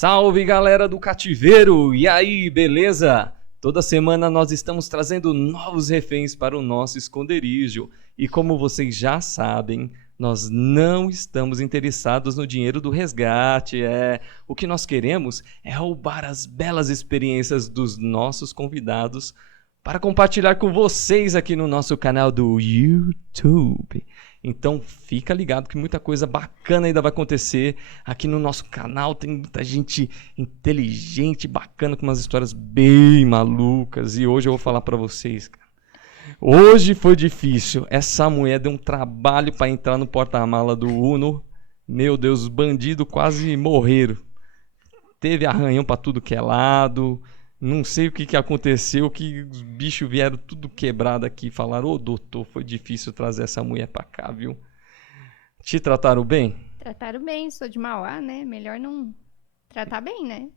Salve, galera do cativeiro! E aí, beleza? Toda semana nós estamos trazendo novos reféns para o nosso esconderijo. E como vocês já sabem, nós não estamos interessados no dinheiro do resgate. O que nós queremos é roubar as belas experiências dos nossos convidados para compartilhar com vocês aqui no nosso canal do YouTube. Então fica ligado que muita coisa bacana ainda vai acontecer aqui no nosso canal. Tem muita gente inteligente, bacana, com umas histórias bem malucas. E hoje eu vou falar pra vocês, cara. Hoje foi difícil. Essa mulher deu um trabalho pra entrar no porta-mala do Uno. Meu Deus, os bandidos quase morreram. Teve arranhão pra tudo que é lado. Não sei o que aconteceu, que os bichos vieram tudo quebrado aqui e falaram: ô doutor, foi difícil trazer essa mulher pra cá, viu? Te trataram bem? Trataram bem, sou de Mauá, né? Melhor não tratar bem, né?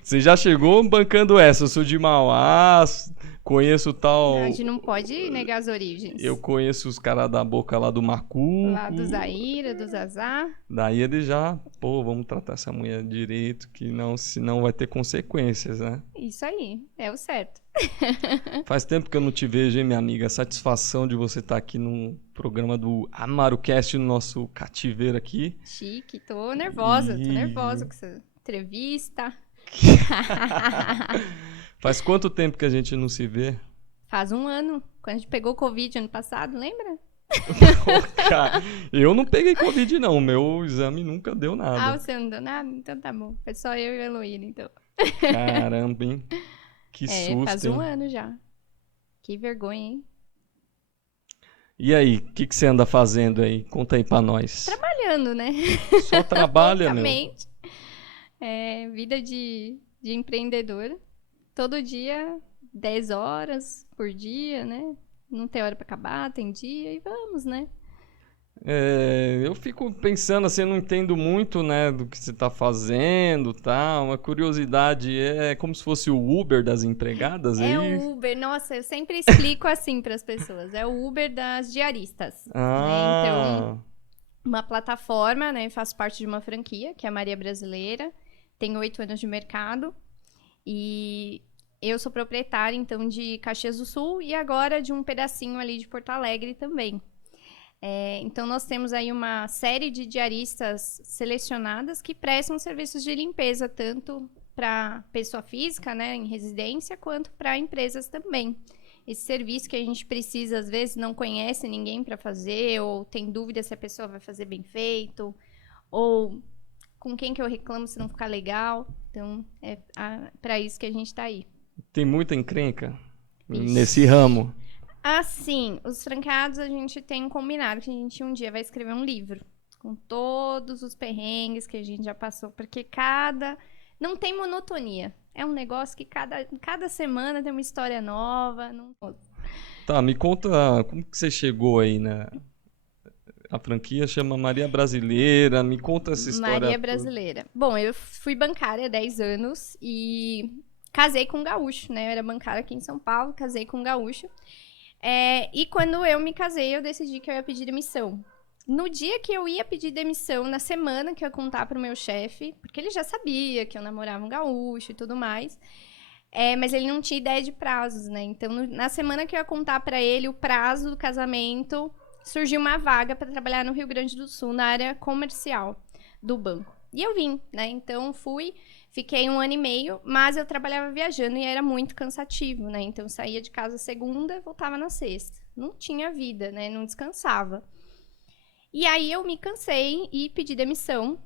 Você já chegou bancando essa, eu sou de Mauá, conheço tal... A gente não pode negar as origens. Eu conheço os caras da boca lá do Macuco. Lá do Zaira, do Zazá. Daí ele já, vamos tratar essa mulher direito, que não, senão vai ter consequências, né? Isso aí, é o certo. Faz tempo que eu não te vejo, hein, minha amiga? Satisfação de você estar aqui no programa do AmaroCast, no nosso cativeiro aqui. Chique, tô nervosa com essa entrevista. Faz quanto tempo que a gente não se vê? Faz um ano, quando a gente pegou Covid ano passado, lembra? Cara, eu não peguei Covid, não. Meu exame nunca deu nada. Ah, você não deu nada? Então tá bom. Foi só eu e a Heloína, então. Caramba, hein? Que susto, faz um hein? ano já. Que vergonha, hein? E aí, o que você anda fazendo aí? Conta aí pra nós. Trabalhando, né? Só trabalha, meu? Vida de empreendedor. Todo dia, 10 horas por dia, né? Não tem hora pra acabar, tem dia e vamos, né? Eu fico pensando assim, eu não entendo muito, né, do que você tá fazendo, tá? Uma curiosidade, é como se fosse o Uber das empregadas, é aí? o Uber, nossa, eu sempre explico assim pras pessoas, é o Uber das diaristas, né? Então, uma plataforma, né, faço parte de uma franquia, que é a Maria Brasileira, tenho 8 anos de mercado e eu sou proprietária, então, de Caxias do Sul e agora de um pedacinho ali de Porto Alegre também. Então, nós temos aí uma série de diaristas selecionadas que prestam serviços de limpeza, tanto para pessoa física, né, em residência, quanto para empresas também. Esse serviço que a gente precisa, às vezes, não conhece ninguém para fazer, ou tem dúvida se a pessoa vai fazer bem feito, ou com quem que eu reclamo se não ficar legal. Então, é para isso que a gente está aí. Tem muita encrenca nesse ramo? Assim, os franqueados a gente tem um combinado que a gente um dia vai escrever um livro com todos os perrengues que a gente já passou, porque não tem monotonia. É um negócio que cada semana tem uma história nova. Tá, me conta como que você chegou aí, né? A franquia chama Maria Brasileira, me conta essa história. Maria Brasileira. Bom, eu fui bancária há 10 anos e casei com um gaúcho, né? Eu era bancária aqui em São Paulo, casei com um gaúcho. E quando eu me casei, eu decidi que eu ia pedir demissão. No dia que eu ia pedir demissão, na semana que eu ia contar pro meu chefe, porque ele já sabia que eu namorava um gaúcho e tudo mais, mas ele não tinha ideia de prazos, né? Então, na semana que eu ia contar pra ele o prazo do casamento, surgiu uma vaga para trabalhar no Rio Grande do Sul, na área comercial do banco. E eu vim, né? Então, fiquei 1 ano e meio, mas eu trabalhava viajando e era muito cansativo, né? Então, eu saía de casa segunda, voltava na sexta. Não tinha vida, né? Não descansava. E aí, eu me cansei e pedi demissão.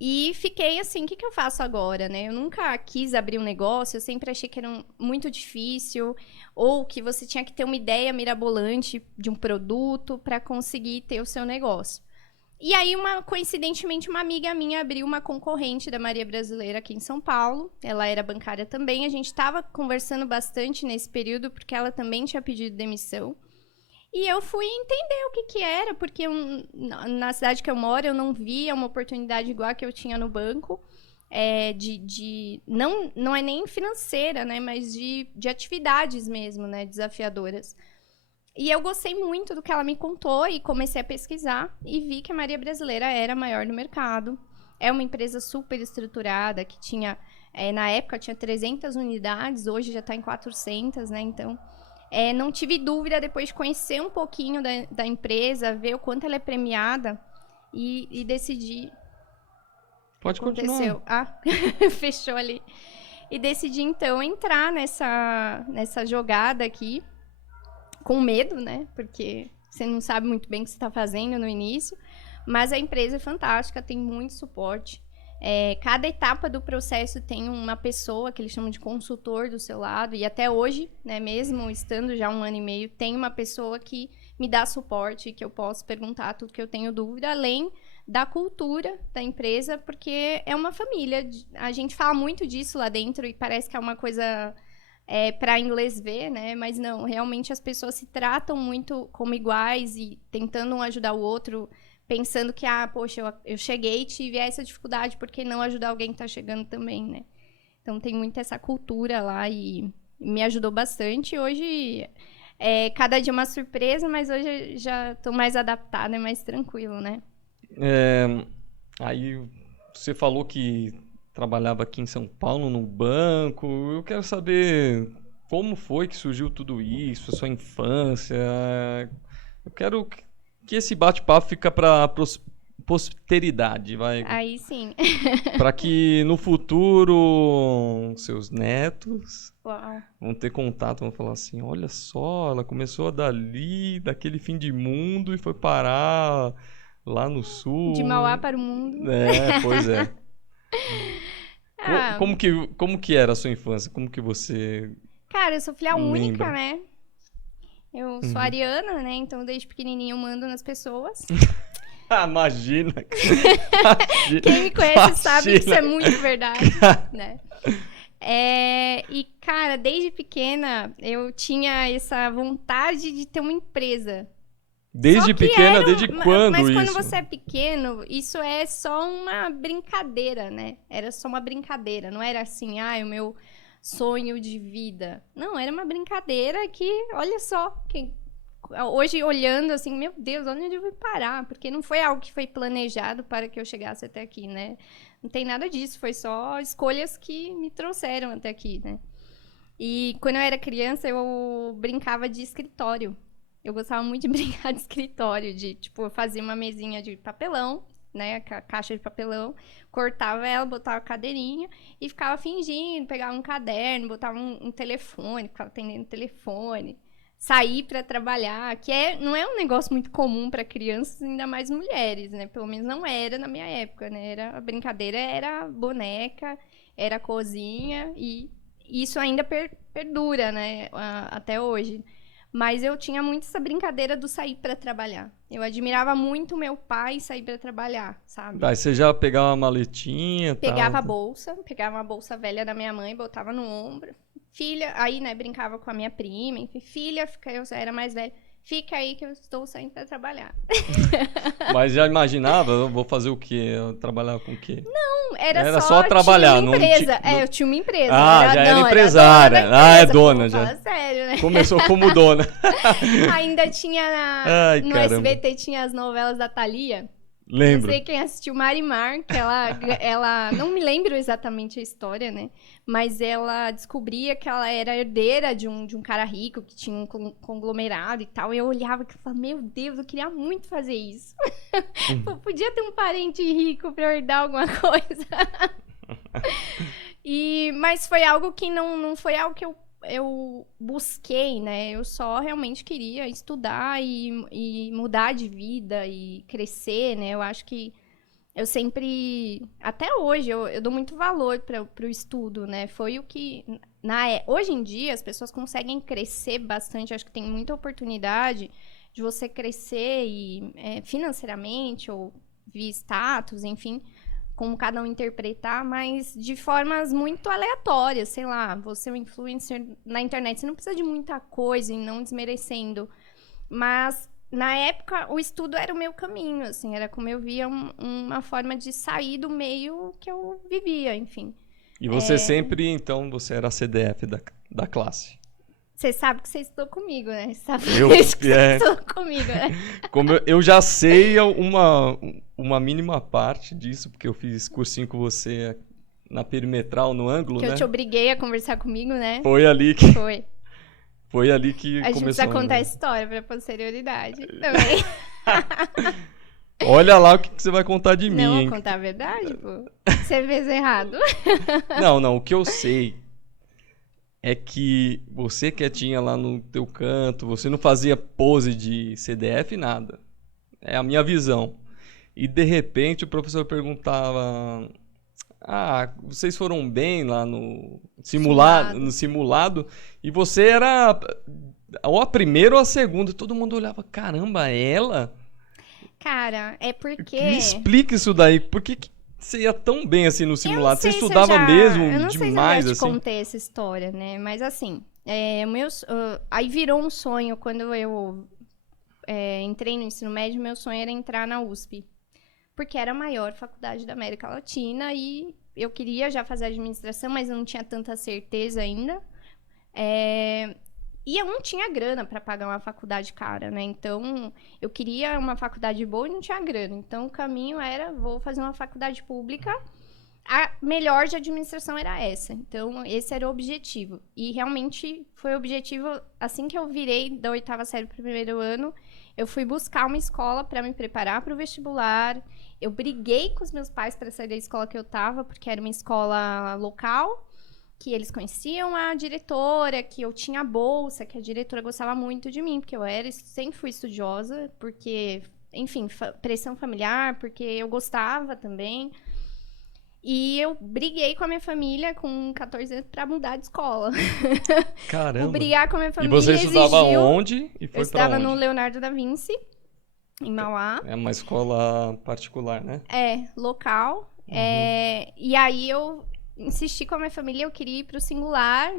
E fiquei assim, o que eu faço agora, né? Eu nunca quis abrir um negócio, eu sempre achei que era muito difícil, ou que você tinha que ter uma ideia mirabolante de um produto para conseguir ter o seu negócio. E aí, coincidentemente, uma amiga minha abriu uma concorrente da Maria Brasileira aqui em São Paulo. Ela era bancária também. A gente estava conversando bastante nesse período, porque ela também tinha pedido demissão. E eu fui entender o que era, porque na cidade que eu moro, eu não via uma oportunidade igual a que eu tinha no banco. Não é nem financeira, né? Mas de atividades mesmo, né? Desafiadoras. E eu gostei muito do que ela me contou e comecei a pesquisar e vi que a Maria Brasileira era a maior no mercado. É uma empresa super estruturada, que tinha, na época, tinha 300 unidades, hoje já está em 400, né? Então, não tive dúvida, depois de conhecer um pouquinho da empresa, ver o quanto ela é premiada e decidir. Pode Aconteceu. continuar. Ah, fechou ali. E decidi, então, entrar nessa jogada aqui, com medo, né? Porque você não sabe muito bem o que você está fazendo no início. Mas a empresa é fantástica, tem muito suporte. Cada etapa do processo tem uma pessoa que eles chamam de consultor do seu lado. E até hoje, né, mesmo estando já 1 ano e meio, tem uma pessoa que me dá suporte, que eu posso perguntar tudo que eu tenho dúvida, além da cultura da empresa, porque é uma família. A gente fala muito disso lá dentro e parece que é uma coisa para inglês ver, né? Mas não, realmente as pessoas se tratam muito como iguais e tentando um ajudar o outro, pensando que, poxa, eu cheguei e tive essa dificuldade, por que não ajudar alguém que está chegando também, né? Então tem muito essa cultura lá e me ajudou bastante. Hoje, cada dia é uma surpresa, mas hoje já estou mais adaptada e mais tranquilo, né? Aí você falou que trabalhava aqui em São Paulo no banco. Eu quero saber como foi que surgiu tudo isso, a sua infância. Eu quero que esse bate-papo fica para posteridade, vai. Aí sim. Para que no futuro seus netos Uau. vão ter contato, vão falar assim, olha só, ela começou dali, daquele fim de mundo e foi parar lá no sul. De Mauá para o mundo. Pois é. Ah, Como que era a sua infância? Como que você cara, eu sou filha única, lembra? né? Eu sou ariana, né? Então, desde pequenininha eu mando nas pessoas. Imagina. Quem me conhece sabe que isso é Imagina. muito verdade, né? E, cara, desde pequena eu tinha essa vontade de ter uma empresa. Desde Só que pequena, desde quando mas quando isso? você é pequeno, isso é só uma brincadeira, né? Era só uma brincadeira, não era assim, o meu sonho de vida. Não, era uma brincadeira que, olha só, hoje olhando assim, meu Deus, onde eu vou parar? Porque não foi algo que foi planejado para que eu chegasse até aqui, né? Não tem nada disso, foi só escolhas que me trouxeram até aqui, né? E quando eu era criança, eu brincava de escritório. Eu gostava muito de brincar de escritório, de, tipo, eu fazia uma mesinha de papelão, né, caixa de papelão, cortava ela, botava a cadeirinha e ficava fingindo, pegava um caderno, botava um telefone, ficava atendendo o telefone, sair para trabalhar, que não é um negócio muito comum para crianças, ainda mais mulheres, né, pelo menos não era na minha época, né, a brincadeira era boneca, era cozinha e isso ainda perdura, né, até hoje. Mas eu tinha muito essa brincadeira do sair para trabalhar. Eu admirava muito meu pai sair para trabalhar, sabe? Aí você já pegava uma maletinha e tal. Pegava uma bolsa velha da minha mãe, botava no ombro. Filha, aí, né, brincava com a minha prima, enfim, filha, eu era mais velha. Fica aí que eu estou saindo para trabalhar. Mas já imaginava, eu vou fazer o quê? Eu trabalhar com o quê? Não, era só trabalhar, tinha uma empresa. não eu tinha uma empresa. já era empresária. Era É dona da dona empresa, já. fala sério, né? Começou como dona. Ainda tinha Ai, no caramba. SBT tinha as novelas da Thalia. Lembro. Não sei quem assistiu Marimar, que ela não me lembro exatamente a história, né? Mas ela descobria que ela era herdeira de um cara rico, que tinha um conglomerado e tal. E eu olhava e falava, meu Deus, eu queria muito fazer isso. Eu podia ter um parente rico pra eu herdar alguma coisa. Mas foi algo que não foi algo que eu busquei, né? Eu só realmente queria estudar e mudar de vida e crescer, né? Eu acho que eu sempre, até hoje, eu dou muito valor para o estudo, né? Foi o que, hoje em dia, as pessoas conseguem crescer bastante. Acho que tem muita oportunidade de você crescer financeiramente ou via status, enfim, como cada um interpretar, mas de formas muito aleatórias, sei lá, você é um influencer na internet, você não precisa de muita coisa e não desmerecendo, mas na época o estudo era o meu caminho, assim, era como eu via uma forma de sair do meio que eu vivia, enfim. E você sempre, então, você era a CDF da classe? Você sabe que você estudou comigo, né? Você sabe Eu- que você é. estudou comigo, né? Como eu já sei uma mínima parte disso, porque eu fiz cursinho com você na perimetral, no ângulo, Que eu né? te obriguei a conversar comigo, né? Foi ali que, Foi. foi ali que A gente começou. precisa contar a história pra posterioridade também. Olha lá o que você vai contar de mim, Não, vou hein? contar a verdade, pô. Você fez errado. Não, o que eu sei é que você quietinha lá no teu canto, você não fazia pose de CDF, nada. É a minha visão. E de repente o professor perguntava: Ah, vocês foram bem lá no simulado, e você era ou a primeira ou a segunda. Todo mundo olhava: Caramba, é ela? Cara, é porque... Me explica isso daí. Por que você ia tão bem assim no simulado? Você sei se eu estudava já- mesmo Eu não sei se eu demais já te assim? contei essa história, né? Mas assim, aí virou um sonho quando eu entrei no ensino médio. Meu sonho era entrar na USP, porque era a maior faculdade da América Latina e eu queria já fazer administração, mas eu não tinha tanta certeza ainda. E eu não tinha grana para pagar uma faculdade cara, né? Então, eu queria uma faculdade boa e não tinha grana. Então, o caminho era, vou fazer uma faculdade pública. A melhor de administração era essa. Então, esse era o objetivo. E realmente foi o objetivo. Assim que eu virei da 8ª série para o 1º ano, eu fui buscar uma escola para me preparar para o vestibular. Eu briguei com os meus pais para sair da escola que eu estava, porque era uma escola local, que eles conheciam a diretora, que eu tinha bolsa, que a diretora gostava muito de mim, porque eu sempre fui estudiosa, porque, enfim, pressão familiar, porque eu gostava também. E eu briguei com a minha família com 14 anos pra mudar de escola. O Caramba. brigar com a minha E família você estudava exigiu... onde e Eu foi pra estudava onde? no Leonardo da Vinci, em Mauá. É uma escola particular, né? Local. E aí eu insisti com a minha família, eu queria ir pro singular,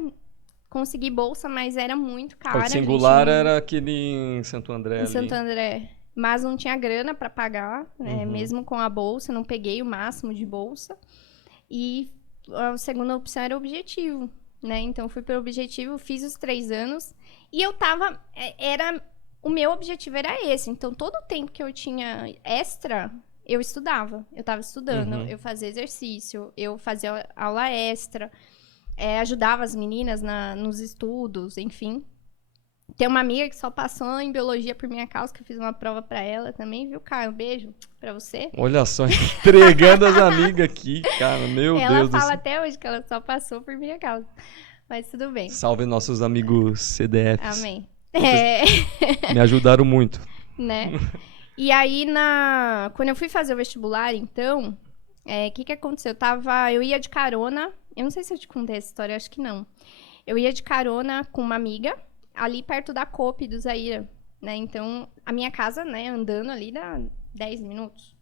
consegui bolsa, mas era muito cara. O a gente singular não- era aquele em Santo André Em ali. Santo André. Mas não tinha grana para pagar, né? Mesmo com a bolsa, não peguei o máximo de bolsa. E a segunda opção era o objetivo, né? Então fui pelo objetivo, fiz os 3 anos e eu tava... O meu objetivo era esse. Então todo o tempo que eu tinha extra, eu estudava. Eu tava estudando, eu fazia exercício, eu fazia aula extra, ajudava as meninas nos estudos, enfim. Tem uma amiga que só passou em biologia por minha causa, que eu fiz uma prova pra ela também, viu, Caio? Um beijo pra você. Olha só, entregando as amigas aqui, cara. Meu Ela Deus do fala céu. até hoje que ela só passou por minha causa. Mas tudo bem. Salve nossos amigos CDFs. Amém. Me ajudaram muito. Né? E aí, quando eu fui fazer o vestibular, então, o que aconteceu? Eu ia de carona, eu não sei se eu te contei essa história, acho que não. Eu ia de carona com uma amiga, ali perto da Coop do Zaira, né? Então, a minha casa, né, andando ali dá 10 minutos.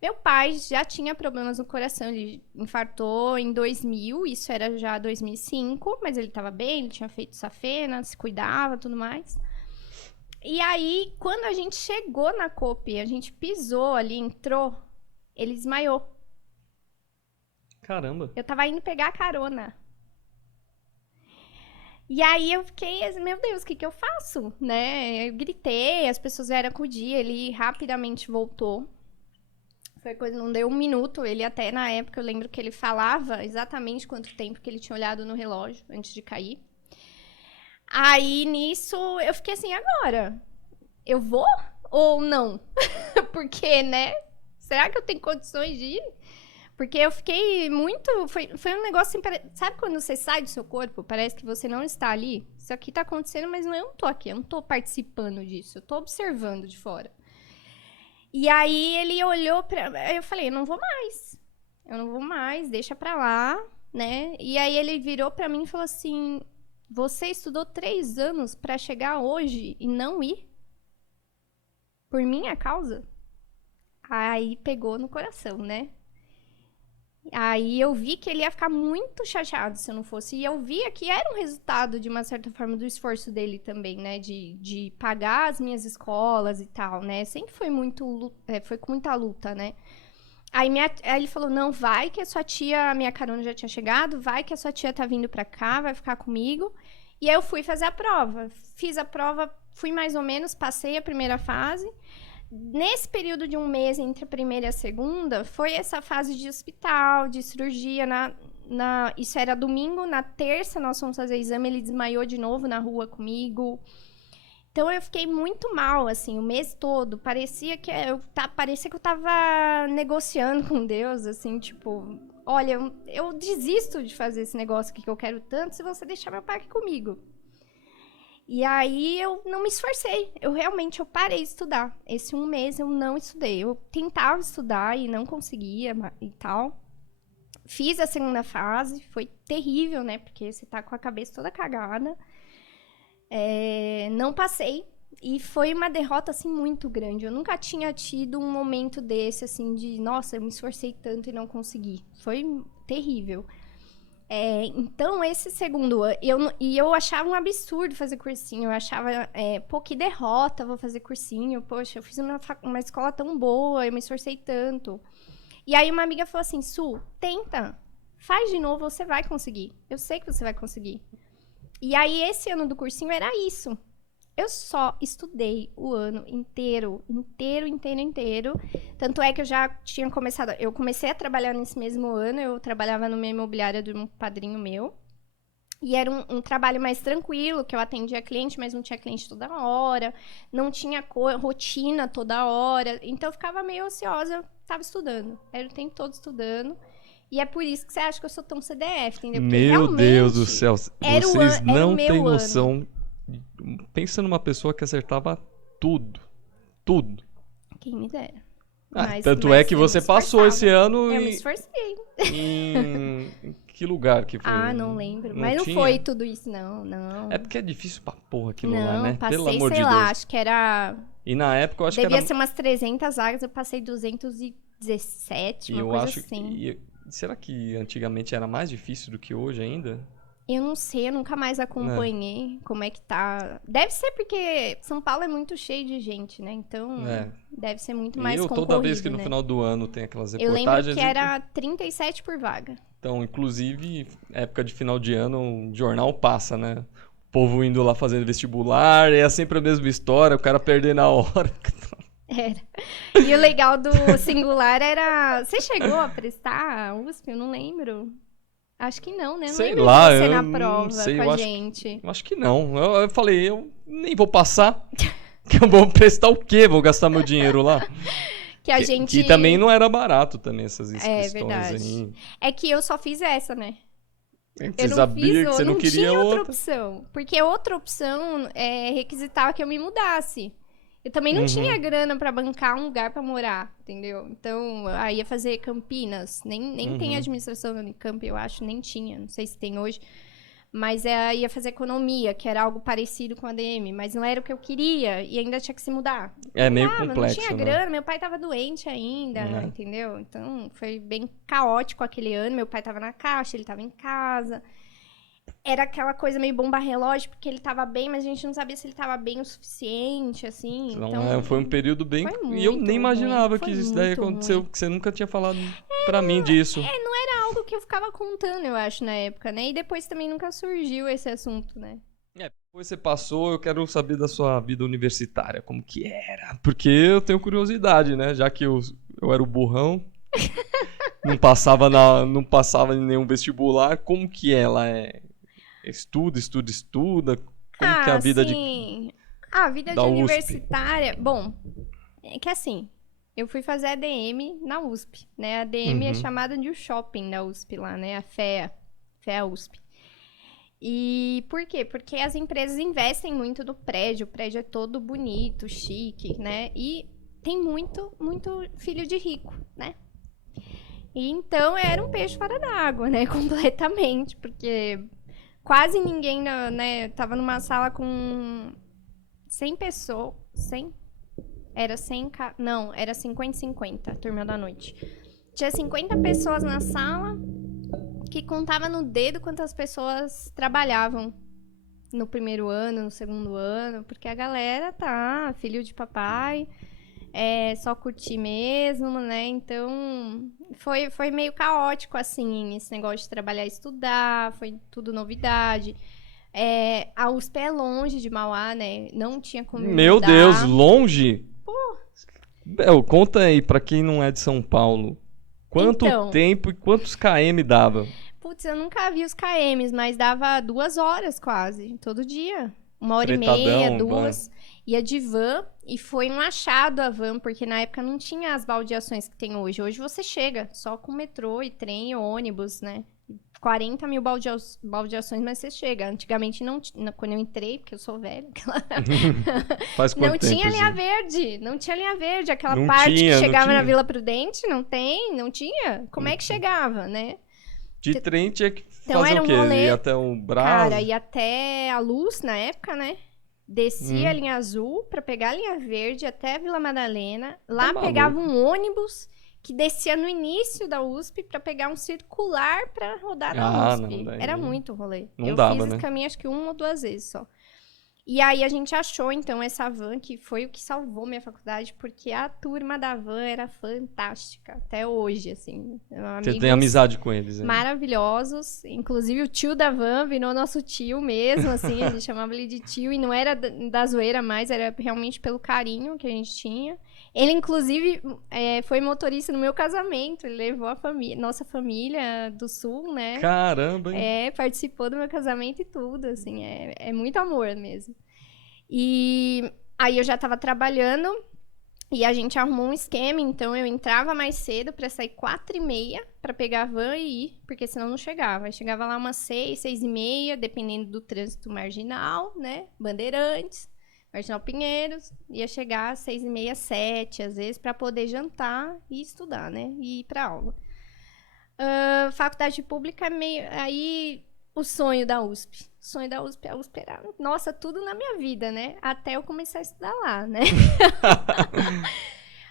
Meu pai já tinha problemas no coração, ele infartou em 2000, isso era já 2005, mas ele estava bem, ele tinha feito safena, se cuidava, tudo mais. E aí, quando a gente chegou na Coop, a gente pisou ali, entrou, ele desmaiou. Caramba. Eu tava indo pegar a carona. E aí eu fiquei, meu Deus, o que eu faço, né? Eu gritei, as pessoas vieram acudir, ele rapidamente voltou. Foi coisa, não deu um minuto, ele até na época, eu lembro que ele falava exatamente quanto tempo que ele tinha olhado no relógio antes de cair. Aí, nisso, eu fiquei assim, agora, eu vou ou não? Porque, né? Será que eu tenho condições de ir? Porque eu fiquei muito... Foi um negócio assim... Sabe quando você sai do seu corpo? Parece que você não está ali. Isso aqui tá acontecendo, mas eu não tô aqui. Eu não tô participando disso. Eu tô observando de fora. E aí, ele olhou pra... Eu falei, eu não vou mais. Eu não vou mais, deixa pra lá, né? E aí, ele virou pra mim e falou assim... Você estudou 3 anos pra chegar hoje e não ir? Por minha causa? Aí, pegou no coração, né? Aí eu vi que ele ia ficar muito chateado se eu não fosse. E eu via que era um resultado, de uma certa forma, do esforço dele também, né? De pagar as minhas escolas e tal, né? Sempre foi foi com muita luta, né? Aí ele falou, não, vai que a sua tia, a minha carona já tinha chegado, vai que a sua tia tá vindo pra cá, vai ficar comigo. E aí eu fui fazer a prova. Fiz a prova, fui mais ou menos, passei a primeira fase. Nesse período de um mês entre a primeira e a segunda, foi essa fase de hospital, de cirurgia. Isso era domingo, na terça nós fomos fazer exame, ele desmaiou de novo na rua comigo. Então eu fiquei muito mal, assim, o mês todo. Parecia que eu tava negociando com Deus, assim, tipo, olha, eu desisto de fazer esse negócio aqui que eu quero tanto se você deixar meu pai aqui comigo. E aí eu não me esforcei. Eu parei de estudar. Esse um mês eu não estudei. Eu tentava estudar e não conseguia e tal. Fiz a segunda fase, foi terrível, né? Porque você tá com a cabeça toda cagada. Não passei. E foi uma derrota, assim, muito grande. Eu nunca tinha tido um momento desse, assim, de... Nossa, eu me esforcei tanto e não consegui. Foi terrível. Então, esse segundo ano... Eu achava um absurdo fazer cursinho. Eu achava, pô, que derrota, vou fazer cursinho. Poxa, eu fiz uma escola tão boa, eu me esforcei tanto. E aí uma amiga falou assim, Su, tenta. Faz de novo, você vai conseguir. Eu sei que você vai conseguir. E aí, esse ano do cursinho era isso. Eu só estudei o ano inteiro. Tanto é que eu já tinha começado... Eu comecei a trabalhar nesse mesmo ano. Eu trabalhava numa imobiliária de um padrinho meu. E era um trabalho mais tranquilo, que eu atendia cliente, mas não tinha cliente toda hora. Não tinha rotina toda hora. Então, eu ficava meio ociosa. Tava estudando. Era o tempo todo estudando. E é por isso que você acha que eu sou tão CDF, entendeu? Porque Meu Deus do céu, vocês não têm noção. Ano. Pensa numa pessoa que acertava tudo. Tudo. Quem me dera. Tanto é que você passou esse ano eu me esforcei. Em que lugar que foi? Não lembro. Mas não foi tudo isso, não. É porque é difícil pra porra aquilo não, lá, né? Passei, pelo amor sei de lá, Deus. acho que era... E na época eu acho Devia que ser umas 300 vagas, eu passei 217, uma coisa assim. Será que antigamente era mais difícil do que hoje ainda? Eu não sei, eu nunca mais acompanhei como é que tá. Deve ser porque São Paulo é muito cheio de gente, né? Então, deve ser muito mais concorrido, toda vez que no final do ano tem aquelas reportagens... Eu lembro que era 37 por vaga. Então, inclusive, época de final de ano, o jornal passa, né? O povo indo lá fazendo vestibular, é sempre a mesma história, o cara perdendo a hora. Era. E o legal do singular era... Você chegou a prestar a USP? Eu não lembro. Acho que não, né? Não sei lembro lá, de você na prova com a gente. Eu acho que não. Eu falei, eu nem vou passar. Que eu vou prestar o quê? Vou gastar meu dinheiro lá? Que também não era barato também, essas inscrições verdade. aí. É que eu só fiz essa, né? Você sabia que você não queria outra opção. Porque outra opção requisitava que eu me mudasse. Eu também não tinha grana pra bancar um lugar pra morar, entendeu? Então, aí ia fazer Campinas. Nem tem administração no Unicamp, eu acho, nem tinha. Não sei se tem hoje. Mas ia fazer economia, que era algo parecido com a ADM. Mas não era o que eu queria e ainda tinha que se mudar. Meio complexo, não tinha grana, meu pai tava doente ainda, entendeu? Então, foi bem caótico aquele ano. Meu pai tava na caixa, ele tava em casa. Era aquela coisa meio bomba-relógio, porque ele tava bem, mas a gente não sabia se ele tava bem o suficiente, assim. Então, foi um período bem... E eu nem imaginava que isso daí aconteceu, porque você nunca tinha falado pra mim disso. Não era algo que eu ficava contando, eu acho, na época, né? E depois também nunca surgiu esse assunto, né? Depois você passou, eu quero saber da sua vida universitária, como que era. Porque eu tenho curiosidade, né? Já que eu era o burrão, não passava em nenhum vestibular, como que ela é? Estuda. Como que é a vida sim. A vida de universitária... Bom, é que assim, eu fui fazer ADM na USP, né? A ADM é chamada de shopping da USP lá, né? A FEA USP. E por quê? Porque as empresas investem muito no prédio. O prédio é todo bonito, chique, né? E tem muito filho de rico, né? E então era um peixe fora d'água, né? Completamente, porque... Quase ninguém, né? Tava numa sala com 100 pessoas. 100? Era 100... Não, era 50-50, turma da noite. Tinha 50 pessoas na sala, que contava no dedo quantas pessoas trabalhavam no primeiro ano, no segundo ano. Porque a galera filho de papai... só curtir mesmo, né? Então, foi meio caótico, assim, esse negócio de trabalhar e estudar, foi tudo novidade. A USP é longe de Mauá, né? Não tinha como Meu mudar. Deus, longe? Bel, conta aí pra quem não é de São Paulo. Quanto Então. tempo e quantos km dava? Putz, eu nunca vi os KMs, mas dava 2 horas quase, todo dia. 1h30, Fretadão, 2. Ia de van e foi um achado a van, porque na época não tinha as baldeações que tem hoje. Hoje você chega só com metrô e trem e ônibus, né? 40 mil baldeações, mas você chega. Antigamente não tinha, quando eu entrei, porque eu sou velha, Faz quanto não tempo? tinha linha Assim? verde, não tinha linha verde. Aquela Não parte tinha, que não chegava na tinha. Vila Prudente, não tinha. Como é que chegava, né? De trem tinha que Então fazer era o um quê? rolê- Ir até o Brás? Cara, ia até a Luz na época, né? Descia a Hum. linha azul pra pegar a linha verde até a Vila Madalena. Lá maluco. pegava um ônibus que descia no início da USP pra pegar um circular pra rodar na USP. não, daí Era não- muito rolê. não Eu dava, fiz né? esse caminho acho que 1 ou 2 vezes só. E aí a gente achou, então, essa van, que foi o que salvou minha faculdade, porque a turma da van era fantástica, até hoje, assim. Você Amigos tem amizade com eles, né? maravilhosos. Inclusive, o tio da van virou nosso tio mesmo, assim, a gente chamava ele de tio, e não era da zoeira mais, era realmente pelo carinho que a gente tinha. Ele, inclusive, foi motorista no meu casamento, ele levou a nossa família do Sul, né? Caramba, hein? Participou do meu casamento e tudo, assim, é muito amor mesmo. E aí eu já tava trabalhando e a gente arrumou um esquema, então eu entrava mais cedo pra sair 4h30 pra pegar a van e ir, porque senão não chegava. Aí chegava lá umas 6, 6h30, dependendo do trânsito marginal, né? Bandeirantes, Marginal Pinheiros, ia chegar às 6h30, 7, às vezes, pra poder jantar e estudar, né? E ir pra aula. Faculdade pública, aí o sonho da USP. O sonho da USP, a USP era, nossa, tudo na minha vida, né? Até eu começar a estudar lá, né?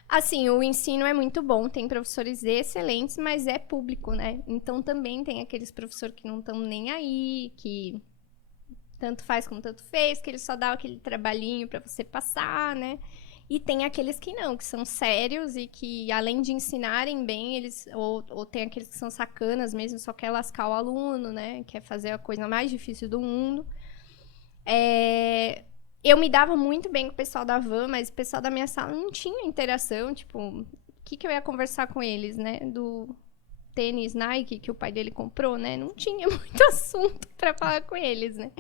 Assim, o ensino é muito bom, tem professores excelentes, mas é público, né? Então também tem aqueles professores que não estão nem aí, que tanto faz como tanto fez, que eles só dão aquele trabalhinho pra você passar, né? E tem aqueles que não, que são sérios e que, além de ensinarem bem, eles. Ou tem aqueles que são sacanas mesmo, só quer lascar o aluno, né? Quer fazer a coisa mais difícil do mundo. Eu me dava muito bem com o pessoal da van, mas o pessoal da minha sala não tinha interação. Tipo, o que eu ia conversar com eles, né? Do tênis Nike que o pai dele comprou, né? Não tinha muito assunto pra falar com eles, né?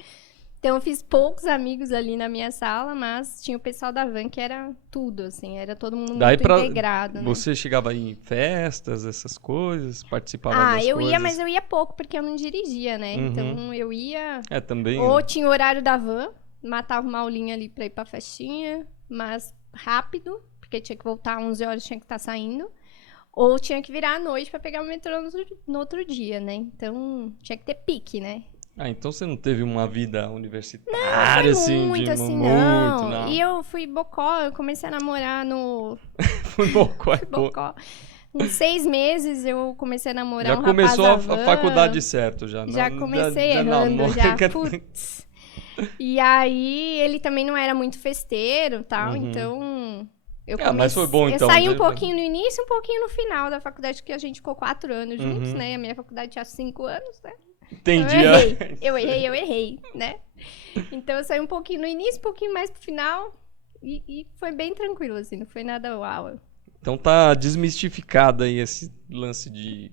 Então, eu fiz poucos amigos ali na minha sala, mas tinha o pessoal da van que era tudo, assim, era todo mundo muito integrado, né? Você chegava aí em festas, essas coisas, participava das eu coisas? ia, mas eu ia pouco, porque eu não dirigia, né? Uhum. Então, eu ia... também. Ou tinha o horário da van, matava uma aulinha ali pra ir pra festinha, mas rápido, porque tinha que voltar às 11 horas, tinha que estar saindo. Ou tinha que virar à noite pra pegar o metrô no outro dia, né? Então, tinha que ter pique, né? Então você não teve uma vida universitária, assim, Muito, de assim, muito, não. E eu fui bocó, eu comecei a namorar no... Foi bocó, bocó. Com 6 meses eu comecei a namorar já um começou rapaz da a van. faculdade certo, já. Já comecei errando, putz. E aí, ele também não era muito festeiro e tal, então... mas foi bom, então. Eu saí um pouquinho no início e um pouquinho no final da faculdade, que a gente ficou 4 anos juntos, né? A minha faculdade tinha 5 anos, né? Entendi. Então, eu errei, né? Então eu saí um pouquinho no início, um pouquinho mais pro final. E foi bem tranquilo, assim, não foi nada uau. Então tá desmistificado aí esse lance de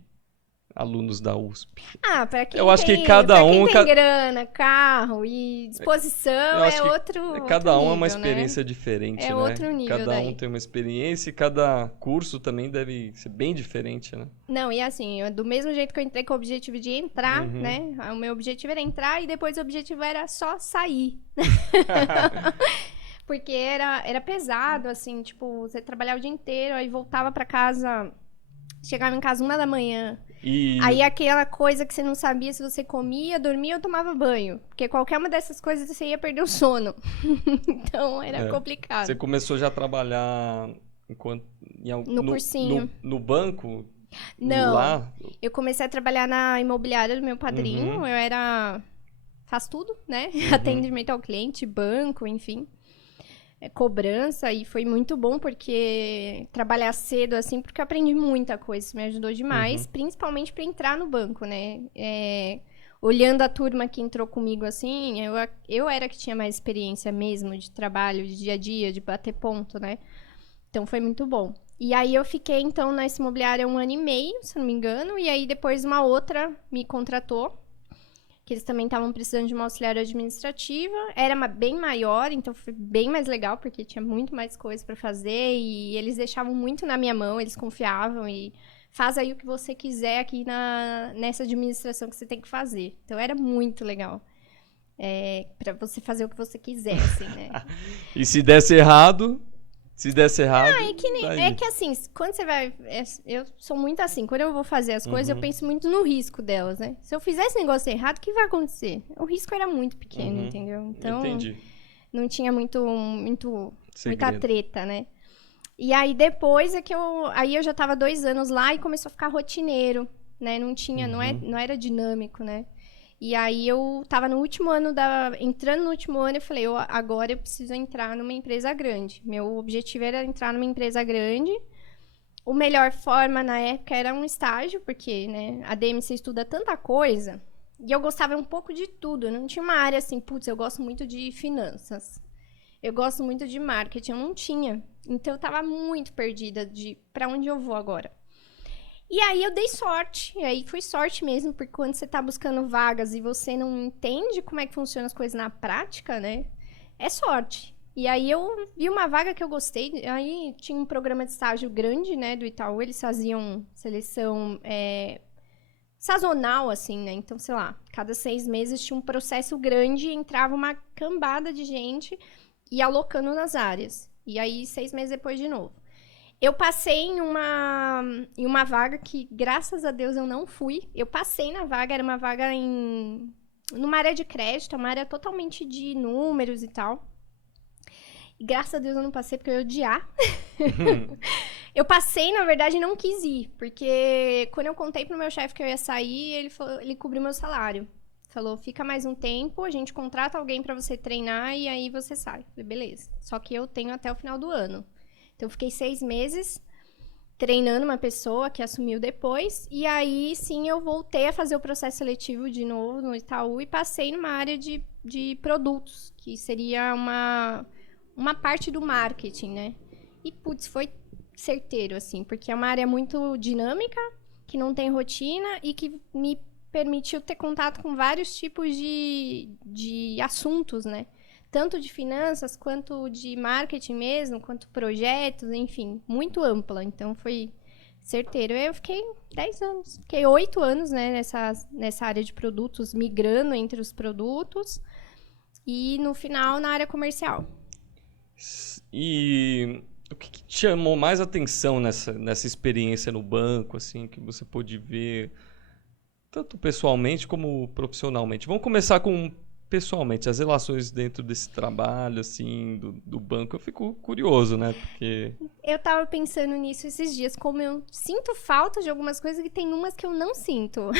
alunos da USP. Pra quem eu acho que cada um tem grana, carro e disposição, é outro cada um nível, é uma experiência né? diferente, né? Outro nível cada um tem uma experiência e cada curso também deve ser bem diferente, né? Não, e assim, do mesmo jeito que eu entrei com o objetivo de entrar, né? O meu objetivo era entrar e depois o objetivo era só sair. Porque era pesado, assim, tipo, você trabalhava o dia inteiro, aí voltava pra casa, chegava em casa 1 da manhã. Aí aquela coisa que você não sabia se você comia, dormia ou tomava banho. Porque qualquer uma dessas coisas você ia perder o sono. Então era complicado. Você começou já a trabalhar no cursinho. No banco? Não, lá? Eu comecei a trabalhar na imobiliária do meu padrinho. Faz tudo, né? Atendimento ao cliente, banco, enfim. Cobrança, e foi muito bom porque trabalhar cedo, assim, porque eu aprendi muita coisa, isso me ajudou demais, principalmente para entrar no banco, né? olhando a turma que entrou comigo, assim, eu era que tinha mais experiência mesmo de trabalho, de dia a dia, de bater ponto, né? Então, foi muito bom. E aí, eu fiquei, então, nessa imobiliária 1 ano e meio, se não me engano. E aí, depois, uma outra me contratou, que eles também estavam precisando de uma auxiliar administrativa. Era bem maior, então foi bem mais legal, porque tinha muito mais coisa para fazer. E eles deixavam muito na minha mão, eles confiavam e faz aí o que você quiser aqui nessa administração que você tem que fazer. Então, era muito legal. Para você fazer o que você quiser, assim, né? E se desse errado... Se desse errado... É que assim, quando você vai... eu sou muito assim, quando eu vou fazer as coisas, eu penso muito no risco delas, né? Se eu fizer esse negócio errado, o que vai acontecer? O risco era muito pequeno, entendeu? Então, entendi. Não tinha muita Segredo. treta, né? E aí, depois aí eu já tava 2 anos lá e começou a ficar rotineiro, né? Não tinha, não era dinâmico, né? E aí, eu tava no último ano entrando no último ano, eu falei, agora eu preciso entrar numa empresa grande. Meu objetivo era entrar numa empresa grande. A melhor forma, na época, era um estágio, porque, né, a DM você estuda tanta coisa. E eu gostava um pouco de tudo. Não tinha uma área assim, putz, eu gosto muito de finanças. Eu gosto muito de marketing. Eu não tinha. Então, eu tava muito perdida de pra onde eu vou agora. E aí eu dei sorte, e aí foi sorte mesmo, porque quando você tá buscando vagas e você não entende como é que funcionam as coisas na prática, né, é sorte. E aí eu vi uma vaga que eu gostei, aí tinha um programa de estágio grande, né, do Itaú, eles faziam seleção sazonal, assim, né, então, sei lá, cada 6 meses tinha um processo grande e entrava uma cambada de gente e alocando nas áreas. E aí, 6 meses depois de novo. Eu passei em uma vaga que, graças a Deus, eu não fui. Eu passei na vaga, era uma vaga numa área de crédito, uma área totalmente de números e tal. E graças a Deus eu não passei, porque eu ia odiar. Eu passei, na verdade, e não quis ir. Porque quando eu contei pro meu chefe que eu ia sair, ele cobriu meu salário. Falou, fica mais um tempo, a gente contrata alguém pra você treinar e aí você sai. Falei, beleza. Só que eu tenho até o final do ano. Então, eu fiquei 6 meses treinando uma pessoa que assumiu depois. E aí, sim, eu voltei a fazer o processo seletivo de novo no Itaú e passei numa área de produtos, que seria uma parte do marketing, né? E, putz, foi certeiro, assim, porque é uma área muito dinâmica, que não tem rotina e que me permitiu ter contato com vários tipos de assuntos, né? Tanto de finanças, quanto de marketing mesmo, quanto projetos, enfim, muito ampla. Então, foi certeiro. Eu fiquei 10 anos. Fiquei 8 anos, né, nessa área de produtos, migrando entre os produtos. E, no final, na área comercial. E o que te chamou mais atenção nessa experiência no banco, assim, que você pôde ver, tanto pessoalmente como profissionalmente? Vamos começar com... pessoalmente, as relações dentro desse trabalho, assim, do banco, eu fico curioso, né? Porque... Eu tava pensando nisso esses dias, como eu sinto falta de algumas coisas e tem umas que eu não sinto.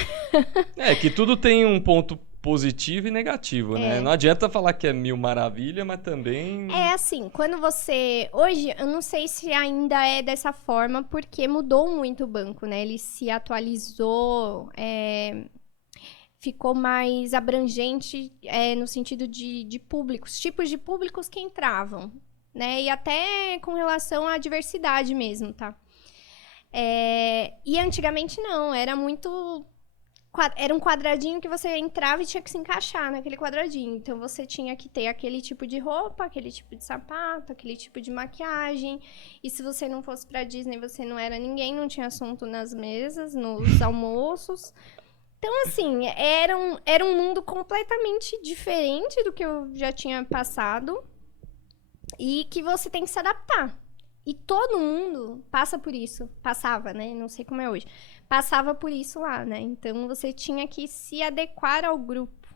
que tudo tem um ponto positivo e negativo, né? Não adianta falar que é mil maravilha, mas também... É assim, quando você... Hoje, eu não sei se ainda é dessa forma, porque mudou muito o banco, né? Ele se atualizou... ficou mais abrangente no sentido de públicos, tipos de públicos que entravam, né? E até com relação à diversidade mesmo, tá? E antigamente não, era muito... Era um quadradinho que você entrava e tinha que se encaixar naquele quadradinho. Então, você tinha que ter aquele tipo de roupa, aquele tipo de sapato, aquele tipo de maquiagem. E se você não fosse pra Disney, você não era ninguém, não tinha assunto nas mesas, nos almoços... Então, assim, era um mundo completamente diferente do que eu já tinha passado e que você tem que se adaptar. E todo mundo passa por isso. Passava, né? Não sei como é hoje. Passava por isso lá, né? Então, você tinha que se adequar ao grupo.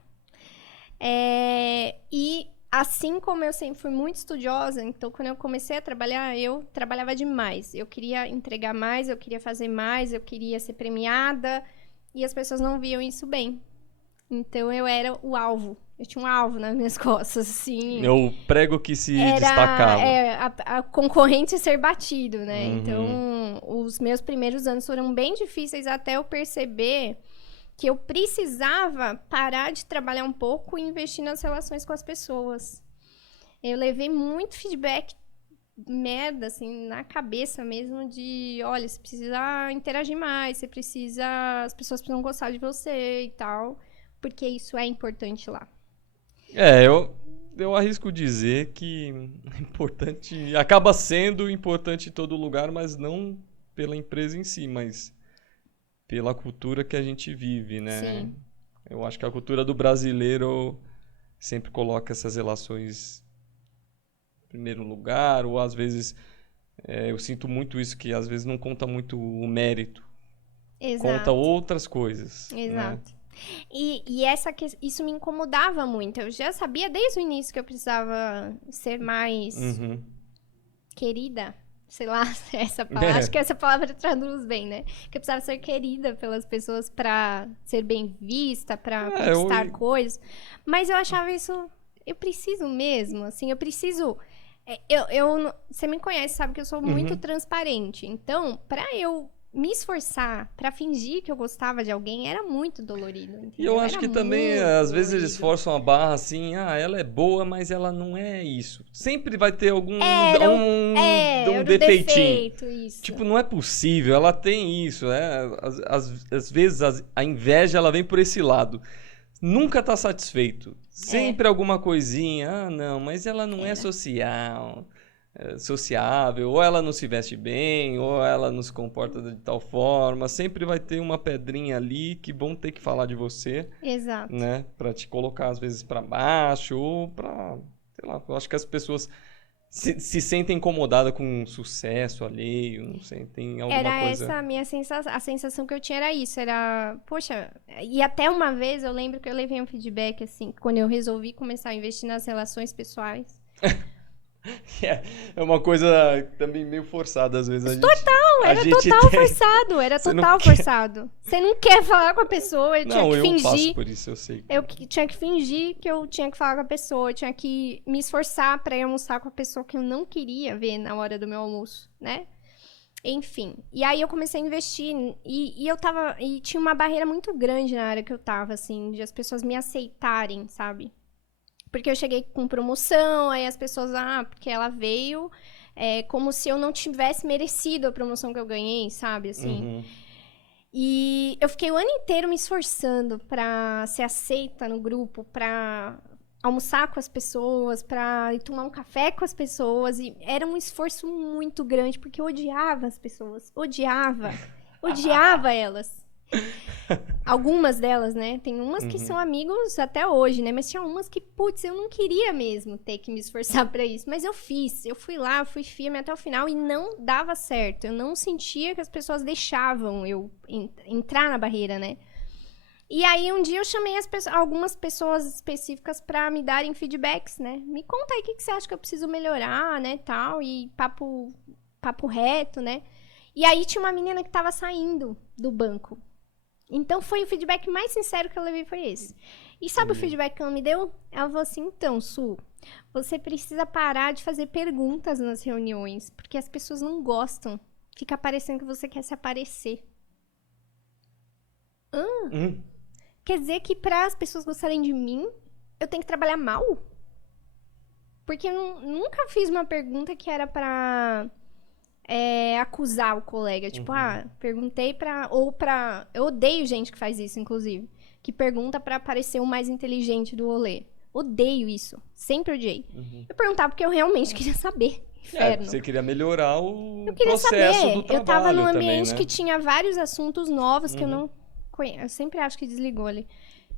E assim como eu sempre fui muito estudiosa, então, quando eu comecei a trabalhar, eu trabalhava demais. Eu queria entregar mais, eu queria fazer mais, eu queria ser premiada... E as pessoas não viam isso bem. Então, eu era o alvo. Eu tinha um alvo nas minhas costas, assim. É o prego que se destacava. A concorrente a ser batido, né? Então, os meus primeiros anos foram bem difíceis até eu perceber que eu precisava parar de trabalhar um pouco e investir nas relações com as pessoas. Eu levei muito feedback merda, assim, na cabeça mesmo de, olha, você precisa interagir mais, as pessoas precisam gostar de você e tal, porque isso é importante lá. Eu arrisco dizer que é importante, acaba sendo importante em todo lugar, mas não pela empresa em si, mas pela cultura que a gente vive, né? Sim. Eu acho que a cultura do brasileiro sempre coloca essas relações em primeiro lugar, ou às vezes eu sinto muito isso, que às vezes não conta muito o mérito, conta Exato. outras coisas, né? Exato. E isso me incomodava muito. Eu já sabia desde o início que eu precisava ser mais querida. Sei lá, essa palavra. Acho que essa palavra traduz bem, né? Que eu precisava ser querida pelas pessoas pra ser bem vista, pra conquistar coisas. Mas eu achava isso. Eu preciso mesmo, assim, eu preciso. Você me conhece, sabe que eu sou muito transparente. Então, pra eu me esforçar pra fingir que eu gostava de alguém era muito dolorido, entendeu? E eu acho era que também, às vezes, eles forçam a barra assim, ela é boa, mas ela não é isso. Sempre vai ter algum era o defeitinho. defeito, isso. Tipo, não é possível, ela tem isso, né? Às vezes a inveja, ela vem por esse lado. Nunca tá satisfeito. Sempre alguma coisinha. Não, mas ela não é sociável, ou ela não se veste bem, ou ela não se comporta de tal forma. Sempre vai ter uma pedrinha ali que vão ter que falar de você. Exato. Né? Pra te colocar, às vezes, pra baixo, ou pra... Sei lá, eu acho que as pessoas se sentem incomodadas com sucesso alheio, não sei, tem alguma coisa... Era essa a minha sensação, a sensação que eu tinha era isso, poxa, e até uma vez eu lembro que eu levei um feedback, assim, quando eu resolvi começar a investir nas relações pessoais. É uma coisa também meio forçada, às vezes. Era total forçado. Você não quer falar com a pessoa, eu tinha que fingir. Eu passo por isso, eu sei. Eu tinha que fingir que eu tinha que falar com a pessoa, eu tinha que me esforçar pra ir almoçar com a pessoa que eu não queria ver na hora do meu almoço, né? Enfim, e aí eu comecei a investir e tinha uma barreira muito grande na área que eu tava, assim, de as pessoas me aceitarem, sabe? Porque eu cheguei com promoção, aí as pessoas, porque ela veio, como se eu não tivesse merecido a promoção que eu ganhei, sabe, assim. E eu fiquei o ano inteiro me esforçando pra ser aceita no grupo, pra almoçar com as pessoas, pra ir tomar um café com as pessoas, e era um esforço muito grande, porque eu odiava as pessoas, odiava elas. Algumas delas, né? Tem umas que são amigos até hoje, né? Mas tinha umas que, putz, eu não queria mesmo ter que me esforçar pra isso. Mas eu fiz. Eu fui lá, eu fui firme até o final e não dava certo. Eu não sentia que as pessoas deixavam eu entrar na barreira, né? E aí, um dia eu chamei algumas pessoas específicas pra me darem feedbacks, né? Me conta aí o que você acha que eu preciso melhorar, né? Tal, e papo reto, né? E aí, tinha uma menina que tava saindo do banco. Então, foi o feedback mais sincero que eu levei, foi esse. E sabe o feedback que ela me deu? Ela falou assim, então, Su, você precisa parar de fazer perguntas nas reuniões, porque as pessoas não gostam. Fica parecendo que você quer se aparecer. Quer dizer que para as pessoas gostarem de mim, eu tenho que trabalhar mal? Porque eu nunca fiz uma pergunta que era pra... acusar o colega. Tipo, perguntei pra... Eu odeio gente que faz isso, inclusive. Que pergunta pra parecer o mais inteligente do rolê. Odeio isso. Sempre odiei. Eu perguntava porque eu realmente queria saber. Inferno. Você queria melhorar o eu queria processo saber. do trabalho. Eu tava num ambiente também, né? que tinha vários assuntos novos que eu não conhecia. Eu sempre acho que desligou ali.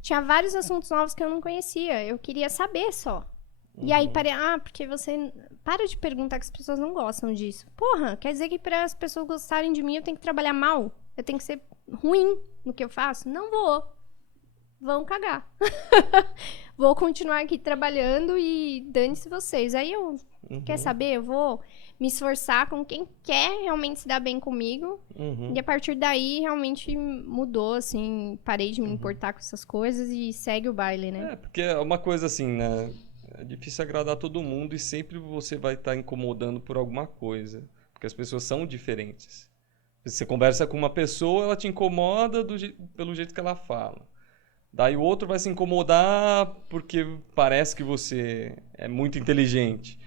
Tinha vários assuntos novos que eu não conhecia. Eu queria saber só. E aí, porque você... Para de perguntar que as pessoas não gostam disso. Porra, quer dizer que para as pessoas gostarem de mim, eu tenho que trabalhar mal? Eu tenho que ser ruim no que eu faço? Não vou. Vão cagar. Vou continuar aqui trabalhando e dane-se vocês. Aí eu... Quer saber? Eu vou me esforçar com quem quer realmente se dar bem comigo. E a partir daí, realmente mudou, assim. Parei de me importar com essas coisas e segue o baile, né? Porque é uma coisa assim, né? É difícil agradar todo mundo e sempre você vai estar incomodando por alguma coisa. Porque as pessoas são diferentes. Você conversa com uma pessoa, ela te incomoda pelo jeito que ela fala. Daí o outro vai se incomodar porque parece que você é muito inteligente.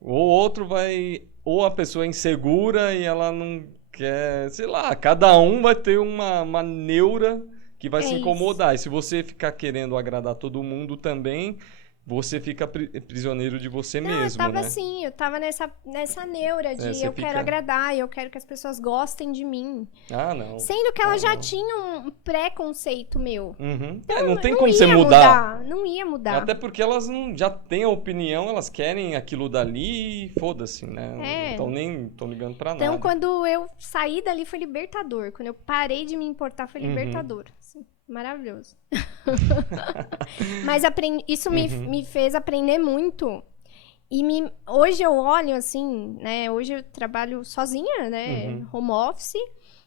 Ou outro vai. Ou a pessoa é insegura e ela não quer. Sei lá, cada um vai ter uma neura que vai É se isso. incomodar. E se você ficar querendo agradar todo mundo também, você fica prisioneiro de você Não, eu mesmo, tava né? assim, eu tava nessa neura É, de você eu quero fica. agradar, eu quero que as pessoas gostem de mim. Ah, não. Sendo que elas Não, já não. tinham um preconceito meu. Uhum. É, Então não tem não como você ia mudar. mudar, não ia mudar. Até porque elas não, já têm a opinião, elas querem aquilo dali e foda-se, né? Não É. estão nem tão ligando pra Então nada. quando eu saí dali foi libertador. Quando eu parei de me importar foi Uhum. libertador. Assim, maravilhoso. Mas isso Uhum. me fez aprender muito. E hoje eu olho assim, né? Hoje eu trabalho sozinha, né? Uhum. Home office.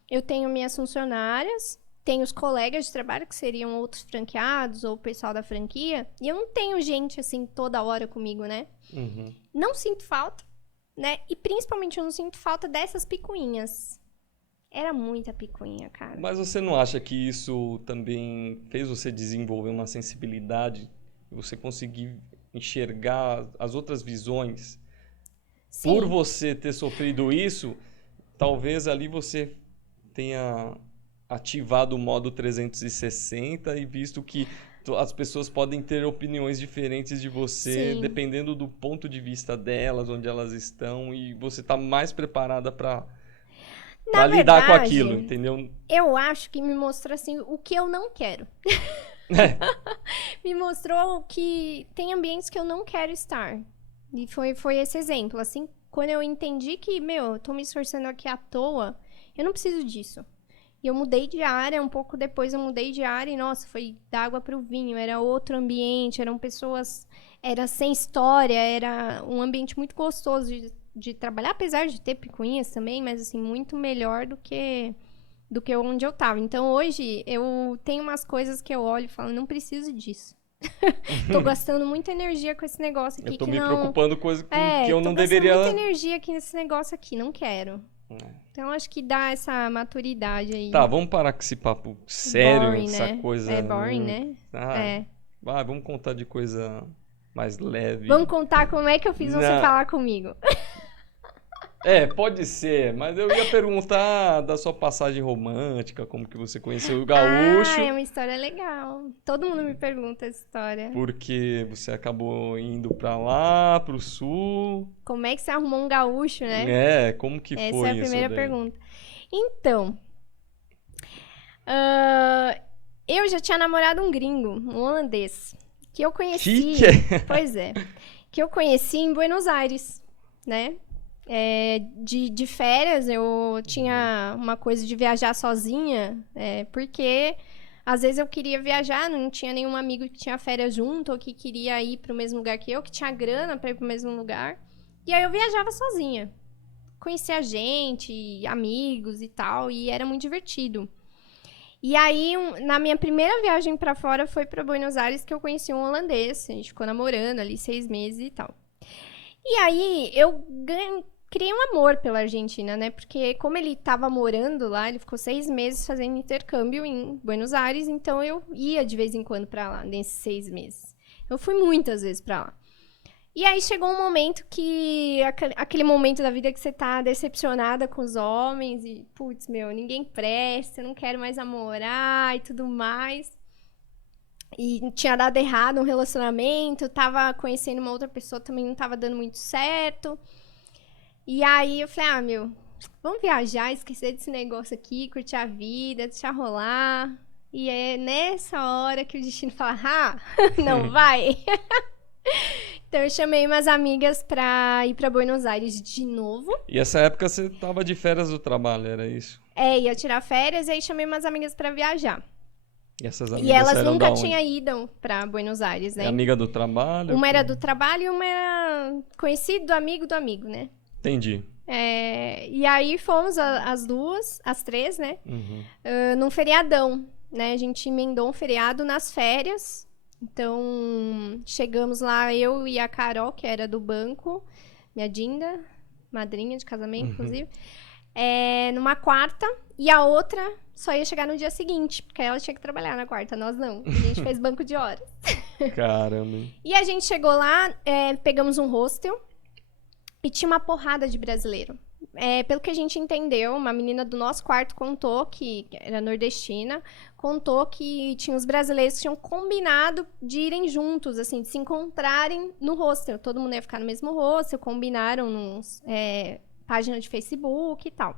Eu tenho minhas funcionárias, tenho os colegas de trabalho que seriam outros franqueados ou o pessoal da franquia. E eu não tenho gente assim toda hora comigo, né? Uhum. Não sinto falta, né? E principalmente eu não sinto falta dessas picuinhas. Era muita picuinha, cara. Mas você não acha que isso também fez você desenvolver uma sensibilidade, você conseguir enxergar as outras visões? Por Sim, você ter sofrido isso, talvez ali você tenha ativado o modo 360 e visto que as pessoas podem ter opiniões diferentes de você, sim. dependendo do ponto de vista delas, onde elas estão, e você está mais preparada para Na lidar com aquilo, verdade, entendeu? eu acho que me mostrou assim o que eu não quero. É. Me mostrou que tem ambientes que eu não quero estar. E foi esse exemplo. Assim, quando eu entendi que, meu, eu tô me esforçando aqui à toa, eu não preciso disso. E eu mudei de área, um pouco depois eu mudei de área e, nossa, foi da água pro vinho. Era outro ambiente, eram pessoas, era sem história, era um ambiente muito gostoso de trabalhar, apesar de ter picuinhas também, mas, assim, muito melhor do que onde eu tava. Então, hoje, eu tenho umas coisas que eu olho e falo, não preciso disso. Tô gastando muita energia com esse negócio Eu aqui tô que me não. preocupando com que É, eu tô não gastando muita deveria. energia aqui nesse negócio aqui, não quero. Então, acho que dá essa maturidade Tá, aí. vamos parar com esse papo sério, Boring, essa né? É coisa boring, meio. né? Ah, É. vai, vamos contar de coisa mais Vamos leve. contar como é que eu fiz você Na... falar comigo. É, pode ser, mas eu ia perguntar da sua passagem romântica, como que você conheceu o Ah, é gaúcho, uma história legal. Todo mundo me pergunta essa história. porque você acabou indo pra lá, pro sul. Como é que você arrumou um gaúcho, né? É, como que Essa é foi a isso primeira daí? pergunta. Então, eu já tinha namorado um gringo, um holandês, que eu Que conheci, é? pois é, que eu conheci em Buenos Aires, né? De férias, eu tinha uma coisa de viajar sozinha, porque às vezes eu queria viajar, não tinha nenhum amigo que tinha férias junto ou que queria ir para o mesmo lugar que eu, que tinha grana para ir para o mesmo lugar. E aí eu viajava sozinha. Conhecia gente, amigos e tal, e era muito divertido. E aí, na minha primeira viagem pra fora, foi pra Buenos Aires que eu conheci um holandês. A gente ficou namorando ali 6 meses e tal. E aí, eu criei um amor pela Argentina, né? Porque como ele tava morando lá, ele ficou 6 meses fazendo intercâmbio em Buenos Aires, então eu ia de vez em quando pra lá, nesses 6 meses. Eu fui muitas vezes pra lá. E aí chegou um momento que. Aquele momento da vida que você tá decepcionada com os homens e, putz, meu, ninguém presta, eu não quero mais namorar e tudo mais. E tinha dado errado um relacionamento, tava conhecendo uma outra pessoa, também não tava dando muito certo. E aí eu falei, ah, meu, vamos viajar, esquecer desse negócio aqui, curtir a vida, deixar rolar. E é nessa hora que o destino fala, ah, não vai. Então eu chamei umas amigas pra ir pra Buenos Aires de novo. E essa época você tava de férias do trabalho, era isso? Ia tirar férias e aí chamei umas amigas pra viajar. E essas E amigas elas saíram da nunca tinham onde? ido pra Buenos Aires, É né? amiga do trabalho? Uma era do trabalho e uma era conhecido do amigo, né? Entendi. E aí fomos as duas, as três, né? Uhum. Num feriadão, né? A gente emendou um feriado nas férias. Então, chegamos lá, eu e a Carol, que era do banco, minha Dinda, madrinha de casamento, Uhum. inclusive. numa quarta, e a outra só ia chegar no dia seguinte, porque ela tinha que trabalhar na quarta, nós não. A gente fez banco de horas. Caramba. E a gente chegou lá, pegamos um hostel, e tinha uma porrada de brasileiro. Pelo que a gente entendeu, uma menina do nosso quarto contou, que era nordestina, contou que tinha os brasileiros que tinham combinado de irem juntos, assim, de se encontrarem no hostel. Todo mundo ia ficar no mesmo hostel, combinaram nos página de Facebook e tal.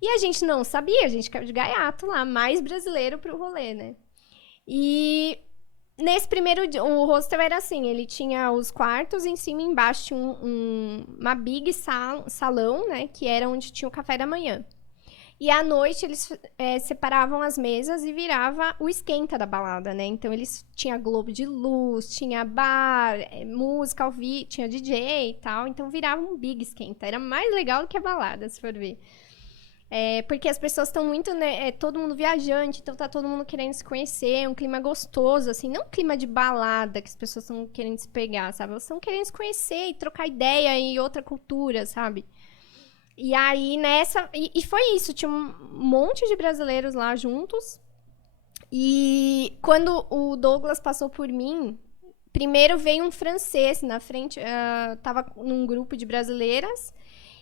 E a gente não sabia, a gente caiu de gaiato lá, mais brasileiro pro rolê, né? E nesse primeiro dia, o hostel era assim, ele tinha os quartos, em cima e embaixo tinha uma big salão, né? Que era onde tinha o café da manhã. E à noite eles separavam as mesas e virava o esquenta da balada, né? Então eles tinha globo de luz, tinha bar, música ao vivo, tinha DJ e tal. Então virava um big esquenta. Era mais legal do que a balada, se for ver. Porque as pessoas estão muito, né? Todo mundo viajante, então tá todo mundo querendo se conhecer, um clima gostoso, assim, não um clima de balada que as pessoas estão querendo se pegar, sabe? Elas estão querendo se conhecer e trocar ideia e outra cultura, sabe? E aí nessa. E foi isso, tinha um monte de brasileiros lá juntos. E quando o Douglas passou por mim, primeiro veio um francês na frente, tava num grupo de brasileiras.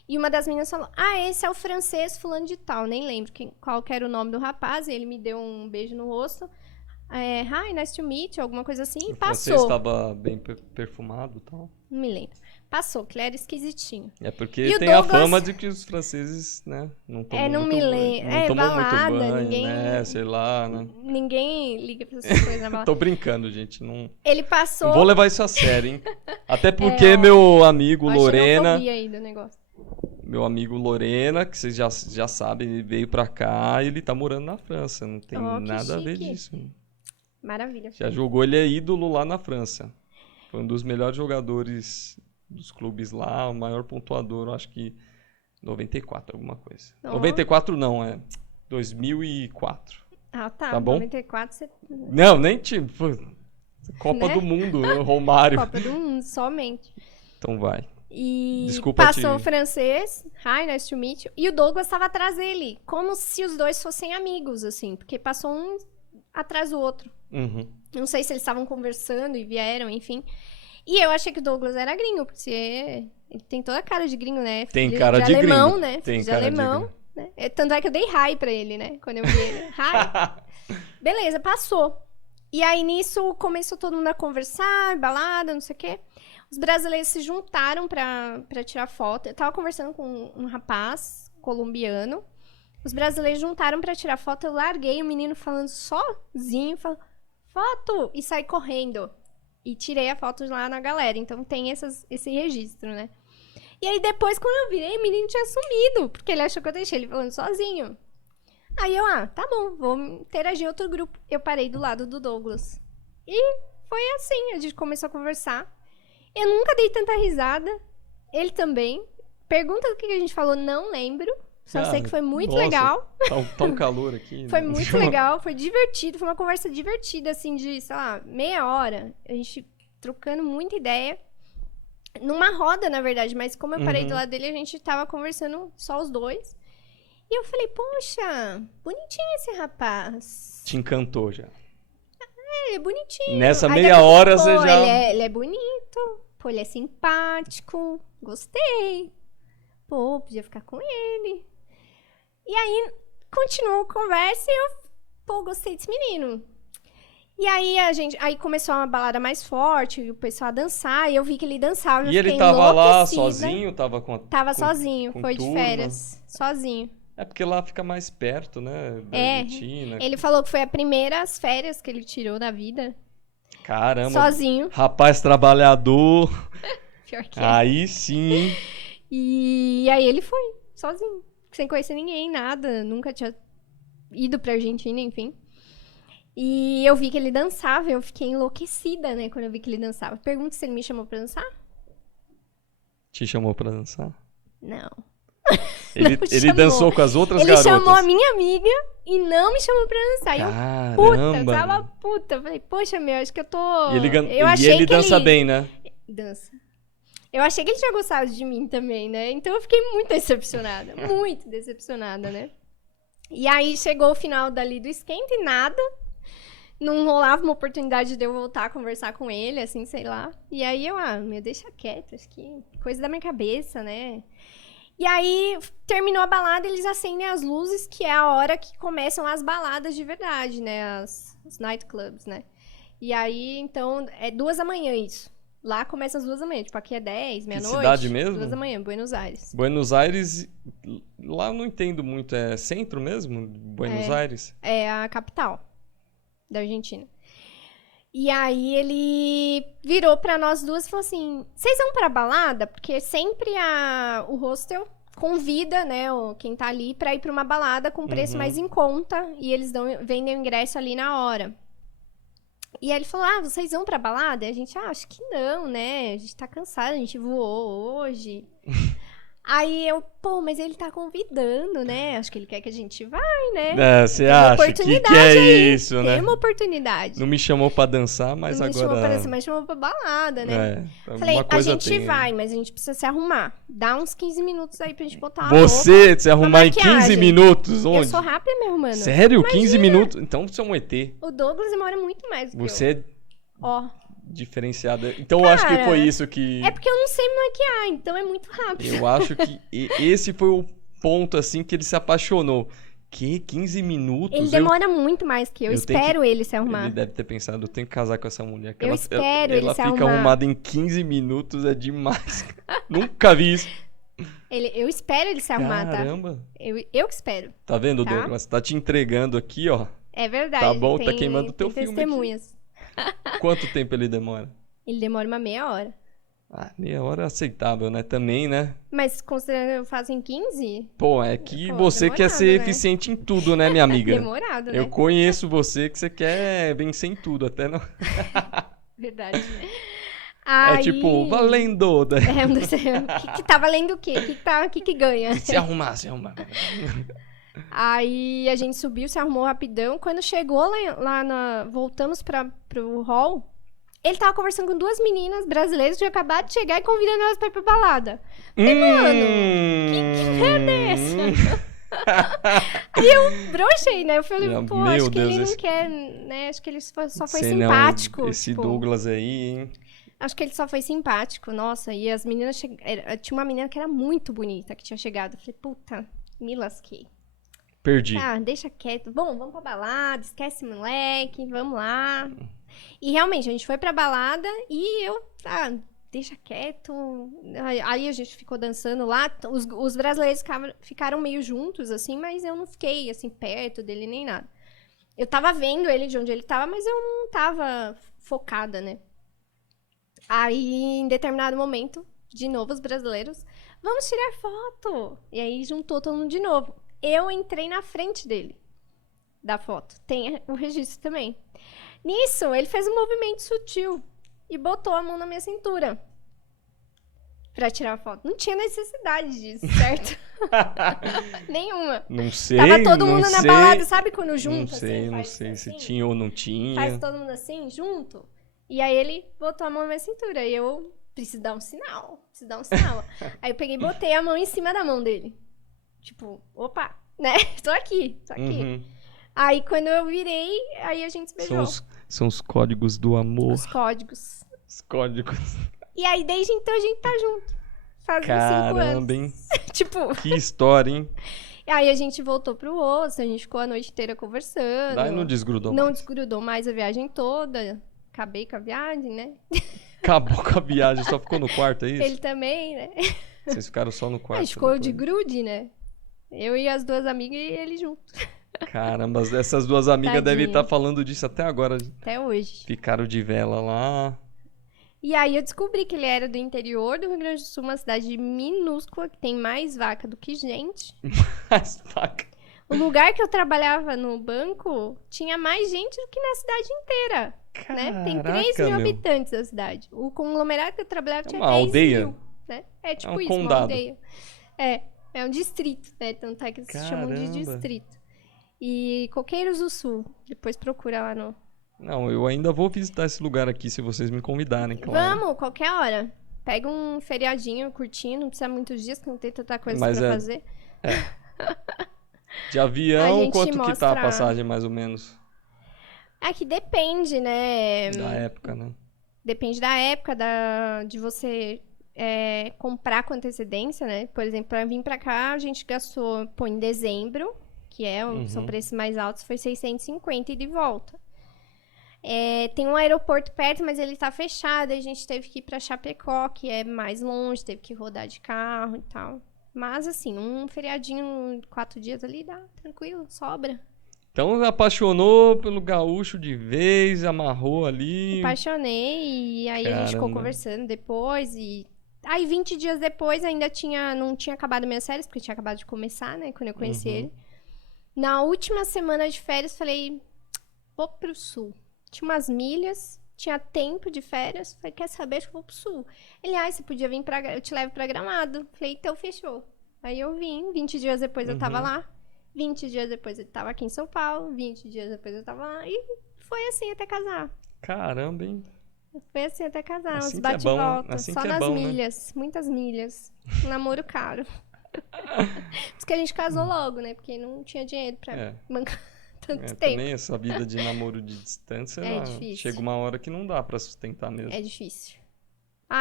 E uma das meninas falou, esse é o francês fulano de tal. Nem lembro qual que era o nome do rapaz. E ele me deu um beijo no rosto. Hi, nice to meet you, alguma coisa assim. E passou. O francês estava bem perfumado e tal? Não me lembro. Passou, que ele era esquisitinho. Porque e tem Douglas... a fama de que os franceses, né, não tomam não muito me lembro. Não tomam balada, muito banho, ninguém... né, sei lá, né. Ninguém liga pra essas coisas na balada. Tô brincando, gente. Não... Ele passou... Não vou levar isso a sério, hein. Até porque meu amigo Lorena... Aí do negócio. Meu amigo Lorena, que vocês já sabem, ele veio pra cá e ele tá morando na França. Não tem nada a ver disso. Maravilha. Já jogou, ele é ídolo lá na França. Foi um dos melhores jogadores dos clubes lá, o maior pontuador, eu acho que 94, alguma coisa. 94 não, 2004. Tá. Tá bom? 94 você... Não, nem tipo... Copa do Mundo, Romário. Copa do Mundo, somente. Então vai. E Desculpa passou o francês, hi, nice to meet you, e o Douglas estava atrás dele, como se os dois fossem amigos, assim, porque passou um atrás do outro. Uhum. Não sei se eles estavam conversando e vieram, enfim. E eu achei que o Douglas era gringo, porque ele tem toda a cara de gringo, né? Tem cara de alemão, gringo. Né? Tem de cara alemão, de né? Tanto é que eu dei hi pra ele, né? Quando eu vi ele. Hi. Beleza, passou. E aí, nisso, começou todo mundo a conversar, balada, não sei o quê. Os brasileiros se juntaram pra tirar foto. Eu tava conversando com um rapaz colombiano. Os brasileiros juntaram pra tirar foto. Eu larguei o menino falando sozinho, falando, foto! E saí correndo. E tirei a foto lá na galera. Então tem esse registro, né? E aí depois, quando eu virei, o menino tinha sumido. Porque ele achou que eu deixei ele falando sozinho. Aí eu, tá bom, vou interagir em outro grupo. Eu parei do lado do Douglas. E foi assim, a gente começou a conversar. Eu nunca dei tanta risada. Ele também. Pergunta do que a gente falou, não lembro. Só sei que foi muito legal. Tá um calor aqui. Foi muito legal, foi divertido. Foi uma conversa divertida, assim, de, sei lá, meia hora. A gente trocando muita ideia. Numa roda, na verdade. Mas como eu parei do lado dele, a gente tava conversando só os dois. E eu falei, poxa, bonitinho esse rapaz. Te encantou já. Ele é bonitinho. Nessa meia hora você já... Ele é bonito. Pô, ele é simpático. Gostei. Pô, podia ficar com ele. E aí, continuou a conversa e eu, gostei desse menino. E aí, aí começou uma balada mais forte, o pessoal a dançar, e eu vi que ele dançava. E ele tava lá sozinho? Tava sozinho, foi de férias. Sozinho. É porque lá fica mais perto, né? Da Argentina. Ele falou que foi a primeiras férias que ele tirou da vida. Caramba. Sozinho. Rapaz trabalhador. Pior que Aí sim. E aí ele foi, sozinho. Sem conhecer ninguém, nada. Nunca tinha ido pra Argentina, enfim. E eu vi que ele dançava. Eu fiquei enlouquecida, né? Quando eu vi que ele dançava. Pergunta se ele me chamou pra dançar. Te chamou pra dançar? Não. Ele dançou com as outras garotas? Ele chamou a minha amiga e não me chamou pra dançar. Caramba. Eu tava puta. Eu falei, poxa, meu, acho que eu tô... E ele dança bem, né? Dança. Eu achei que ele tinha gostado de mim também, né? Então eu fiquei muito decepcionada, né? E aí chegou o final dali do esquenta e nada. Não rolava uma oportunidade de eu voltar a conversar com ele, assim, sei lá. E aí eu, deixa quieto, acho que coisa da minha cabeça, né? E aí terminou a balada, eles acendem as luzes, que é a hora que começam as baladas de verdade, né? As nightclubs, né? E aí, então, é 2 da manhã isso. Lá começa às 2 da manhã, tipo, aqui é 10, meia-noite. cidade mesmo? 2 da manhã, Buenos Aires. Buenos Aires, lá eu não entendo muito, é centro mesmo? Buenos Aires? É a capital da Argentina. E aí ele virou pra nós duas e falou assim, vocês vão pra balada? Porque sempre o hostel convida, né, quem tá ali pra ir pra uma balada com preço mais em conta e eles vendem o ingresso ali na hora. E aí ele falou, vocês vão pra balada? E a gente, acho que não, né? A gente tá cansado, a gente voou hoje. Aí eu, mas ele tá convidando, né? Acho que ele quer que a gente vá, né? Você acha que é isso, né? Tem uma oportunidade. Não me chamou pra dançar, mas não agora... Não me chamou pra dançar, mas chamou pra balada, né? Falei, a gente vai, mas a gente precisa se arrumar. Dá uns 15 minutos aí pra gente botar uma Você se arrumar em 15 minutos? Onde? Eu sou rápida me arrumando. Sério? Imagina. 15 minutos? Então você é um ET. O Douglas demora muito mais do que eu. Você é diferenciada. Então eu acho que foi isso que... É porque eu não sei me maquiar, então é muito rápido. Eu acho que esse foi o ponto, assim, que ele se apaixonou. Que 15 minutos? Ele demora muito mais que eu. Espero ele se arrumar. Ele deve ter pensado, eu tenho que casar com essa mulher. Eu espero ele se arrumar. Ela fica arrumada em 15 minutos, é demais. Nunca vi isso. Eu espero ele se arrumar, tá? Caramba. Eu que espero. Tá vendo, Douglas? Tá te entregando aqui, ó. É verdade. Tá bom, tá queimando o teu filme testemunhas. Aqui. Quanto tempo ele demora? Ele demora uma meia hora. Meia hora é aceitável, né? Também, né? Mas considerando que eu faço em 15... É que você quer ser eficiente em tudo, né, minha amiga? Demorado, né? Eu conheço você que você quer vencer em tudo, até não... Verdade. É tipo, valendo! Que tá valendo o quê? O que ganha? Se arrumar. Aí a gente subiu, se arrumou rapidão. Quando chegou voltamos pro hall, ele tava conversando com 2 meninas brasileiras que tinham acabado de chegar e convidando elas pra ir pra balada. Falei, mano, que merda é essa? Aí eu brochei, né? Eu falei, acho que ele não quer, né? Acho que ele só foi simpático. Esse Douglas aí, hein? Acho que ele só foi simpático, nossa. E as meninas... Tinha uma menina que era muito bonita, que tinha chegado. Eu falei, puta, me lasquei. Perdi. Deixa quieto. Bom, vamos pra balada, esquece moleque, vamos lá. E realmente, a gente foi pra balada e eu... deixa quieto. Aí a gente ficou dançando lá. Os brasileiros ficaram meio juntos, assim, mas eu não fiquei, assim, perto dele nem nada. Eu tava vendo ele de onde ele tava, mas eu não tava focada, né? Aí, em determinado momento, de novo, os brasileiros, vamos tirar foto. E aí, juntou todo mundo de novo. Eu entrei na frente dele, da foto. Tem o registro também. Nisso, ele fez um movimento sutil e botou a mão na minha cintura pra tirar a foto. Não tinha necessidade disso, certo? Nenhuma. Não sei, Tava todo mundo na balada, sabe quando junta? Não sei se tinha ou não tinha. Faz todo mundo assim, junto. E aí ele botou a mão na minha cintura e eu preciso dar um sinal. Aí eu peguei e botei a mão em cima da mão dele. Tipo, opa, né? Tô aqui. Uhum. Aí quando eu virei, aí a gente se beijou. São os códigos do amor. Os códigos. Os códigos. E aí desde então a gente tá junto. Faz 5 anos. Caramba, hein? Tipo... Que história, hein? Aí a gente voltou pro osso, a gente ficou a noite inteira conversando. Daí não desgrudou mais. Não desgrudou mais a viagem toda. Acabei com a viagem, né? Acabou com a viagem, só ficou no quarto, é isso? Ele também, né? Vocês ficaram só no quarto. A gente ficou de grude, né? Eu e as 2 amigas e ele junto. Caramba, essas 2 amigas devem estar falando disso até agora. Até hoje. Ficaram de vela lá. E aí eu descobri que ele era do interior do Rio Grande do Sul, uma cidade minúscula, que tem mais vaca do que gente. Mais vaca. O lugar que eu trabalhava no banco tinha mais gente do que na cidade inteira. Caraca, né? Tem 3 mil habitantes a cidade. O conglomerado que eu trabalhava tinha 10 aldeia. mil. Né? É tipo um isso, condado. uma aldeia. É um distrito, né? Tanto é que eles chamam de distrito. E Coqueiros do Sul. Depois procura lá no... Não, eu ainda vou visitar esse lugar aqui se vocês me convidarem, claro. Vamos, qualquer hora. Pega um feriadinho curtinho, não precisa muitos dias, que não tem tanta coisa Mas pra fazer. De A avião, gente quanto que tá a mostra- passagem, mais ou menos? É que depende, né? Da época, né? Depende da época, de você comprar com antecedência, né? Por exemplo, pra vir pra cá, a gente gastou, pô, em dezembro, que são preços mais altos, foi 650 e de volta. Tem um aeroporto perto, mas ele tá fechado, a gente teve que ir pra Chapecó, que é mais longe, teve que rodar de carro e tal. Mas, assim, um feriadinho, 4 dias ali, dá, tranquilo, sobra. Então apaixonou pelo gaúcho de vez, amarrou ali. Apaixonei, e aí a gente ficou Caramba. conversando depois, e... Aí, 20 dias depois, ainda não tinha acabado minhas férias, porque tinha acabado de começar, né, quando eu conheci ele. Na última semana de férias, falei, vou pro sul. Tinha umas milhas, tinha tempo de férias, falei, quer saber, acho que vou pro sul. Ele, você podia vir eu te levo pra Gramado. Falei, então fechou. Aí eu vim, 20 dias depois eu tava lá, 20 dias depois eu tava aqui em São Paulo, 20 dias depois eu tava lá, e foi assim até casar. Caramba, hein? Foi assim até casar, Assim uns que é bom, bate-volta, assim só que é nas bom, né? milhas, muitas milhas. Um namoro caro. Por isso que a gente casou logo, né? Porque não tinha dinheiro pra bancar tanto tempo. Também essa vida de namoro de distância, Difícil. chega uma hora que não dá pra sustentar mesmo. É difícil.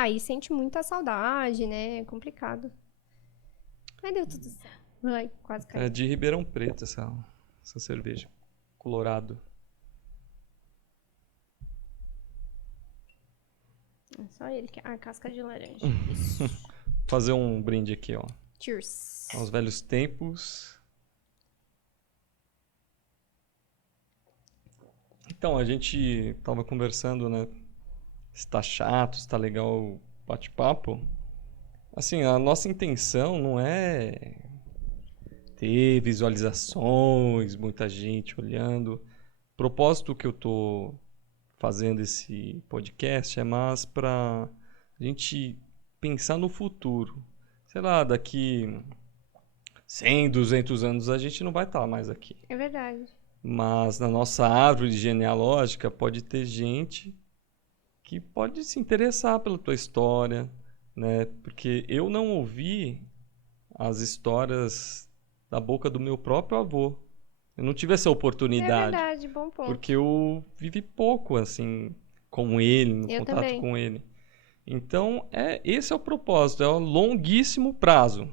E sente muita saudade, né? É complicado. Mas deu tudo certo. Ai, quase caiu. É de Ribeirão Preto essa cerveja. Colorado. É só ele que... casca de laranja. Isso. Fazer um brinde aqui, ó. Cheers. Aos velhos tempos. Então, a gente tava conversando, né? Se tá chato, se tá legal o bate-papo. Assim, a nossa intenção não é ter visualizações, muita gente olhando. O propósito que eu tô fazendo esse podcast é mais pra gente pensar no futuro. Sei lá, daqui 100, 200 anos a gente não vai estar mais aqui. É verdade. Mas na nossa árvore genealógica pode ter gente que pode se interessar pela tua história, né? Porque eu não ouvi as histórias da boca do meu próprio avô. Eu não tive essa É oportunidade. verdade, bom ponto. Porque eu vivi pouco, assim, com ele, no Eu contato também. com ele. Então, esse é o propósito, é um longuíssimo prazo,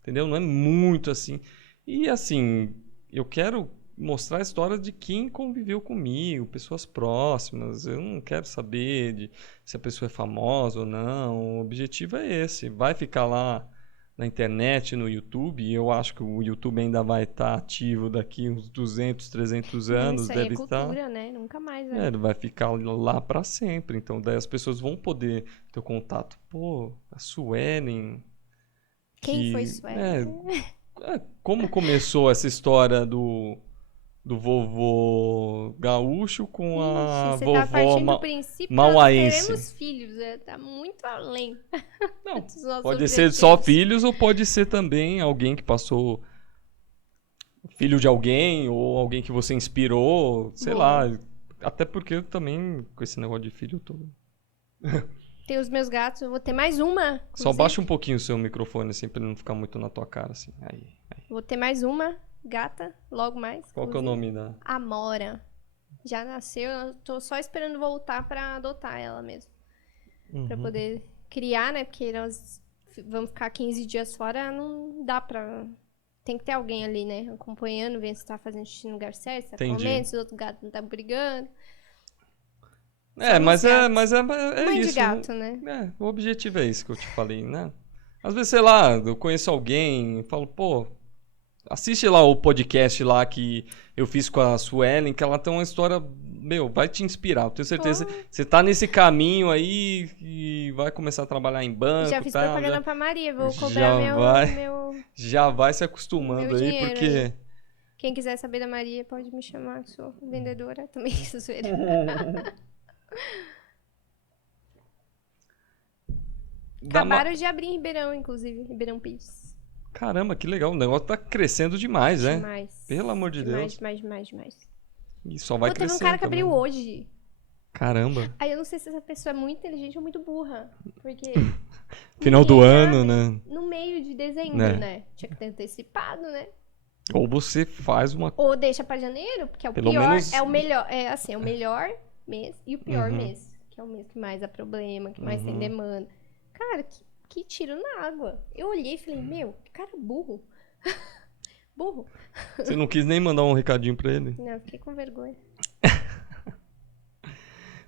entendeu? Não é muito assim. E, assim, eu quero mostrar a história de quem conviveu comigo, pessoas próximas. Eu não quero saber se a pessoa é famosa ou não. O objetivo é esse. Vai ficar lá na internet, no YouTube, e eu acho que o YouTube ainda vai estar ativo daqui uns 200, 300 anos, Isso aí deve é cultura, né? Nunca mais, né? ele vai ficar lá para sempre. Então, daí as pessoas vão poder ter o contato. Pô, a Suelen. Quem foi Suelen? Como começou essa história do vovô gaúcho com a Você tá vovó partindo do princípio que nós mauaense? teremos filhos, né? Tá muito além. Não, dos nossos pode ser só objetivos. filhos ou pode ser também alguém que passou filho de alguém ou alguém que você inspirou, sei Boa. lá. Até porque eu também, com esse negócio de filho, eu tô... Tem os meus gatos, eu vou ter mais uma. Só inclusive. baixa um pouquinho o seu microfone, assim, pra ele não ficar muito na tua cara, assim. Aí. Vou ter mais uma gata, logo mais. Qual que é o inclusive. nome da... Amora. Já nasceu, eu tô só esperando voltar pra adotar ela mesmo. Pra poder criar, né? Porque nós vamos ficar 15 dias fora, não dá pra... Tem que ter alguém ali, né? Acompanhando, vendo se tá fazendo xixi no lugar certo, se tá Entendi. comendo, se o outro gato não tá brigando. Mas gatos. é Mãe isso. de gato, né? O objetivo é isso que eu te falei, né? Às vezes, sei lá, eu conheço alguém, falo, pô, assiste lá o podcast lá que eu fiz com a Suelen, que ela tem uma história, vai te inspirar. Eu tenho certeza que você tá nesse caminho aí e vai começar a trabalhar em banco. Já fiz tal, propaganda pra Maria, vou já cobrar vai. meu... Já vai se acostumando Meu aí, dinheiro porque... aí. Quem quiser saber da Maria, pode me chamar, que sou vendedora também, sou zoeira. Acabaram de abrir em Ribeirão, inclusive, Ribeirão Pires. Caramba, que legal. O negócio tá crescendo demais, né? Demais. Pelo amor de Deus. Demais. E só vai Teve crescendo um cara que também. abriu hoje. Caramba. Aí eu não sei se essa pessoa é muito inteligente ou muito burra. Porque. Final do ninguém ano, abre né? No meio de dezembro, Né. né? Tinha que ter antecipado, né? Ou você faz uma... Ou deixa pra janeiro, porque é o Pelo pior. menos- É o melhor. É assim, é o melhor mês e o pior Uhum. mês. Que é o mês que mais dá problema, que mais tem Uhum. demanda. Cara, que tiro na água. Eu olhei e falei, meu, que cara burro. Burro. Você não quis nem mandar um recadinho pra ele? Não, eu fiquei com vergonha.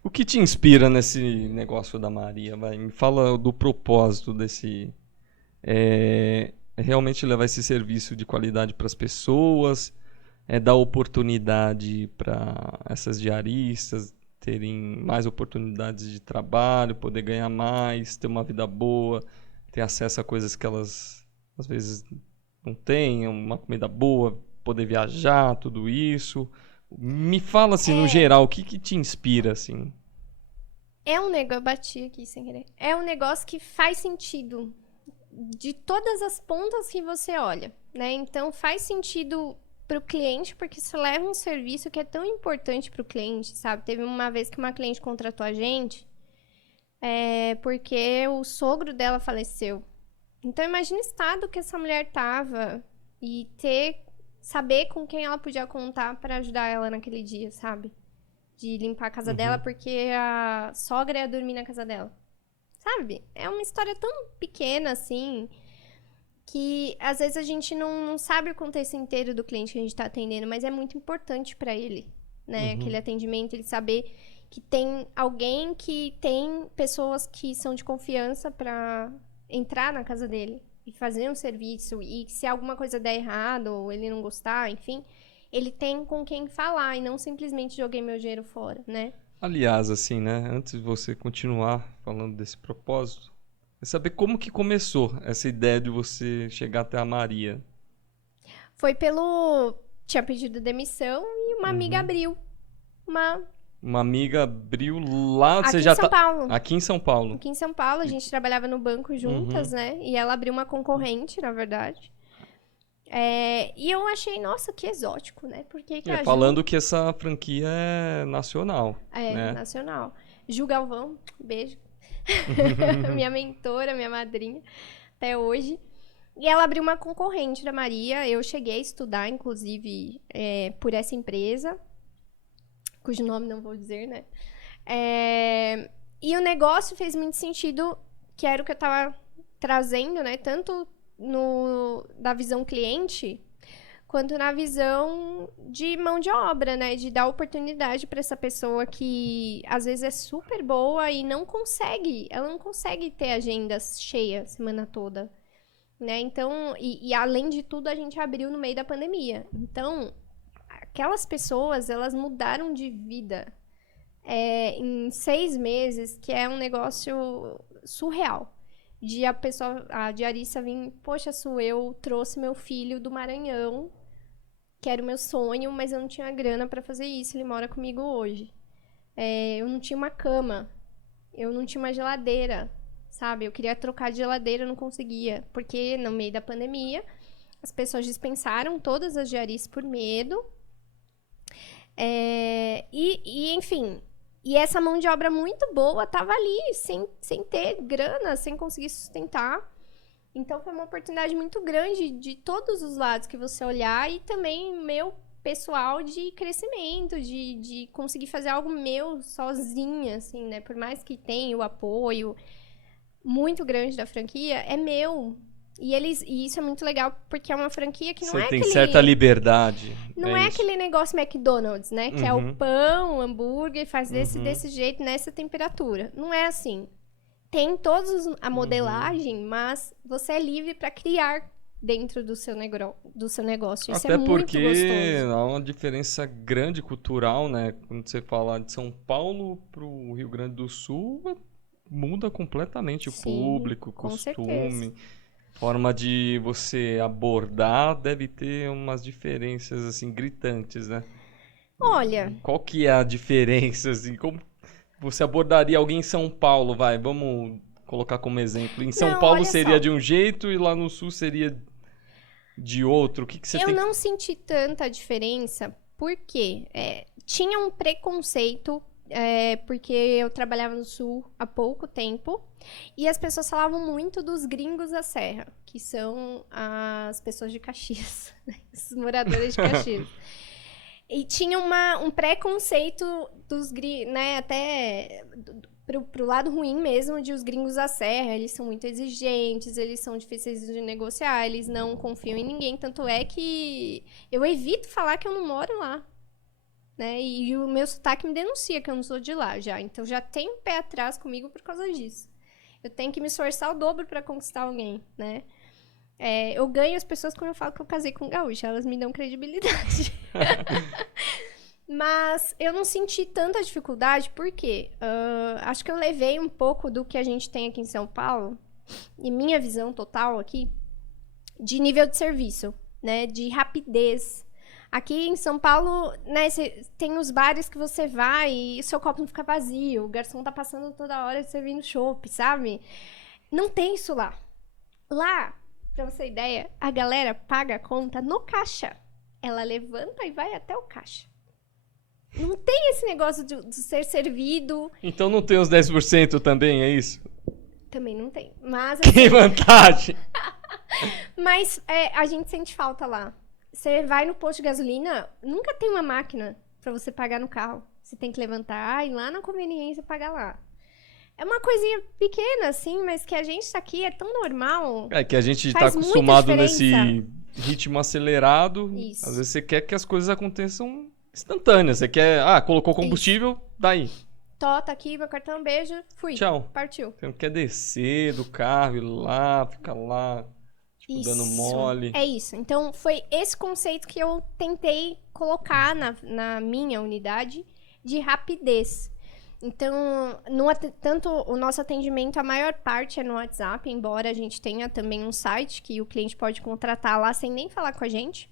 O que te inspira nesse negócio da Maria? Vai, me fala do propósito desse... realmente levar esse serviço de qualidade para as pessoas, dar oportunidade para essas diaristas terem mais oportunidades de trabalho, poder ganhar mais, ter uma vida boa, ter acesso a coisas que elas às vezes não têm, uma comida boa, poder viajar, tudo isso. Me fala assim, no geral, o que que te inspira assim? É um negócio, eu bati aqui sem querer. É um negócio que faz sentido de todas as pontas que você olha, né? Então faz sentido pro cliente, porque você leva um serviço que é tão importante pro cliente, sabe? Teve uma vez que uma cliente contratou a gente, porque o sogro dela faleceu. Então imagina o estado que essa mulher tava e saber com quem ela podia contar para ajudar ela naquele dia, sabe? De limpar a casa dela porque a sogra ia dormir na casa dela. Sabe? É uma história tão pequena assim que às vezes a gente não sabe o contexto inteiro do cliente que a gente tá atendendo, mas é muito importante para ele, né? Aquele atendimento, ele saber que tem alguém que tem pessoas que são de confiança para entrar na casa dele e fazer um serviço, e se alguma coisa der errado ou ele não gostar, enfim, ele tem com quem falar e não simplesmente joguei meu dinheiro fora, né? Aliás, assim, né? Antes de você continuar falando desse propósito, é saber como que começou essa ideia de você chegar até a Maria. Foi tinha pedido demissão e uma amiga abriu Uma amiga abriu lá, aqui você em já São tá Paulo. aqui em São Paulo. Aqui em São Paulo, a gente trabalhava no banco juntas, né? E ela abriu uma concorrente, na verdade. E eu achei, nossa, que exótico, né? Por que a Ju... Falando que essa franquia é nacional, né? nacional. Ju Galvão, beijo. Minha mentora, minha madrinha, até hoje. E ela abriu uma concorrente da Maria. Eu cheguei a estudar, inclusive, por essa empresa, cujo nome não vou dizer, né? E o negócio fez muito sentido, que era o que eu tava trazendo, né? Tanto da visão cliente, quanto na visão de mão de obra, né? De dar oportunidade para essa pessoa que às vezes é super boa e ela não consegue ter agenda cheia semana toda, né? Então, e além de tudo, a gente abriu no meio da pandemia. Então, aquelas pessoas, elas mudaram de vida em 6 meses, que é um negócio surreal. A diarista vir, poxa, eu trouxe meu filho do Maranhão, que era o meu sonho, mas eu não tinha grana pra fazer isso, ele mora comigo hoje. Eu não tinha uma cama, eu não tinha uma geladeira, sabe? Eu queria trocar de geladeira, eu não conseguia, porque no meio da pandemia, as pessoas dispensaram todas as diaristas por medo. Enfim... E essa mão de obra muito boa tava ali, sem ter grana, sem conseguir sustentar. Então, foi uma oportunidade muito grande de todos os lados que você olhar. E também meu pessoal de crescimento, de conseguir fazer algo meu sozinha, assim, né? Por mais que tenha o apoio muito grande da franquia, é meu. E isso é muito legal, porque é uma franquia que não Você é tem aquele... certa liberdade. Não é isso. aquele negócio McDonald's, né? Que é o pão, o hambúrguer, faz desse jeito, nessa temperatura. Não é assim. Tem todos a modelagem, mas você é livre para criar dentro do seu negócio. Isso Até é muito porque gostoso. há uma diferença grande cultural, né? Quando você fala de São Paulo para o Rio Grande do Sul, muda completamente o público, o costume. Forma de você abordar deve ter umas diferenças, assim, gritantes, né? Olha... Qual que é a diferença, assim? Como você abordaria alguém em São Paulo, vamos colocar como exemplo. Em São Paulo seria de um jeito e lá no Sul seria de outro. O que você tem? Eu não senti tanta diferença, porque tinha um preconceito porque eu trabalhava no Sul há pouco tempo, e as pessoas falavam muito dos gringos da Serra, que são as pessoas de Caxias, os moradores de Caxias. E tinha um preconceito dos gringos, né, até pro lado ruim mesmo de os gringos da Serra. Eles são muito exigentes, eles são difíceis de negociar, eles não confiam em ninguém, tanto é que eu evito falar que eu não moro lá. Né? E o meu sotaque me denuncia que eu não sou de lá já. Então já tem um pé atrás comigo por causa disso. Eu tenho que me esforçar o dobro para conquistar alguém, né? Eu ganho as pessoas quando eu falo que eu casei com um gaúcho. Elas me dão credibilidade. Mas eu não senti tanta dificuldade, porque acho que eu levei um pouco do que a gente tem aqui em São Paulo, e minha visão total aqui, de nível de serviço, né? De rapidez. Aqui em São Paulo, né, tem os bares que você vai e o seu copo não fica vazio, o garçom tá passando toda hora servindo chopp, sabe? Não tem isso lá. Lá, pra você ter ideia, a galera paga a conta no caixa. Ela levanta e vai até o caixa. Não tem esse negócio de ser servido. Então não tem os 10% também, é isso? Também não tem. Mas, Que assim, vantagem! mas a gente sente falta lá. Você vai no posto de gasolina, nunca tem uma máquina pra você pagar no carro. Você tem que levantar e ir lá na conveniência pagar lá. É uma coisinha pequena, assim, mas que a gente tá aqui, é tão normal. É que a gente tá Faz muita acostumado diferença. nesse ritmo acelerado. Isso. Às vezes você quer que as coisas aconteçam instantâneas. Você quer, colocou combustível, daí. Tá aqui, meu cartão, beijo, fui. Tchau. Partiu. Você não quer descer do carro, ir lá, ficar lá, tipo, Isso. dando mole. É isso. Então, foi esse conceito que eu tentei colocar na minha unidade de rapidez. Então, tanto o nosso atendimento, a maior parte é no WhatsApp, embora a gente tenha também um site que o cliente pode contratar lá sem nem falar com a gente.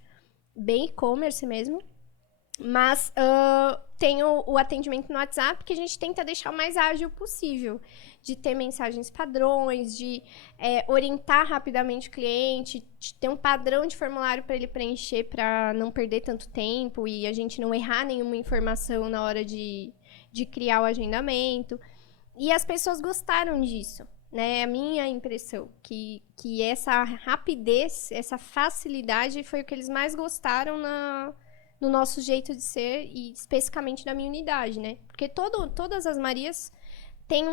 Bem e-commerce mesmo. Mas tem o atendimento no WhatsApp, que a gente tenta deixar o mais ágil possível. De ter mensagens padrões, de orientar rapidamente o cliente, de ter um padrão de formulário para ele preencher para não perder tanto tempo e a gente não errar nenhuma informação na hora de criar o agendamento. E as pessoas gostaram disso, né? É a minha impressão, que essa rapidez, essa facilidade foi o que eles mais gostaram no nosso jeito de ser e especificamente da minha unidade, né? Porque todas as Marias têm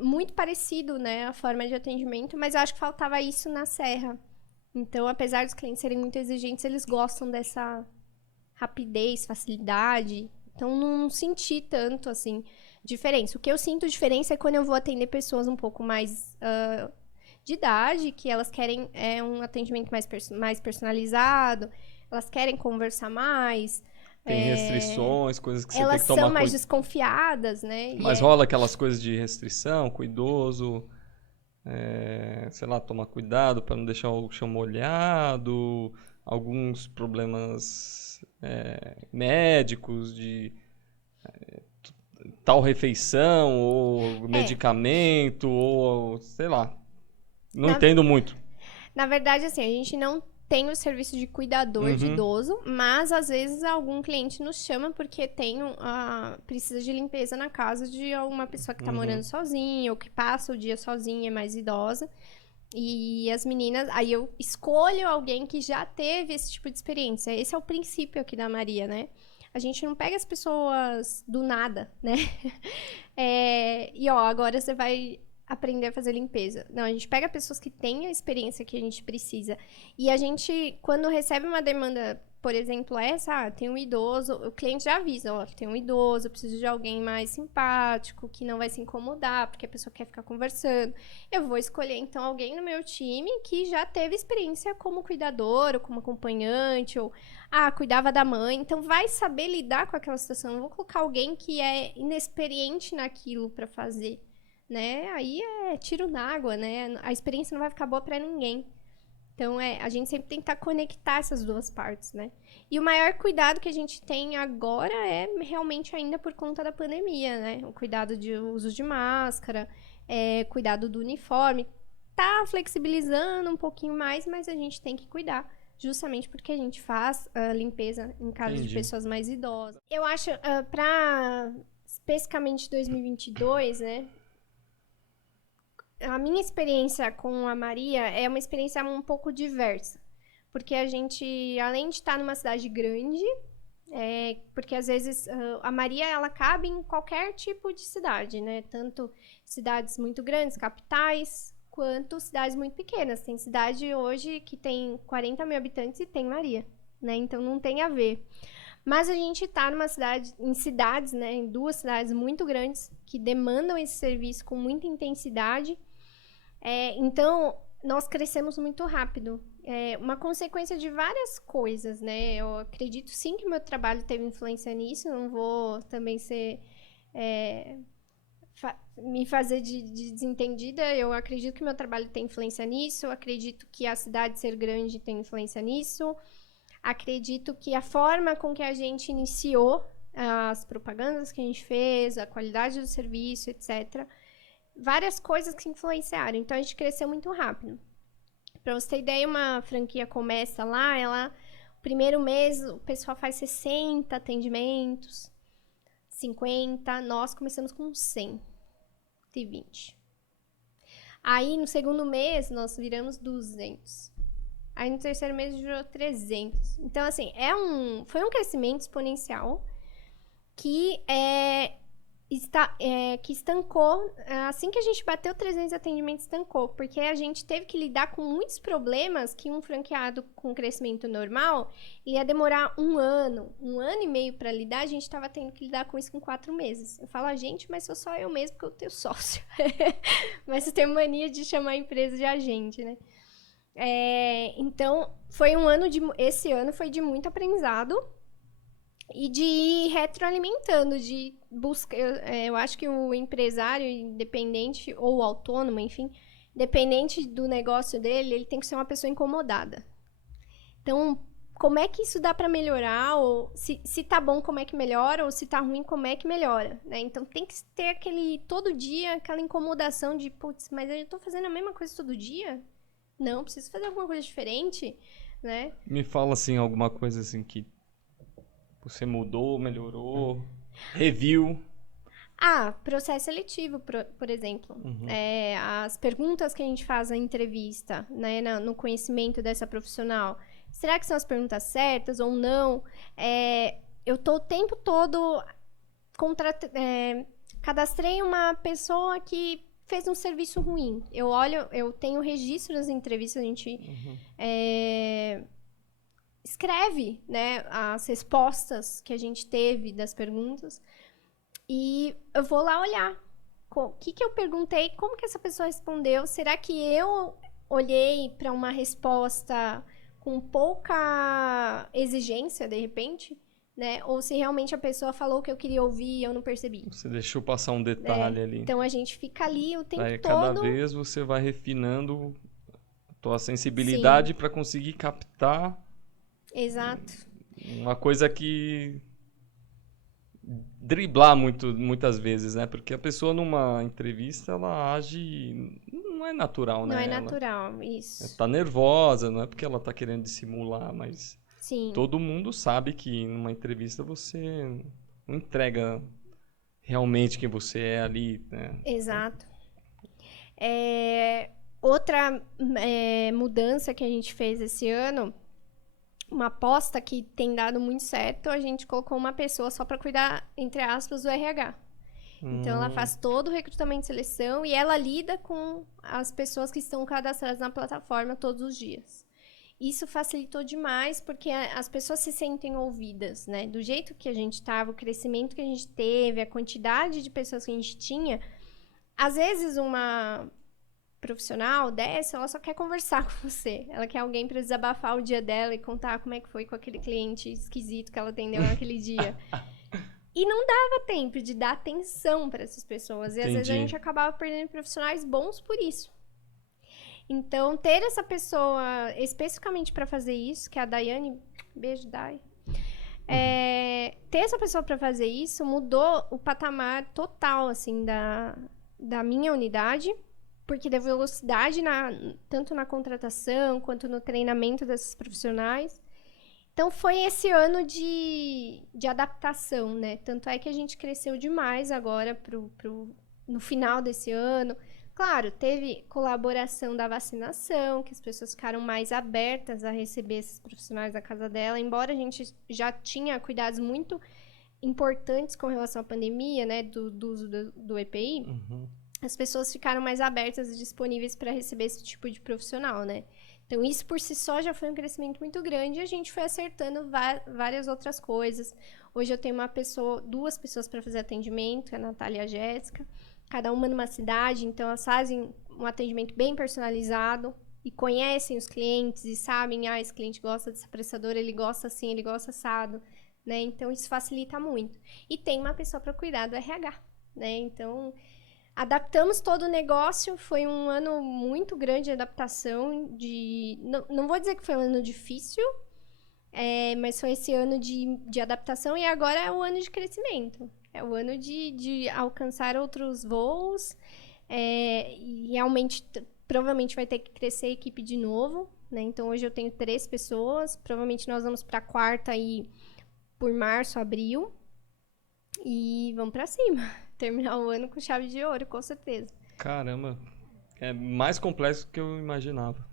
muito parecido, né, a forma de atendimento, mas eu acho que faltava isso na Serra. Então, apesar dos clientes serem muito exigentes, eles gostam dessa rapidez, facilidade. Então, não senti tanto, assim, diferença. O que eu sinto diferença é quando eu vou atender pessoas um pouco mais de idade, que elas querem um atendimento mais personalizado, elas querem conversar mais. Tem restrições, coisas que você tem Elas que tomar são mais desconfiadas, né? Mas rola aquelas coisas de restrição com o idoso, sei lá, tomar cuidado para não deixar o chão molhado, alguns problemas médicos de tal refeição ou medicamento ou sei lá. Não entendo muito. Na verdade, assim, a gente não tem o serviço de cuidador de idoso, mas às vezes algum cliente nos chama porque precisa de limpeza na casa de alguma pessoa que tá morando sozinha ou que passa o dia sozinha, é mais idosa. E as meninas, aí eu escolho alguém que já teve esse tipo de experiência. Esse é o princípio aqui da Maria, né? A gente não pega as pessoas do nada, né? Agora você vai aprender a fazer limpeza. Não, a gente pega pessoas que têm a experiência que a gente precisa. E a gente, quando recebe uma demanda, por exemplo, tem um idoso, o cliente já avisa, tem um idoso, eu preciso de alguém mais simpático, que não vai se incomodar, porque a pessoa quer ficar conversando. Eu vou escolher, então, alguém no meu time que já teve experiência como cuidador, ou como acompanhante, ou, cuidava da mãe. Então, vai saber lidar com aquela situação. Não vou colocar alguém que é inexperiente naquilo para fazer. Né? Aí é tiro na água, né? A experiência não vai ficar boa para ninguém. Então, a gente sempre tem que conectar essas duas partes, né? E o maior cuidado que a gente tem agora é realmente ainda por conta da pandemia, né? O cuidado de uso de máscara, cuidado do uniforme. Tá flexibilizando um pouquinho mais, mas a gente tem que cuidar. Justamente porque a gente faz limpeza em casa de pessoas mais idosas. Eu acho, especificamente 2022, né? A minha experiência com a Maria é uma experiência um pouco diversa. Porque a gente, além de estar numa cidade grande, porque às vezes a Maria, ela cabe em qualquer tipo de cidade, né? Tanto cidades muito grandes, capitais, quanto cidades muito pequenas. Tem cidade hoje que tem 40 mil habitantes e tem Maria, né? Então não tem a ver. Mas a gente está em cidades, né? Em 2 cidades muito grandes que demandam esse serviço com muita intensidade. Então, nós crescemos muito rápido. Uma consequência de várias coisas, né? Eu acredito sim que o meu trabalho teve influência nisso. Não vou também me fazer de desentendida. Eu acredito que o meu trabalho tem influência nisso. Eu acredito que a cidade ser grande tem influência nisso. Acredito que a forma com que a gente iniciou as propagandas que a gente fez, a qualidade do serviço, etc., várias coisas que influenciaram. Então, a gente cresceu muito rápido. Para você ter ideia, uma franquia começa lá, o primeiro mês o pessoal faz 60 atendimentos, 50, nós começamos com 120. Aí, no segundo mês, nós viramos 200. Aí, no terceiro mês, virou 300. Então, assim, foi um crescimento exponencial que que estancou, assim que a gente bateu 300 atendimentos, estancou, porque a gente teve que lidar com muitos problemas que um franqueado com crescimento normal ia demorar um ano e meio para lidar. A gente estava tendo que lidar com isso com 4 meses. Eu falo gente, mas sou só eu mesmo, porque eu tenho sócio. Mas eu tenho mania de chamar a empresa de agente, né? Então, esse ano foi de muito aprendizado e de ir retroalimentando, de buscar. Eu acho que o empresário independente ou autônomo, enfim, dependente do negócio dele, ele tem que ser uma pessoa incomodada. Então, como é que isso dá para melhorar? Ou se tá bom, como é que melhora? Ou se tá ruim, como é que melhora? Né? Então, tem que ter todo dia, aquela incomodação de, putz, mas eu tô fazendo a mesma coisa todo dia? Não, preciso fazer alguma coisa diferente, né? Me fala, assim, alguma coisa assim que você mudou, melhorou, reviu. Processo seletivo, por exemplo. As perguntas que a gente faz na entrevista, né, no conhecimento dessa profissional, será que são as perguntas certas ou não? Eu tô o tempo todo cadastrei uma pessoa que fez um serviço ruim. Eu tenho registro das entrevistas, a gente escreve, né, as respostas que a gente teve das perguntas. E eu vou lá olhar o que eu perguntei, como que essa pessoa respondeu. Será que eu olhei para uma resposta com pouca exigência, de repente? Né? Ou se realmente a pessoa falou o que eu queria ouvir e eu não percebi. Você deixou passar um detalhe ali. Então, a gente fica ali o tempo todo. Cada vez você vai refinando a tua sensibilidade para conseguir captar. Exato. Uma coisa que driblar muitas vezes, né? Porque a pessoa numa entrevista, ela age... Não é natural, né? Não é natural, isso. Tá nervosa, não é porque ela tá querendo dissimular, mas... Sim. Todo mundo sabe que numa entrevista você não entrega realmente quem você é ali, né? Exato. Outra mudança que a gente fez esse ano, uma aposta que tem dado muito certo, a gente colocou uma pessoa só para cuidar, entre aspas, do RH. Então, ela faz todo o recrutamento e seleção e ela lida com as pessoas que estão cadastradas na plataforma todos os dias. Isso facilitou demais, porque as pessoas se sentem ouvidas, né? Do jeito que a gente estava, o crescimento que a gente teve, a quantidade de pessoas que a gente tinha. Às vezes, uma profissional dessa, ela só quer conversar com você. Ela quer alguém para desabafar o dia dela e contar como é que foi com aquele cliente esquisito que ela atendeu naquele dia. E não dava tempo de dar atenção para essas pessoas. E às vezes a gente acabava perdendo profissionais bons por isso. Então, ter essa pessoa especificamente para fazer isso, que é a Daiane, beijo, Dai. Ter essa pessoa para fazer isso mudou o patamar total, assim, da minha unidade, porque deu velocidade tanto na contratação quanto no treinamento desses profissionais. Então, foi esse ano de adaptação, né? Tanto é que a gente cresceu demais agora no final desse ano. Claro, teve colaboração da vacinação, que as pessoas ficaram mais abertas a receber esses profissionais da casa dela, embora a gente já tinha cuidados muito importantes com relação à pandemia, né, do uso do EPI, as pessoas ficaram mais abertas e disponíveis para receber esse tipo de profissional, né? Então, isso por si só já foi um crescimento muito grande e a gente foi acertando várias outras coisas. Hoje eu tenho duas pessoas para fazer atendimento, a Natália e a Jéssica, cada uma numa cidade, então elas fazem um atendimento bem personalizado e conhecem os clientes e sabem, esse cliente gosta dessa prestadora, ele gosta assim, ele gosta assado, né? Então, isso facilita muito. E tem uma pessoa para cuidar do RH, né? Então, adaptamos todo o negócio, foi um ano muito grande de adaptação, não vou dizer que foi um ano difícil, mas foi esse ano de adaptação e agora é o ano de crescimento. É o ano de alcançar outros voos e realmente, provavelmente vai ter que crescer a equipe de novo, né? Então, hoje eu tenho 3 pessoas, provavelmente nós vamos para a 4ª aí por março, abril e vamos para cima. Terminar o ano com chave de ouro, com certeza. Caramba, é mais complexo do que eu imaginava.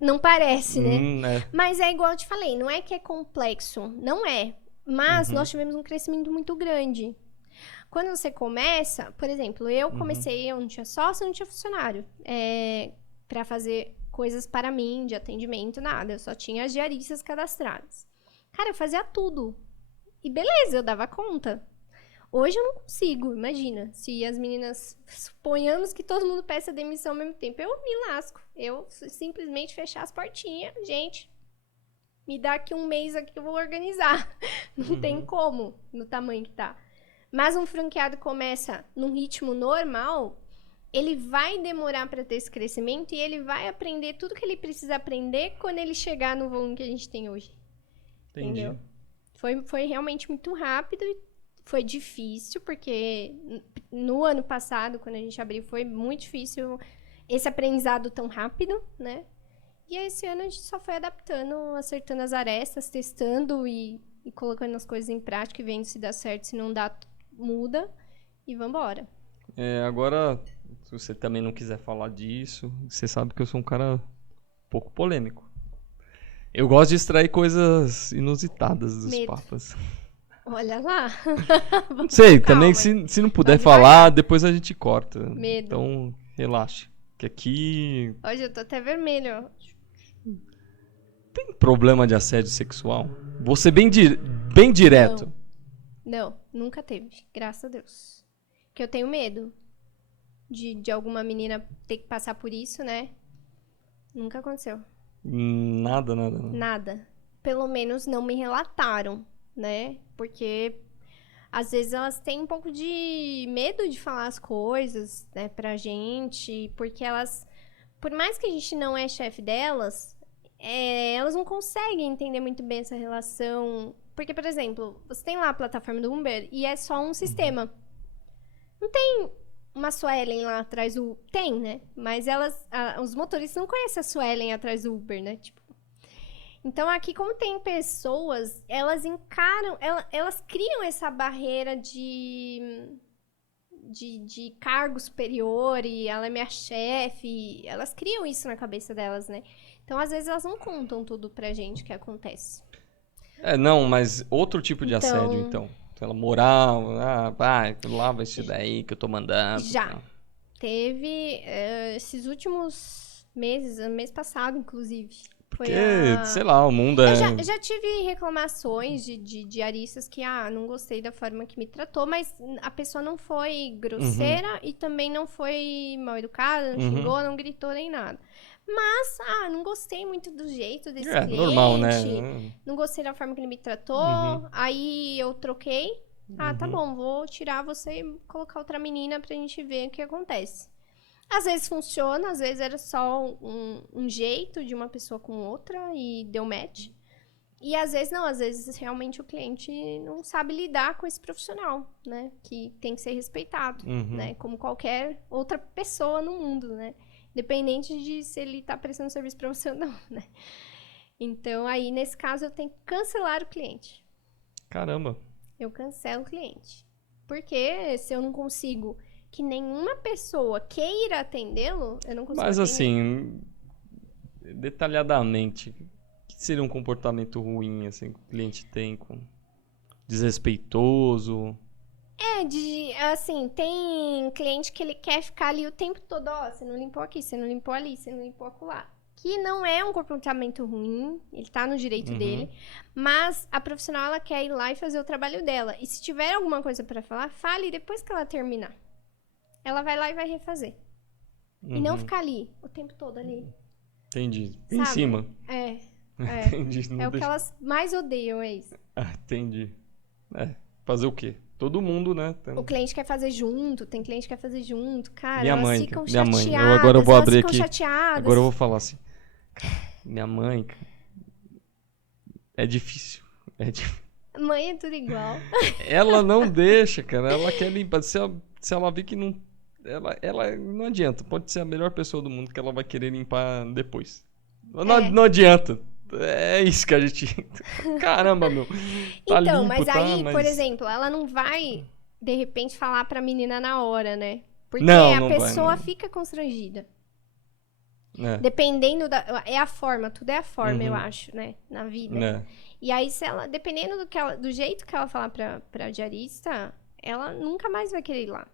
Não parece, né? É. Mas é igual eu te falei, não é que é complexo, não é. Mas nós tivemos um crescimento muito grande. Quando você começa, por exemplo, eu comecei, eu não tinha sócio, não tinha funcionário. Para fazer coisas para mim, de atendimento, nada. Eu só tinha as diaristas cadastradas. Cara, eu fazia tudo. E beleza, eu dava conta. Hoje eu não consigo, imagina. Se as meninas, suponhamos que todo mundo peça demissão ao mesmo tempo, eu me lasco. Eu simplesmente fechar as portinhas. Gente, me dá aqui um mês aqui que eu vou organizar. Não tem como, no tamanho que tá. Mas um franqueado começa num ritmo normal, ele vai demorar para ter esse crescimento e ele vai aprender tudo que ele precisa aprender quando ele chegar no volume que a gente tem hoje. Entendi. Entendeu? Foi realmente muito rápido e foi difícil, porque no ano passado, quando a gente abriu, foi muito difícil esse aprendizado tão rápido, né? E esse ano a gente só foi adaptando, acertando as arestas, testando e colocando as coisas em prática e vendo se dá certo, se não dá, muda e vambora. Agora, se você também não quiser falar disso, você sabe que eu sou um cara pouco polêmico. Eu gosto de extrair coisas inusitadas dos papas. Olha lá. Não sei, também se não puder falar, depois a gente corta. Medo. Então, relaxa. Que aqui... Hoje eu tô até vermelho. Tem problema de assédio sexual? Vou ser bem direto. Não, nunca teve. Graças a Deus. Porque eu tenho medo de alguma menina ter que passar por isso, né? Nunca aconteceu. Nada. Nada. Pelo menos não me relataram, né? Porque às vezes elas têm um pouco de medo de falar as coisas, né, pra gente, porque elas, por mais que a gente não é chefe delas, elas não conseguem entender muito bem essa relação. Porque, por exemplo, você tem lá a plataforma do Uber e é só um sistema. Não tem uma Suelen lá atrás do... Tem, né? Mas os motoristas não conhecem a Suelen atrás do Uber, né? Tipo, então, aqui, como tem pessoas, elas encaram... Elas criam essa barreira de cargo superior e ela é minha chefe. Elas criam isso na cabeça delas, né? Então, às vezes, elas não contam tudo pra gente que acontece. Não, mas outro tipo de assédio, então. Ela moral, vai, lava isso daí que eu tô mandando. Já. Teve esses últimos meses, mês passado, inclusive. Porque, sei lá, o mundo é... Eu já tive reclamações de diaristas que, não gostei da forma que me tratou, mas a pessoa não foi grosseira e também não foi mal educada, não xingou, não gritou nem nada. Mas, não gostei muito do jeito desse cliente. Normal, né? Não gostei da forma que ele me tratou. Aí eu troquei. Tá bom, vou tirar você e colocar outra menina pra gente ver o que acontece. Às vezes funciona, às vezes era só um jeito de uma pessoa com outra e deu match. E às vezes não, às vezes realmente o cliente não sabe lidar com esse profissional, né? Que tem que ser respeitado, né? Como qualquer outra pessoa no mundo, né? Independente de se ele tá prestando serviço pra você ou não, né? Então, aí, nesse caso, eu tenho que cancelar o cliente. Caramba. Eu cancelo o cliente. Porque se eu não consigo que nenhuma pessoa queira atendê-lo, eu não consigo Mas atender. assim, detalhadamente, o que seria um comportamento ruim assim, que o cliente tem com desrespeitoso? Assim, tem cliente que ele quer ficar ali o tempo todo, ó, você não limpou aqui, você não limpou ali, você não limpou acolá. Que não é um comportamento ruim, ele tá no direito dele, mas a profissional, ela quer ir lá e fazer o trabalho dela. E se tiver alguma coisa pra falar, fale depois que ela terminar. Ela vai lá e vai refazer. E não ficar ali, o tempo todo ali. Entendi. Sabe? Em cima. Entendi. Não É o que deixa... elas mais odeiam, é isso. Entendi. Fazer o quê? Todo mundo, né? O cliente quer fazer junto, tem cliente que quer fazer junto. Cara, Minha elas mãe, ficam minha mãe. chateadas. Agora eu vou elas abrir ficam aqui. chateadas. Agora eu vou falar assim. Cara, minha mãe, é difícil. É difícil. Mãe é tudo igual. Ela não deixa, cara. Ela quer limpar. Se ela vê que não. Ela não adianta. Pode ser a melhor pessoa do mundo que ela vai querer limpar depois. Não adianta. É isso que a gente. Caramba, meu. Tá então, limpo, mas aí, mas... por exemplo, ela não vai, de repente, falar pra menina na hora, né? Porque não a pessoa vai, não. fica constrangida. É. Dependendo da... É a forma, tudo é a forma, eu acho, né? Na vida. É. E aí, se ela, dependendo do jeito que ela falar pra diarista, ela nunca mais vai querer ir lá.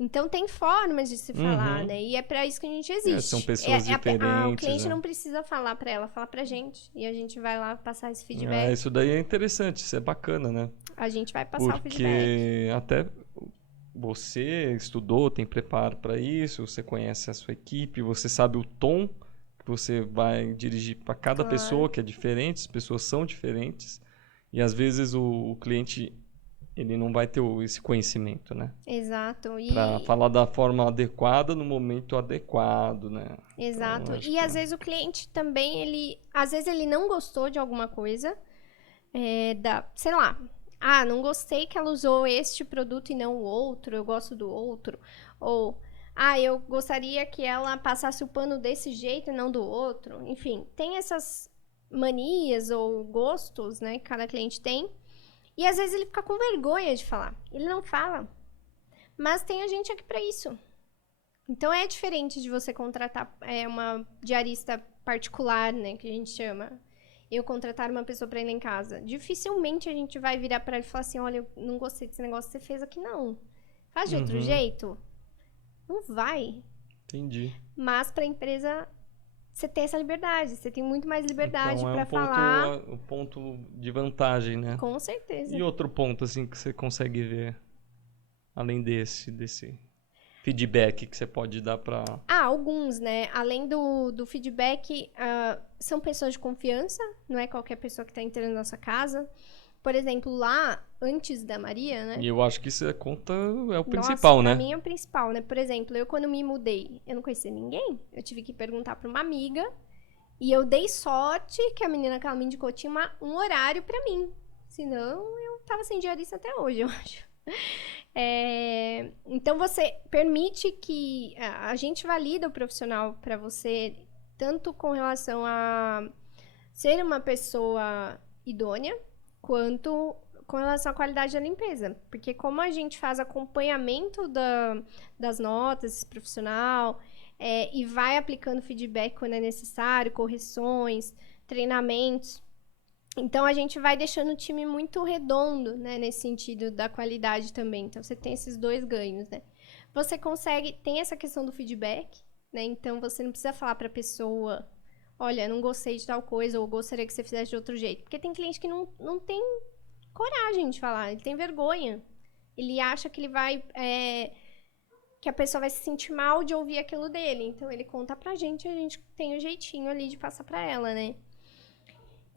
Então, tem formas de se falar, né? E é pra isso que a gente existe. São pessoas diferentes. O cliente não precisa falar pra ela, fala pra gente. E a gente vai lá passar esse feedback. Isso daí é interessante, isso é bacana, né? A gente vai passar o feedback. Porque até você estudou, tem preparo para isso, você conhece a sua equipe, você sabe o tom que você vai dirigir para cada pessoa, que é diferente, as pessoas são diferentes. E às vezes o cliente... ele não vai ter esse conhecimento, né? Exato. Para falar da forma adequada no momento adequado, né? Exato. Então, e às vezes o cliente também, às vezes ele não gostou de alguma coisa, sei lá, não gostei que ela usou este produto e não o outro, eu gosto do outro. Ou, eu gostaria que ela passasse o pano desse jeito e não do outro. Enfim, tem essas manias ou gostos, né, que cada cliente tem. E às vezes ele fica com vergonha de falar. Ele não fala. Mas tem a gente aqui pra isso. Então é diferente de você contratar uma diarista particular, né? Que a gente chama. Eu contratar uma pessoa pra ir lá em casa. Dificilmente a gente vai virar pra ele e falar assim: olha, eu não gostei desse negócio que você fez aqui, não. Faz de outro jeito? Não vai. Entendi. Mas pra empresa... você tem essa liberdade, você tem muito mais liberdade então, pra falar. O ponto de vantagem, né? Com certeza. E outro ponto, assim, que você consegue ver, além desse feedback que você pode dar pra... Alguns, né? Além do feedback, são pessoas de confiança, não é qualquer pessoa que tá entrando na nossa casa. Por exemplo, lá, antes da Maria, né? E eu acho que isso é o principal, né? Pra mim é o principal, né? Por exemplo, eu quando me mudei, eu não conhecia ninguém. Eu tive que perguntar pra uma amiga. E eu dei sorte que a menina que ela me indicou tinha um horário pra mim. Senão, eu tava sem diarista até hoje, eu acho. Então, você permite que... a gente valida o profissional pra você, tanto com relação a ser uma pessoa idônea, quanto com relação à qualidade da limpeza. Porque como a gente faz acompanhamento das notas profissional... e vai aplicando feedback quando é necessário, correções, treinamentos. Então, a gente vai deixando o time muito redondo, né, nesse sentido da qualidade também. Então, você tem esses dois ganhos, né? Você tem essa questão do feedback, né? Então, você não precisa falar para a pessoa, olha, não gostei de tal coisa, ou gostaria que você fizesse de outro jeito. Porque tem cliente que não tem coragem de falar, ele tem vergonha. Ele acha que ele vai... que a pessoa vai se sentir mal de ouvir aquilo dele. Então, ele conta pra gente e a gente tem um jeitinho ali de passar pra ela, né?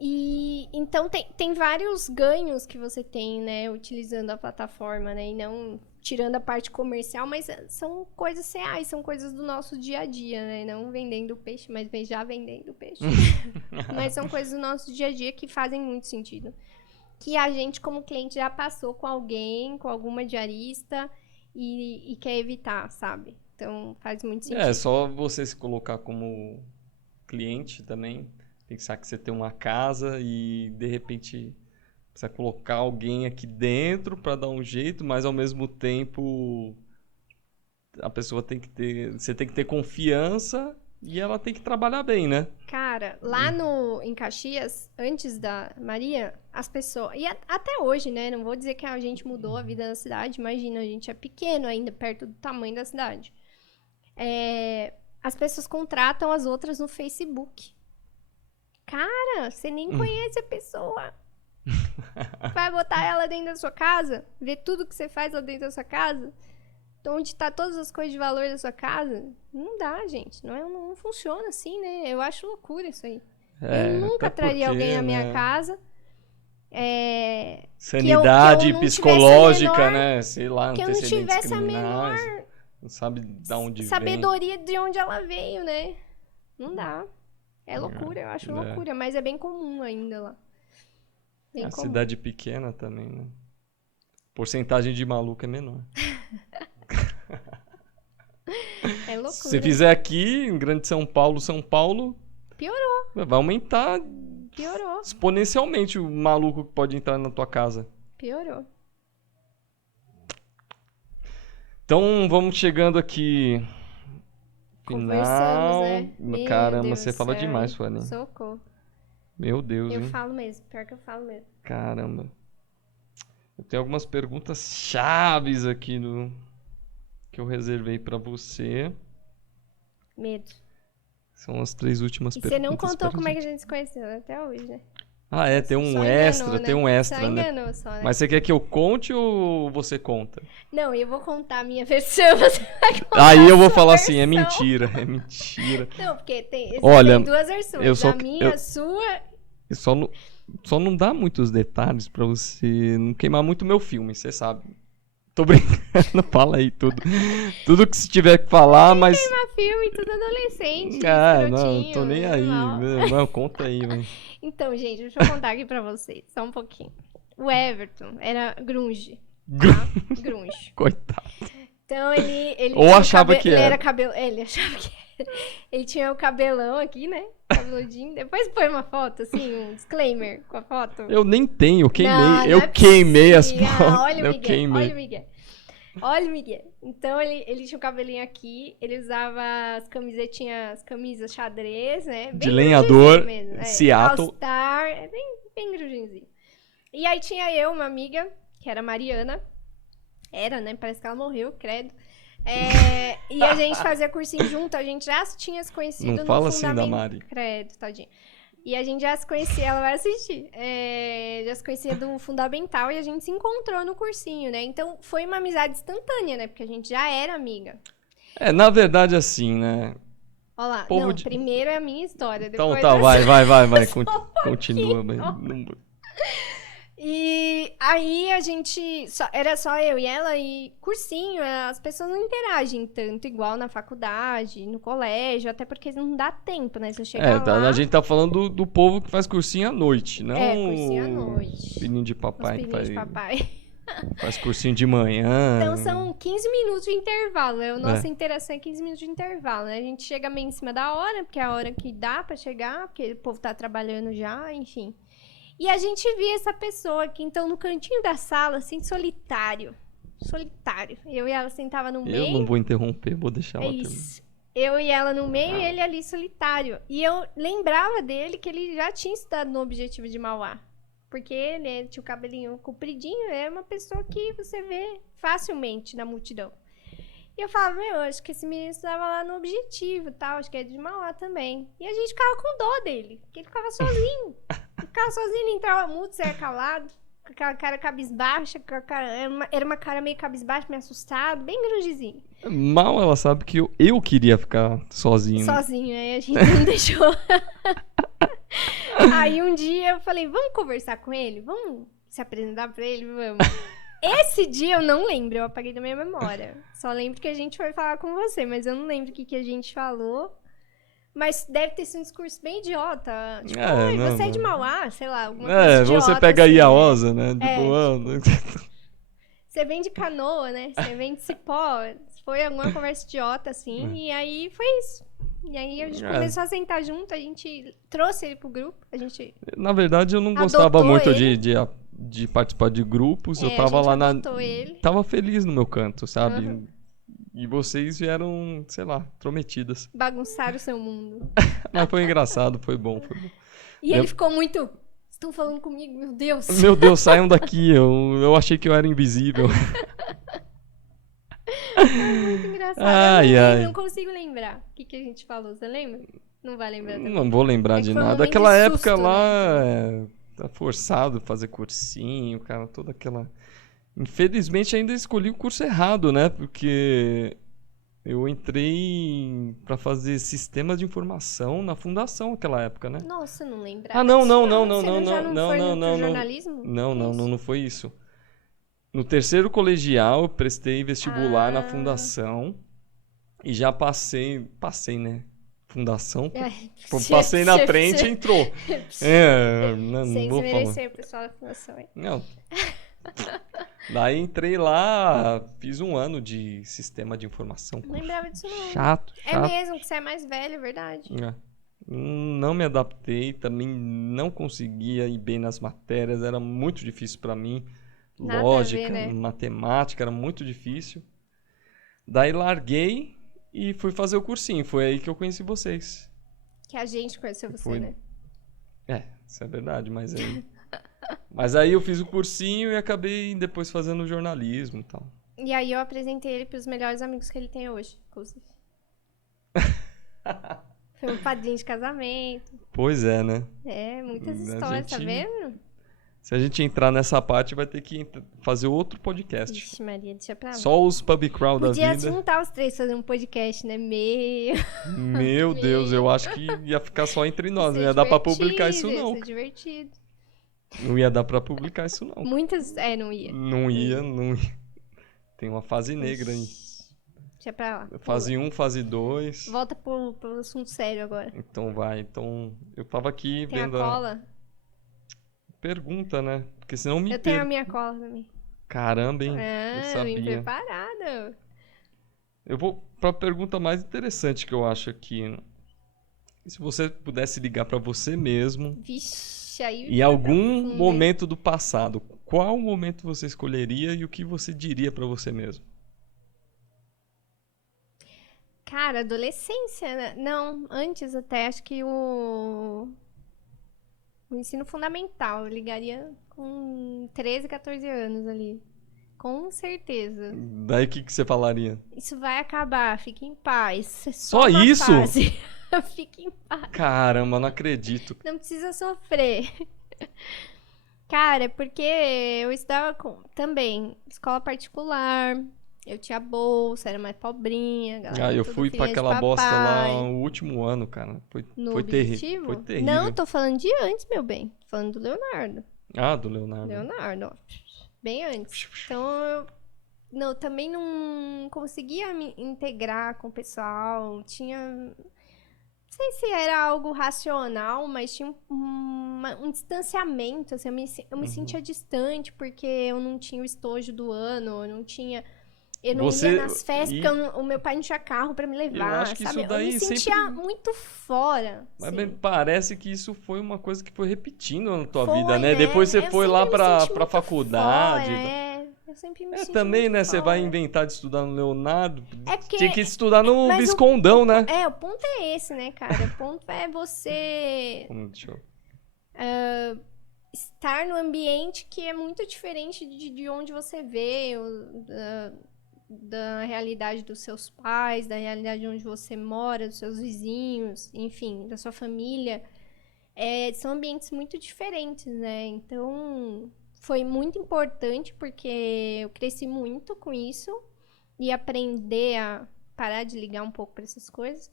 E, então, tem vários ganhos que você tem, né? Utilizando a plataforma, né? E não tirando a parte comercial, mas são coisas reais, são coisas do nosso dia a dia, né? Não vendendo peixe, mas já vendendo peixe. Mas são coisas do nosso dia a dia que fazem muito sentido. Que a gente, como cliente, já passou com alguém, com alguma diarista... E quer evitar, sabe? Então, faz muito sentido. Só você se colocar como cliente também. Pensar que você tem uma casa e, de repente, precisa colocar alguém aqui dentro para dar um jeito, mas, ao mesmo tempo, a pessoa tem que ter... Você tem que ter confiança e ela tem que trabalhar bem, né? Cara, lá em Caxias, antes da Maria, as pessoas... E até hoje, né? Não vou dizer que a gente mudou a vida da cidade. Imagina, a gente é pequeno ainda, perto do tamanho da cidade. As pessoas contratam as outras no Facebook. Cara, você nem conhece a pessoa. Vai botar ela dentro da sua casa? Ver tudo que você faz lá dentro da sua casa? Onde tá todas as coisas de valor da sua casa? Não dá, gente. Não funciona assim, né? Eu acho loucura isso aí. Eu nunca traria alguém na minha casa. Sanidade que eu não psicológica, né? Sei lá, que eu não tivesse a criminais. menor Não sabe de onde sabedoria de onde ela veio, né? Não dá. É loucura, eu acho loucura. Mas é bem comum ainda lá. Bem comum. Cidade pequena também, né? Porcentagem de maluco é menor. É loucura. Se você fizer aqui, em Grande São Paulo, piorou. Vai aumentar Piorou. exponencialmente o maluco que pode entrar na tua casa. Piorou. Então, vamos chegando aqui. Conversamos, Final. né? Caramba, Deus você fala céu, demais, Fanny. Socorro. Meu Deus, Eu hein? falo mesmo. Pior que eu falo mesmo. Caramba. Eu tenho algumas perguntas chaves aqui que eu reservei pra você. Medo. São as 3 últimas E perguntas. você não contou pra como é que gente. a gente se conheceu até hoje, né? Ah, tem um Só extra, enganou, né? tem um extra, Só né? enganou só, né? Mas você quer que eu conte ou você conta? Não, eu vou contar a minha versão, você vai contar Aí eu vou a sua falar assim, é versão. mentira, é mentira. Não, porque tem Olha, duas versões. eu só- a minha, a sua... Só não dá muitos detalhes pra você não queimar muito meu filme, você sabe. Tô brincando, fala aí tudo. Tudo que você tiver que falar, mas... Queima filme, tudo adolescente, Não, escrotinho, tô nem aí. normal. Não, conta aí, velho. Então, gente, deixa eu contar aqui pra vocês, só um pouquinho. O Everton era grunge, tá? Grunge. Coitado. Então, ele Ou tinha achava que ele era. era cabelo, ele achava que era. Ele tinha o cabelão aqui, né? Cabeludinho. Depois põe uma foto, assim, um disclaimer com a foto. Eu nem tenho, eu queimei. Não, eu não é queimei as possível. fotos. Olha o Eu Miguel, queimei. olha o Miguel. Olha o Miguel. Então, ele tinha o cabelinho aqui, ele usava as camisas xadrez, né? De lenhador, grungezinho mesmo. Seattle. All-Star, bem grungezinho. E aí tinha eu, uma amiga, que era a Mariana. Era, né? Parece que ela morreu, credo. E a gente fazia cursinho junto, a gente já tinha se conhecido Não no fala assim da fundamental. Mari. Credo, tadinha. E a gente já se conhecia, ela vai assistir. Já se conhecia do fundamental e a gente se encontrou no cursinho, né? Então foi uma amizade instantânea, né? Porque a gente já era amiga. Na verdade, assim, né? Olha lá, Povo não, de- primeiro é a minha história. Então Depois tá, vai. Só um Continua. pouquinho. Não- E aí a gente. Era só eu e ela, e cursinho, as pessoas não interagem tanto igual na faculdade, no colégio, até porque não dá tempo, né? Você chega lá. A gente tá falando do povo que faz cursinho à noite, não cursinho à noite. filhinho de Os papai que filhinhos de papai. faz cursinho de manhã. Então são 15 minutos de intervalo. Nossa interação é 15 minutos de intervalo, né? A gente chega meio em cima da hora, porque é a hora que dá pra chegar, porque o povo tá trabalhando já, enfim. E a gente via essa pessoa aqui, então, no cantinho da sala, assim, solitário. Solitário. Eu e ela sentava no meio. Eu não vou interromper, vou deixar ela terminar. Isso. Eu e ela no meio e ele ali solitário. E eu lembrava dele que ele já tinha estudado no Objetivo de Mauá. Porque ele tinha o cabelinho compridinho, é uma pessoa que você vê facilmente na multidão. E eu falava, acho que esse menino estava lá no Objetivo e tal, acho que é de Mauá também. E a gente ficava com dó dele, porque ele ficava sozinho. Ele entrava mudo, saia calado, com aquela cara cabisbaixa, era uma cara meio cabisbaixa, meio assustado, bem grungezinho. Mal ela sabe que eu queria ficar sozinho. Sozinho, aí a gente não deixou. Aí um dia eu falei, vamos conversar com ele? Vamos se apresentar pra ele? Vamos. Esse dia eu não lembro, eu apaguei da minha memória. Só lembro que a gente foi falar com você, mas eu não lembro o que a gente falou. Mas deve ter sido um discurso bem idiota. Tipo, oi, você é de Mauá? Sei lá, alguma coisa idiota. Você pega assim, aí a né? Osa, né? Tipo, Você vem de Canoa, né? Você vem de Cipó. Foi alguma conversa idiota, assim. E aí foi isso. E aí a gente É. começou a sentar junto, a gente trouxe ele pro grupo, a gente Na verdade, eu não gostava adotou muito ele. de participar de grupos. Eu A tava gente lá adotou ele. Tava feliz no meu canto, sabe? Aham. E vocês vieram, sei lá, intrometidas. Bagunçaram o seu mundo. Mas foi engraçado, foi bom, foi bom. E ele ficou muito... Estão falando comigo, meu Deus. Meu Deus, saiam daqui. Eu achei que eu era invisível. Muito engraçado. Ai, eu não ai. lembro, não consigo lembrar. O que a gente falou, você lembra? Não vai lembrar também. Não vou lembrar É que de foi um nada. momento Aquela de época susto, lá, né? tá forçado fazer cursinho, cara, toda aquela... Infelizmente ainda escolhi o curso errado, né? Porque eu entrei pra fazer sistemas de informação na fundação naquela época, né? Nossa, não lembrava Ah, não, disso, não, não, não, Você não, já não, não não, foi não, pro não, não. jornalismo? Não, Que não, isso? não foi isso. No terceiro colegial, eu prestei vestibular na Ah. fundação e já passei, né? Fundação, Ai, passei na frente e entrou. Não Sem vou falar. desmerecer o pessoal da fundação. Hein? Não. Daí entrei lá, fiz um ano de sistema de informação. Não lembrava disso não. Chato, É chato. mesmo, que você é mais velho, é verdade. É. Não me adaptei, também não conseguia ir bem nas matérias, era muito difícil pra mim. Nada a Lógica, ver, né? matemática, era muito difícil. Daí larguei e fui fazer o cursinho. Foi aí que eu conheci vocês. Que a gente conheceu você, Foi. né? Isso é verdade, mas aí... Mas aí eu fiz o cursinho e acabei depois fazendo jornalismo e tal. E aí eu apresentei ele pros melhores amigos que ele tem hoje, inclusive. Foi um padrinho de casamento. Pois é, né? É, muitas A histórias, tá gente- vendo? Se a gente entrar nessa parte, vai ter que fazer outro podcast. Vixe, Maria, deixa pra lá. Só os pub crawl da Podia vida. juntar os três fazer um podcast, né? Meu Deus, eu acho que ia ficar só entre nós. Não Ser ia dar pra publicar isso, divertido, não. Ia ser divertido. Não ia dar pra publicar isso, não. Muitas... não ia. Não ia. Tem uma fase negra aí. Deixa pra lá. Fase 1, fase 2. Volta pro assunto sério agora. Então vai. Então, eu tava aqui Tem a vendo cola? pergunta, né? Porque senão me Eu tenho a perco. minha cola também. Caramba, hein? Eu Ah, bem sabia. preparada. Eu vou pra pergunta mais interessante que eu acho aqui. E se você pudesse ligar pra você mesmo Vixe, aí... em foi algum profundo, hein? momento do passado, qual momento você escolheria e o que você diria pra você mesmo? Cara, adolescência, né? Não, antes até, acho que o ensino fundamental, eu ligaria com 13, 14 anos ali. Com certeza. Daí o que você falaria? Isso vai acabar, fique em paz. É Só uma isso? fase. Fique em paz. Caramba, não acredito. Não precisa sofrer. Cara, porque eu estudava também escola particular, eu tinha bolsa, era mais pobrinha, galera. Eu tudo fui pra filha de aquela bosta lá papai. o último ano, cara. No Foi objetivo? foi terrível. Não, eu tô falando de antes, meu bem. Tô falando do Leonardo. Ah, do Leonardo. Leonardo, ó. Bem antes. Então, eu também não conseguia me integrar com o pessoal. Tinha... Não sei se era algo racional, mas tinha um distanciamento. Assim, eu me sentia distante porque eu não tinha o estojo do ano, eu não tinha... Eu não Você- ia nas festas e- porque o meu pai não tinha carro pra me levar, acho que sabe? isso daí eu me sentia sempre- muito fora. Mas assim. bem, parece que isso foi uma coisa que foi repetindo na tua Foi, vida, né? Depois você Eu foi sempre lá me pra senti muito faculdade. fora, eu sempre me senti Também, muito né? Você vai fora. inventar de estudar no Leonardo. É porque- Tinha que estudar no mas o- Viscondão, né? O ponto é esse, né, cara? O ponto é você Deixa eu... estar no ambiente que é muito diferente de onde você veio, da realidade dos seus pais, da realidade onde você mora, dos seus vizinhos, enfim, da sua família. São ambientes muito diferentes, né? Então, foi muito importante porque eu cresci muito com isso e aprender a parar de ligar um pouco para essas coisas.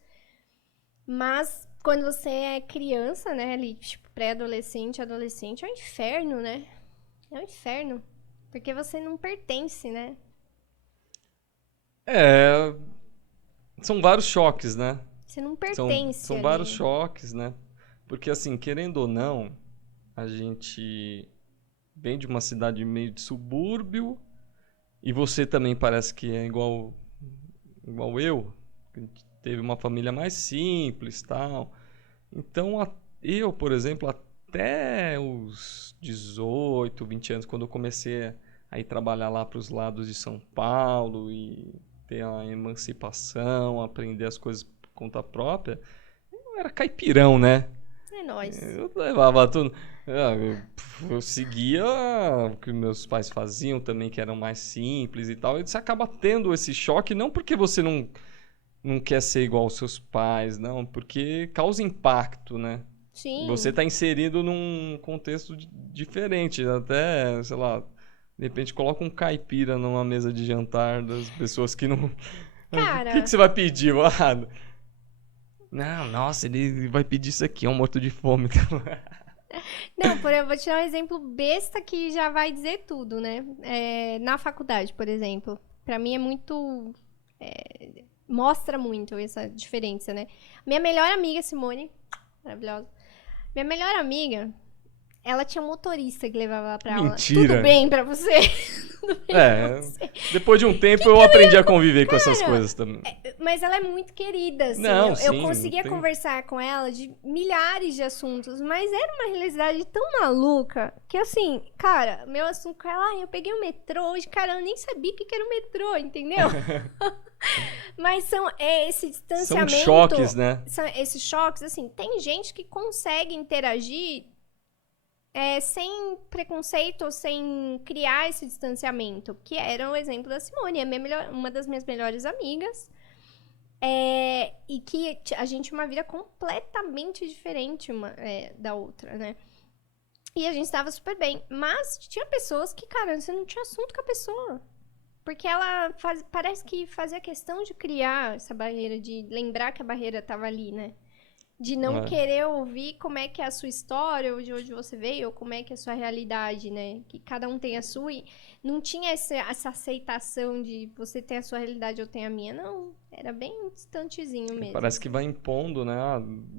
Mas quando você é criança, né, ali, tipo, pré-adolescente, adolescente, é um inferno, né? É um inferno. Porque você não pertence, né? São vários choques, né? Você não São, pertence são ali. vários choques, né? Porque, assim, querendo ou não, a gente vem de uma cidade meio de subúrbio e você também parece que é igual eu. teve uma família mais simples, tal. Então, eu, por exemplo, até os 18, 20 anos, quando eu comecei a ir trabalhar lá para os lados de São Paulo e ter a emancipação, aprender as coisas por conta própria, eu era caipirão, né? É nóis. Eu levava tudo. Eu seguia o que meus pais faziam também, que eram mais simples e tal. E você acaba tendo esse choque, não porque você não quer ser igual aos seus pais, não, porque causa impacto, né? Sim. Você está inserido num contexto diferente, até, sei lá, de repente coloca um caipira numa mesa de jantar das pessoas que não... Cara... O que você vai pedir? Não, nossa, ele vai pedir isso aqui, é um morto de fome. Não, eu vou te dar um exemplo besta que já vai dizer tudo, né? Na faculdade, por exemplo, pra mim é muito... mostra muito essa diferença, né? Minha melhor amiga, Simone, maravilhosa. Minha melhor amiga, ela tinha um motorista que levava ela pra aula. Mentira. Tudo bem pra você? Tudo bem pra você? Depois de um tempo eu aprendi a conviver com essas coisas também. Mas ela é muito querida, assim. Não, eu sim, conseguia conversar com ela de milhares de assuntos, mas era uma realidade tão maluca que, assim, cara, meu assunto com ela, eu peguei o metrô hoje, cara, eu nem sabia o que era o metrô, entendeu? Mas esse distanciamento... São choques, né? São esses choques, assim, tem gente que consegue interagir sem preconceito, sem criar esse distanciamento, que era o exemplo da Simone, uma das minhas melhores amigas, e que a gente tinha uma vida completamente diferente uma da outra, né? E a gente estava super bem, mas tinha pessoas que, cara, você não tinha assunto com a pessoa. Porque ela parece que fazia questão de criar essa barreira, de lembrar que a barreira estava ali, né? De não querer ouvir como é que é a sua história, ou de onde você veio, ou como é que é a sua realidade, né? Que cada um tem a sua e não tinha essa aceitação de você ter a sua realidade, eu tenho a minha. Não, era bem distantezinho mesmo. Parece que vai impondo, né?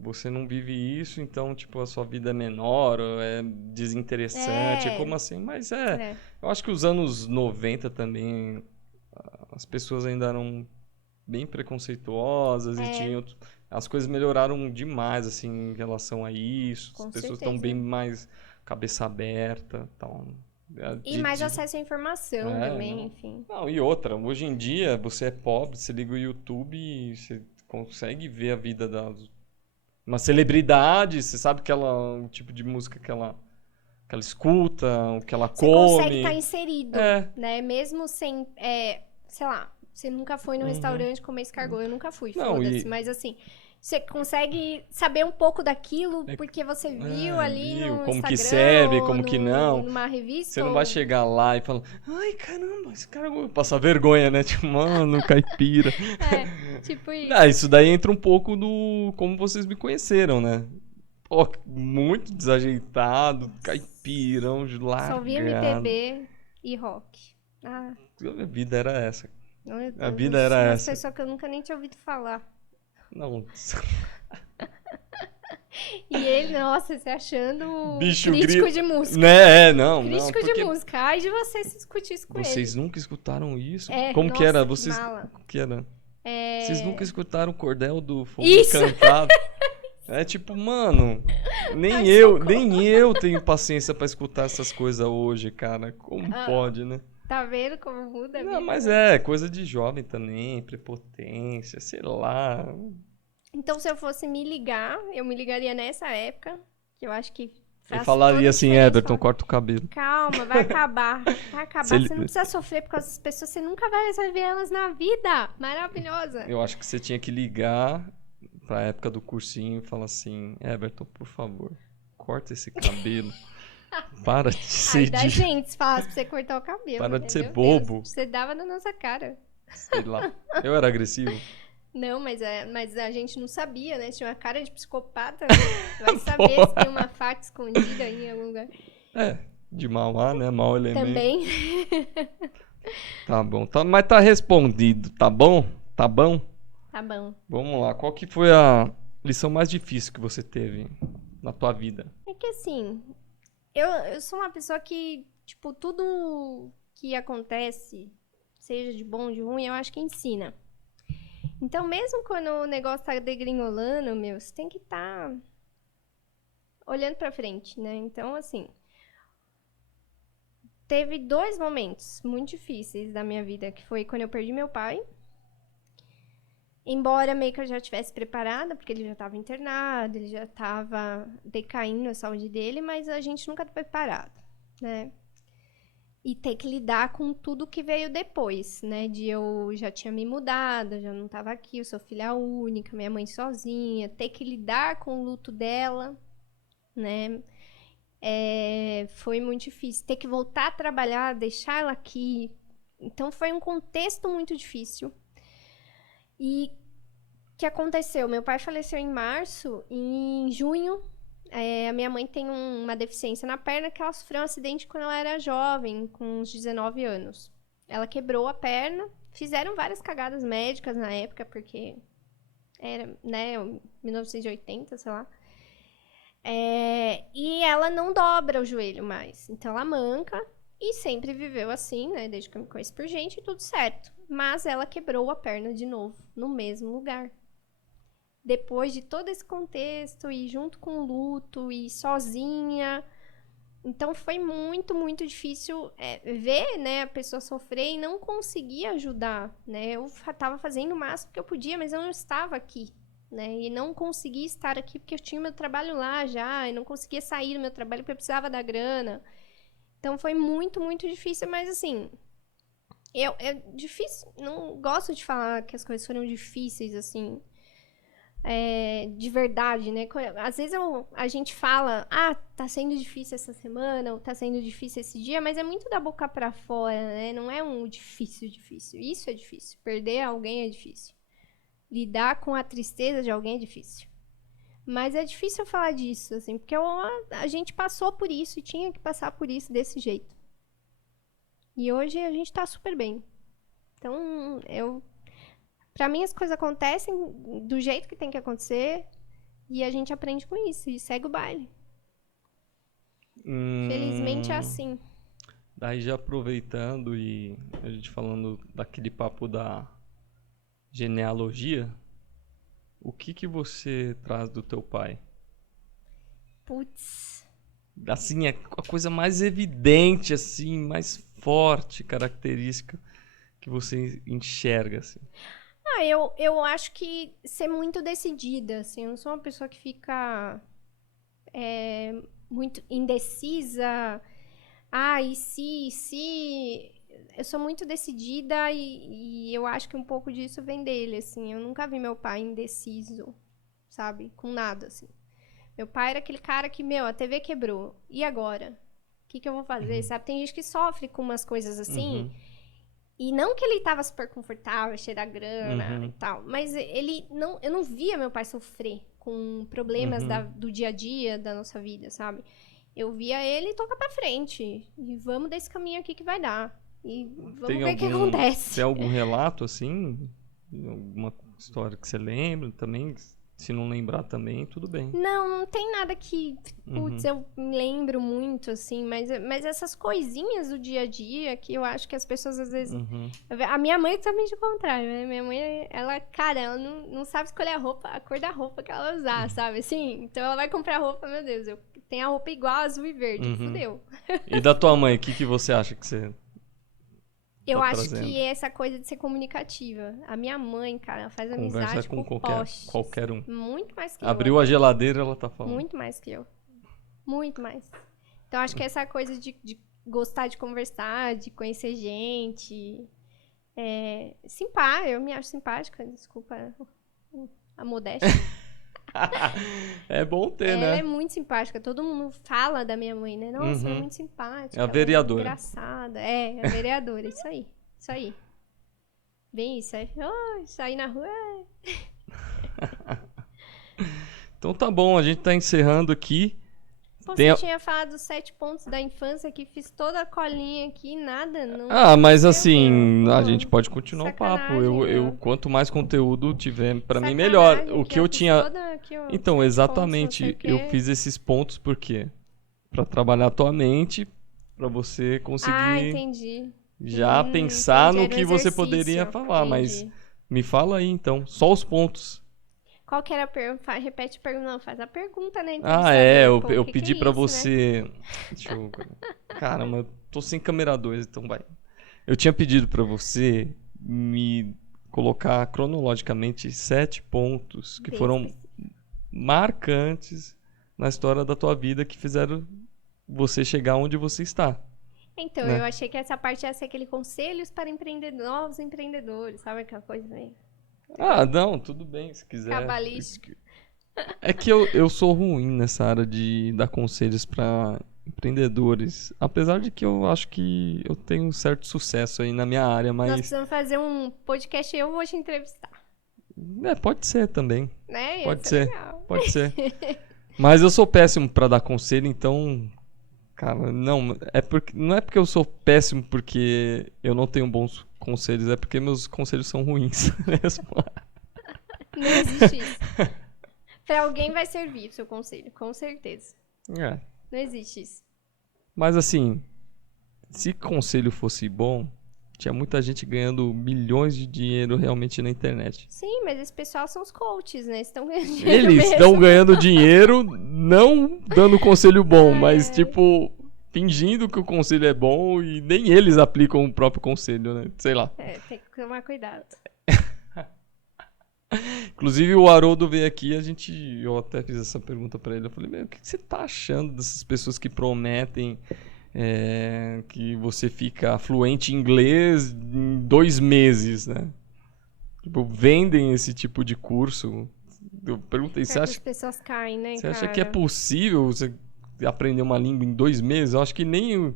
Você não vive isso, então, tipo, a sua vida é menor, ou é desinteressante, como assim? Mas eu acho que os anos 90 também, as pessoas ainda eram bem preconceituosas e tinham... As coisas melhoraram demais, assim, em relação a isso. Com as pessoas certeza. estão bem mais cabeça aberta, tal. E mais acesso à informação também, enfim. Não, e outra, hoje em dia você é pobre, você liga o YouTube e você consegue ver a vida uma celebridade, você sabe o tipo de música que ela escuta, o que ela come. Você consegue estar inserido, né? Mesmo sem, sei lá, você nunca foi no restaurante comer escargot, eu nunca fui, foda-se, mas assim... Você consegue saber um pouco daquilo porque você viu ali no como Instagram, que serve, como que não. numa revista. Você não vai chegar lá e falar, ai, caramba, esse cara passa vergonha, né? Tipo, mano, caipira. Tipo isso. Isso daí entra um pouco do como vocês me conheceram, né? Pô, muito desajeitado, caipirão, largado. Só via MPB e rock. A minha vida era essa. Meu Deus, a vida era essa. Uma pessoa que eu nunca nem tinha ouvido falar. Não. E ele, nossa, se achando Bicho crítico de música. Né, não. Crítico de música. Ai de você se discutir isso com ele. Vocês nunca escutaram isso? Como nossa, que era? Vocês, mala. que era? Vocês nunca escutaram o Cordel do Fogo Isso. Cantado? Tipo, mano, nem eu tenho paciência pra escutar essas coisas hoje, cara. Como pode, né? Tá vendo como muda a vida? Não, mas coisa de jovem também, prepotência, sei lá. Então, se eu fosse me ligar, eu me ligaria nessa época, que eu acho que Eu falaria assim, Everton, corta o cabelo. Calma, vai acabar. Vai acabar. Você não precisa sofrer por causa dessas pessoas, você nunca vai ver elas na vida. Maravilhosa. Eu acho que você tinha que ligar pra época do cursinho e falar assim, Everton, por favor, corta esse cabelo. Para de ser... Aí da gente falasse pra você cortar o cabelo. Para de ser bobo. Deus, você dava na nossa cara. Sei lá. Eu era agressivo? Não, mas a gente não sabia, né? Tinha uma cara de psicopata. Né? Vai saber se tem uma faca escondida aí em algum lugar. De Mauá, né? Mau elemento. Também. Tá bom. Mas tá respondido, tá bom? Tá bom? Tá bom. Vamos lá. Qual que foi a lição mais difícil que você teve na tua vida? É que assim... Eu sou uma pessoa que, tipo, tudo que acontece, seja de bom ou de ruim, eu acho que ensina. Então, mesmo quando o negócio tá degringolando, meu, você tem que estar olhando pra frente, né? Então, assim, teve 2 momentos muito difíceis da minha vida, que foi quando eu perdi meu pai. Embora meio que eu já estivesse preparada, porque ele já estava internado, ele já estava decaindo a saúde dele, mas a gente nunca tá preparado, né? E ter que lidar com tudo que veio depois, né? De eu já tinha me mudado, eu já não estava aqui, eu sou filha única, minha mãe sozinha, ter que lidar com o luto dela, né? Foi muito difícil. Ter que voltar a trabalhar, deixar ela aqui. Então foi um contexto muito difícil. E o que aconteceu? Meu pai faleceu em março, em junho. A minha mãe tem uma deficiência na perna que ela sofreu um acidente quando ela era jovem, com uns 19 anos. Ela quebrou a perna, fizeram várias cagadas médicas na época, porque era, né, 1980, sei lá. E ela não dobra o joelho mais. Então ela manca e sempre viveu assim, né? Desde que eu me conheço por gente, tudo certo. Mas ela quebrou a perna de novo, no mesmo lugar. Depois de todo esse contexto, e junto com o luto, e sozinha. Então foi muito, muito difícil ver, né, a pessoa sofrer e não conseguir ajudar, né? Eu estava fazendo o máximo que eu podia, mas eu não estava aqui, né? E não conseguia estar aqui porque eu tinha meu trabalho lá já, e não conseguia sair do meu trabalho porque eu precisava da grana. Então foi muito, muito difícil, mas assim, é difícil, não gosto de falar que as coisas foram difíceis, assim, de verdade, né? Às vezes a gente fala, tá sendo difícil essa semana, ou tá sendo difícil esse dia, mas é muito da boca pra fora, né? Não é um difícil. Isso é difícil. Perder alguém é difícil. Lidar com a tristeza de alguém é difícil. Mas é difícil falar disso, assim, porque a gente passou por isso e tinha que passar por isso desse jeito. E hoje a gente tá super bem. Então, pra mim as coisas acontecem do jeito que tem que acontecer e a gente aprende com isso e segue o baile. Felizmente é assim. Daí já aproveitando e a gente falando daquele papo da genealogia, o que você traz do teu pai? Putz. Assim, é a coisa mais evidente, assim, mais forte, característica que você enxerga, assim. Eu acho que ser muito decidida, assim. Eu não sou uma pessoa que fica muito indecisa. E se... Eu sou muito decidida e eu acho que um pouco disso vem dele, assim. Eu nunca vi meu pai indeciso, sabe? Com nada, assim. Meu pai era aquele cara que, a TV quebrou. E agora? O que eu vou fazer, sabe? Tem gente que sofre com umas coisas assim. E não que ele tava super confortável, cheio da grana e tal. Mas eu não via meu pai sofrer com problemas do dia a dia da nossa vida, sabe? Eu via ele tocar pra frente. E vamos desse caminho aqui que vai dar. E vamos ver o que acontece. Tem algum relato, assim? Alguma história que você lembra também? Se não lembrar também, tudo bem. Não tem nada que, putz, eu lembro muito, assim, mas essas coisinhas do dia a dia que eu acho que as pessoas às vezes... A minha mãe é totalmente o contrário, né? Minha mãe, ela não sabe escolher a cor da roupa que ela usar, sabe? Assim, então ela vai comprar roupa, meu Deus, eu tenho a roupa igual, azul e verde, fudeu. E da tua mãe, o que você acha que você... Eu acho que é essa coisa de ser comunicativa. A minha mãe, cara, ela faz amizade com qualquer um. Muito mais que eu. Abriu a geladeira, ela tá falando. Muito mais que eu. Muito mais. Então, acho que essa coisa de gostar de conversar, de conhecer gente. Eu me acho simpática, desculpa a modéstia. É bom ter, ela né? Ela é muito simpática. Todo mundo fala da minha mãe, né? Nossa, ela é muito simpática. É a vereadora. É engraçada. É a vereadora. Isso aí. Bem isso. Sair na rua. Então tá bom, a gente tá encerrando aqui. Você tinha falado dos 7 pontos da infância que fiz toda a colinha aqui, nada. Não mas assim, a gente pode continuar o papo. Eu quanto mais conteúdo tiver, pra mim, melhor. O que eu tinha... Então, exatamente, eu fiz esses pontos por quê? Pra trabalhar a tua mente, pra você conseguir entendi. já pensar no que você exercício. poderia falar, mas Me fala aí, então. Só os pontos. Qual que era a pergunta? Repete a pergunta. Não, faz a pergunta, né? Eu pedi pra você... Né? Deixa eu... Caramba, eu tô sem câmera 2, então vai. Eu tinha pedido pra você me colocar cronologicamente 7 pontos que foram marcantes na história da tua vida que fizeram você chegar onde você está. Então, né? Eu achei que essa parte ia ser aquele conselhos para novos empreendedores, sabe aquela coisa meio... Não, tudo bem, se quiser. Cabalístico. É que eu sou ruim nessa área de dar conselhos para empreendedores. Apesar de que eu acho que eu tenho um certo sucesso aí na minha área, mas... Nós precisamos fazer um podcast e eu vou te entrevistar. Pode ser também. Né? Pode Isso ser, é legal. pode ser. Mas eu sou péssimo para dar conselho, então... Cara, não é porque eu sou péssimo porque eu não tenho bons conselhos, é porque meus conselhos são ruins mesmo. Não existe isso. Pra alguém vai servir o seu conselho, com certeza. Não existe isso. Mas assim, se conselho fosse bom, tinha muita gente ganhando milhões de dinheiro realmente na internet. Sim, mas esse pessoal são os coaches, né? Estão ganhando dinheiro Eles estão ganhando dinheiro não dando conselho bom, mas tipo, fingindo que o conselho é bom e nem eles aplicam o próprio conselho, né? Sei lá. Tem que tomar cuidado. Inclusive o Haroldo veio aqui, eu até fiz essa pergunta pra ele, eu falei, o que você tá achando dessas pessoas que prometem que você fica fluente em inglês em 2 meses, né? Tipo, vendem esse tipo de curso. Eu perguntei, você acha, as pessoas caem, né, você acha que é possível você aprender uma língua em 2 meses? Eu acho que nem...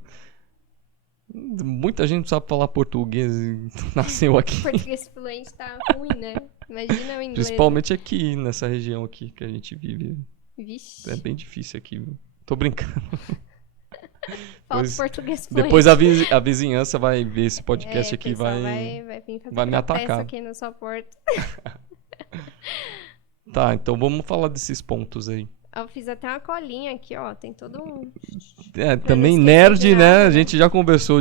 Muita gente não sabe falar português e nasceu aqui. O português fluente tá ruim, né? Imagina o inglês. Principalmente aqui, nessa região aqui que a gente vive. Vixe. É bem difícil aqui, viu? Tô brincando. Falta português fluente. Depois a vizinhança vai ver esse podcast aqui e vai vir fazer me atacar aqui na sua porta. Tá, então vamos falar desses pontos aí. Eu fiz até uma colinha aqui, ó. Tem todo um... também nerd, né? A gente já conversou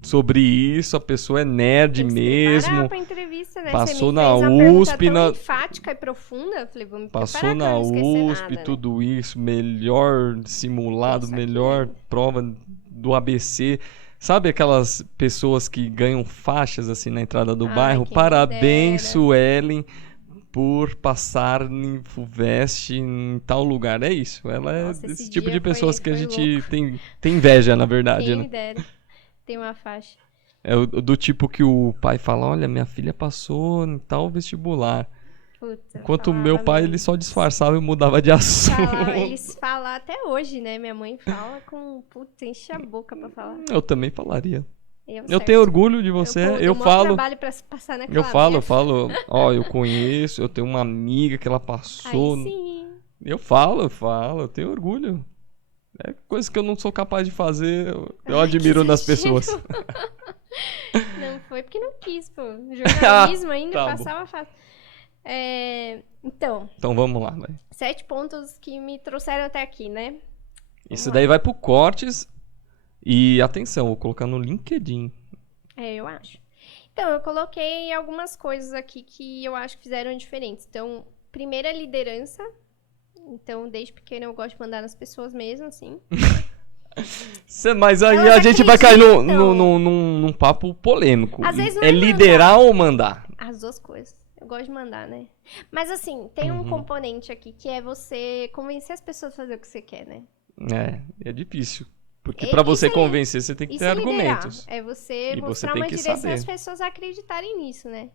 sobre isso. A pessoa é nerd mesmo. Pra entrevista, né? Passou Você me na fez uma USP. tão enfática e profunda. Eu falei, vou me Passou preparar na pra não esquecer USP, nada, tudo isso. Melhor simulado, Isso melhor aqui. prova do ABC. Sabe aquelas pessoas que ganham faixas assim na entrada do bairro? quem Parabéns, dera. Suelen, por passar em FUVEST em tal lugar. É isso. Ela é Nossa, esse esse tipo dia de pessoas que a foi gente tem inveja, na verdade. Quem Né? me dera. Tem uma faixa. É do tipo que o pai fala, olha, minha filha passou em tal vestibular. Puta, Enquanto o falava meu pai, mesmo. ele só disfarçava e mudava de assunto. Eles falam até hoje, né? Minha mãe fala com... Puta, enche a boca pra falar. Eu também falaria. Eu certo. tenho orgulho de você. Eu falo. Trabalho pra passar naquela Eu falo. Ó, eu conheço, eu tenho uma amiga que ela passou. Aí sim. Eu falo, eu tenho orgulho. É coisa que eu não sou capaz de fazer, eu admiro nas pessoas. Não foi porque não quis, pô. Jornalismo ainda Tá passava fácil. Então, vamos lá, vai. 7 pontos que me trouxeram até aqui, né? Isso daí vai pro cortes. E atenção, vou colocar no LinkedIn. Eu acho. Então, eu coloquei algumas coisas aqui que eu acho que fizeram diferentes. Então, primeira liderança. Então, desde pequena eu gosto de mandar nas pessoas mesmo, assim. Mas aí Elas a gente vai cair acreditam. num papo polêmico. Às vezes não é é liderar ou mandar? As duas coisas. Eu gosto de mandar, né? Mas assim, tem um componente aqui que é você convencer as pessoas a fazer o que você quer, né? É difícil. Porque pra você convencer, você tem que Isso ter é liderar. argumentos. É você E você mostrar tem uma que direção e saber. as pessoas acreditarem nisso, né?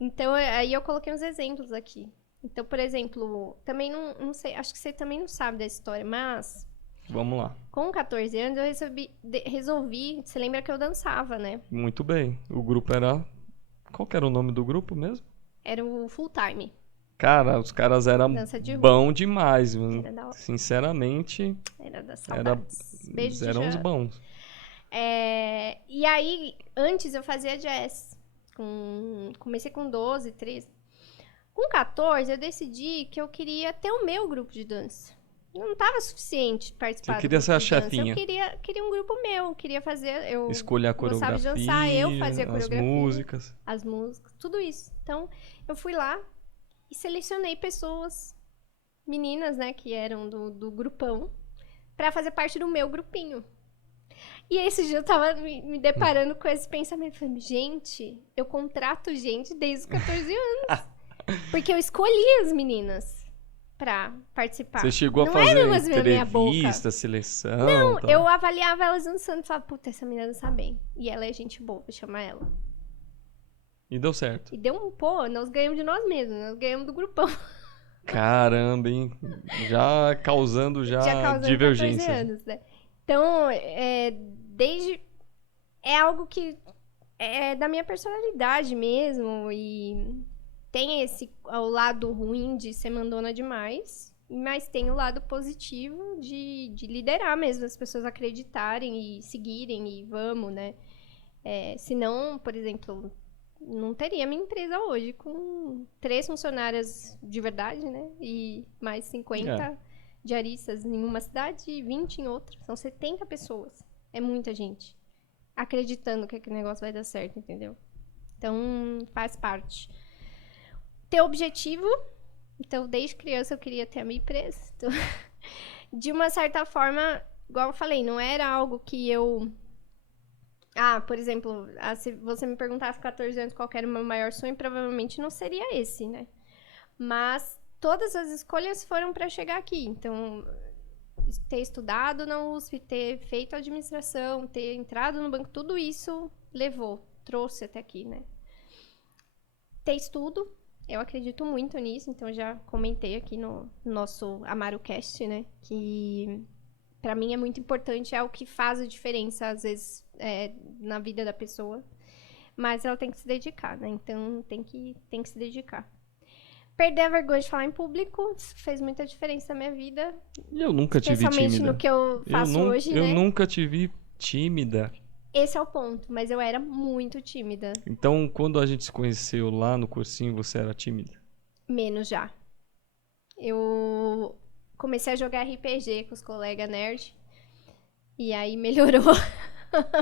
Então, aí eu coloquei uns exemplos aqui. Então, por exemplo, também não sei, acho que você também não sabe dessa história, mas Vamos lá. com 14 anos eu resolvi, você lembra que eu dançava, né? Muito bem. O grupo era... Qual que era o nome do grupo mesmo? Era o full time. Cara, os caras eram Dança de rua. bons demais. Era da hora. Sinceramente, Era das saudades. Beijo de eram os Jean. bons. E aí, antes eu fazia jazz. Comecei com 12, 13. Com 14, eu decidi que eu queria ter o meu grupo de dança. não tava suficiente participar Você do queria grupo ser a de dança. chefinha. Eu queria um grupo meu, queria fazer, eu Escolher a gostava de coreografia, dançar, eu fazia a as coreografia, músicas. as músicas, tudo isso. Então, eu fui lá e selecionei pessoas, meninas, né, que eram do grupão, pra fazer parte do meu grupinho. E esse dia eu tava me deparando com esse pensamento. Falei, gente, eu contrato gente desde os 14 anos. Porque eu escolhi as meninas pra participar. Você chegou a Não fazer eram umas minha boca. entrevista, seleção, tal. Eu avaliava elas dançando e falava, puta, essa menina dança bem. E ela é gente boa, vou chamar ela. E deu certo. E deu pô, nós ganhamos de nós mesmos, nós ganhamos do grupão. Caramba, hein? Já causando Já causando 14 divergências. anos, né? Então, é algo que é da minha personalidade mesmo. E tem o lado ruim de ser mandona demais. Mas tem o lado positivo de liderar mesmo, as pessoas acreditarem e seguirem e vamos, né? Senão, por exemplo, não teria minha empresa hoje com 3 funcionárias de verdade, né? E mais 50 diaristas em uma cidade e 20 em outra. São 70 pessoas. É muita gente acreditando que aquele negócio vai dar certo, entendeu? Então, faz parte. Ter objetivo. Então, desde criança eu queria ter a minha empresa. Então, de uma certa forma, igual eu falei, não era algo que eu... por exemplo, se você me perguntasse com 14 anos qual era o meu maior sonho, provavelmente não seria esse, né? Mas todas as escolhas foram para chegar aqui. Então, ter estudado na USP, ter feito administração, ter entrado no banco, tudo isso trouxe até aqui, né? Ter estudo, eu acredito muito nisso, então eu já comentei aqui no nosso AmaroCast, né? Que pra mim é muito importante, é o que faz a diferença, às vezes, na vida da pessoa. Mas ela tem que se dedicar, né? Então tem que se dedicar. Perder a vergonha de falar em público fez muita diferença na minha vida. Eu nunca te vi Especialmente tímida. no que eu faço hoje, eu né? nunca te vi tímida. Esse é o ponto, mas eu era muito tímida. Então, quando a gente se conheceu lá no cursinho, você era tímida? Menos já. Eu comecei a jogar RPG com os colegas nerd. E aí melhorou.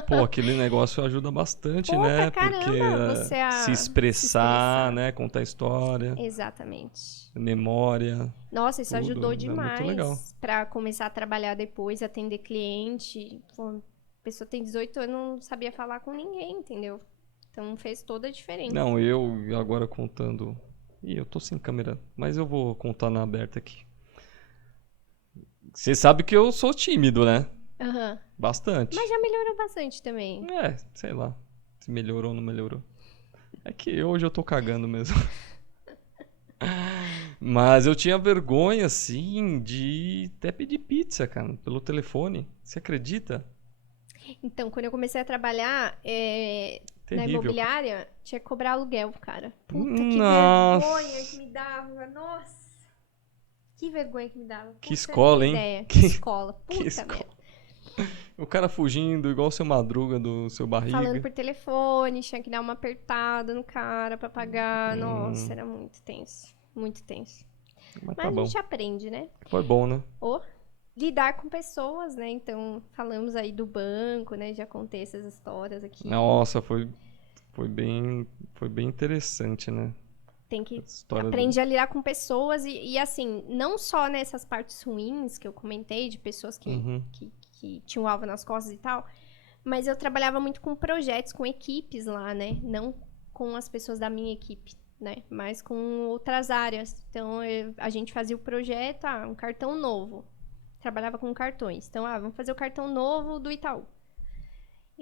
Pô, aquele negócio ajuda bastante, Pô, né? pra caramba, Porque você se expressar, né? Contar história, Exatamente. memória. Nossa, isso Tudo. ajudou É muito demais legal. pra começar a trabalhar depois, atender cliente. Pô, a pessoa tem 18 anos e não sabia falar com ninguém, entendeu? Então fez toda a diferença. Não, eu agora contando... Ih, eu tô sem câmera, mas eu vou contar na aberta aqui. Você sabe que eu sou tímido, né? Aham. Bastante. Mas já melhorou bastante também. Sei lá. Se melhorou ou não melhorou. É que hoje eu tô cagando mesmo. Mas eu tinha vergonha, assim, de até pedir pizza, cara, pelo telefone. Você acredita? Então, quando eu comecei a trabalhar na Terrível. imobiliária, tinha que cobrar aluguel, cara. Puta, que Nossa. vergonha que me dava. Nossa. Que vergonha que me dava. Que Puta, escola, não hein? tem ideia. Que- Que escola. Puta que escola. merda. O cara fugindo, igual o seu Madruga do seu Falando barriga. por telefone, tinha que dar uma apertada no cara pra pagar. Nossa, era muito tenso. Muito tenso. Mas Mas tá a bom. gente aprende, né? Foi bom, né? Ou lidar com pessoas, né? Então, falamos aí do banco, né? Já contei essas histórias aqui. Nossa, foi bem interessante, né? Tem que Essa história aprende a lidar com pessoas e assim, não só nessas partes ruins que eu comentei, de pessoas que Uhum. tinham alvo nas costas e tal, mas eu trabalhava muito com projetos, com equipes lá, né? Não com as pessoas da minha equipe, né? Mas com outras áreas. Então, a gente fazia o projeto, um cartão novo. Trabalhava com cartões. Então, vamos fazer o cartão novo do Itaú.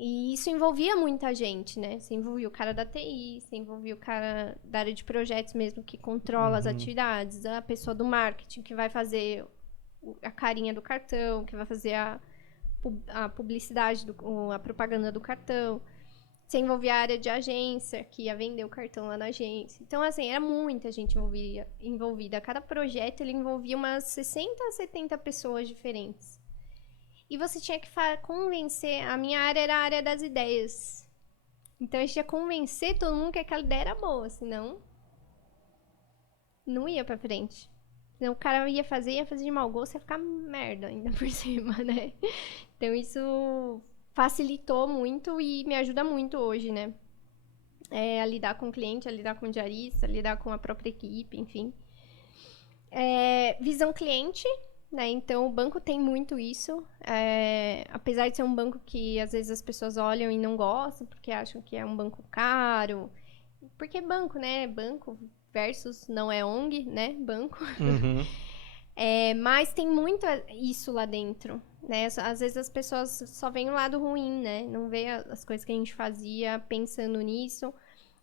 E isso envolvia muita gente, né? Você envolvia o cara da TI, você envolvia o cara da área de projetos mesmo, que controla as atividades, a pessoa do marketing, que vai fazer a carinha do cartão, que vai fazer a publicidade, a propaganda do cartão. Você envolvia a área de agência, que ia vender o cartão lá na agência. Então, assim, era muita gente envolvida. Cada projeto, ele envolvia umas 60 a 70 pessoas diferentes. E você tinha que convencer... A minha área era a área das ideias. Então, a gente ia convencer todo mundo que aquela ideia era boa, senão não ia pra frente. Senão o cara ia fazer de mau gosto, ia ficar merda ainda por cima, né? Então isso facilitou muito e me ajuda muito hoje, né? A lidar com o cliente, a lidar com o diarista, a lidar com a própria equipe, enfim. Visão cliente, né? Então o banco tem muito isso. Apesar de ser um banco que às vezes as pessoas olham e não gostam, porque acham que é um banco caro. Porque banco, né? Banco versus não é ONG, né? Banco. Uhum. Mas tem muito isso lá dentro, né? Às vezes as pessoas só veem o lado ruim, né? Não vê as coisas que a gente fazia pensando nisso.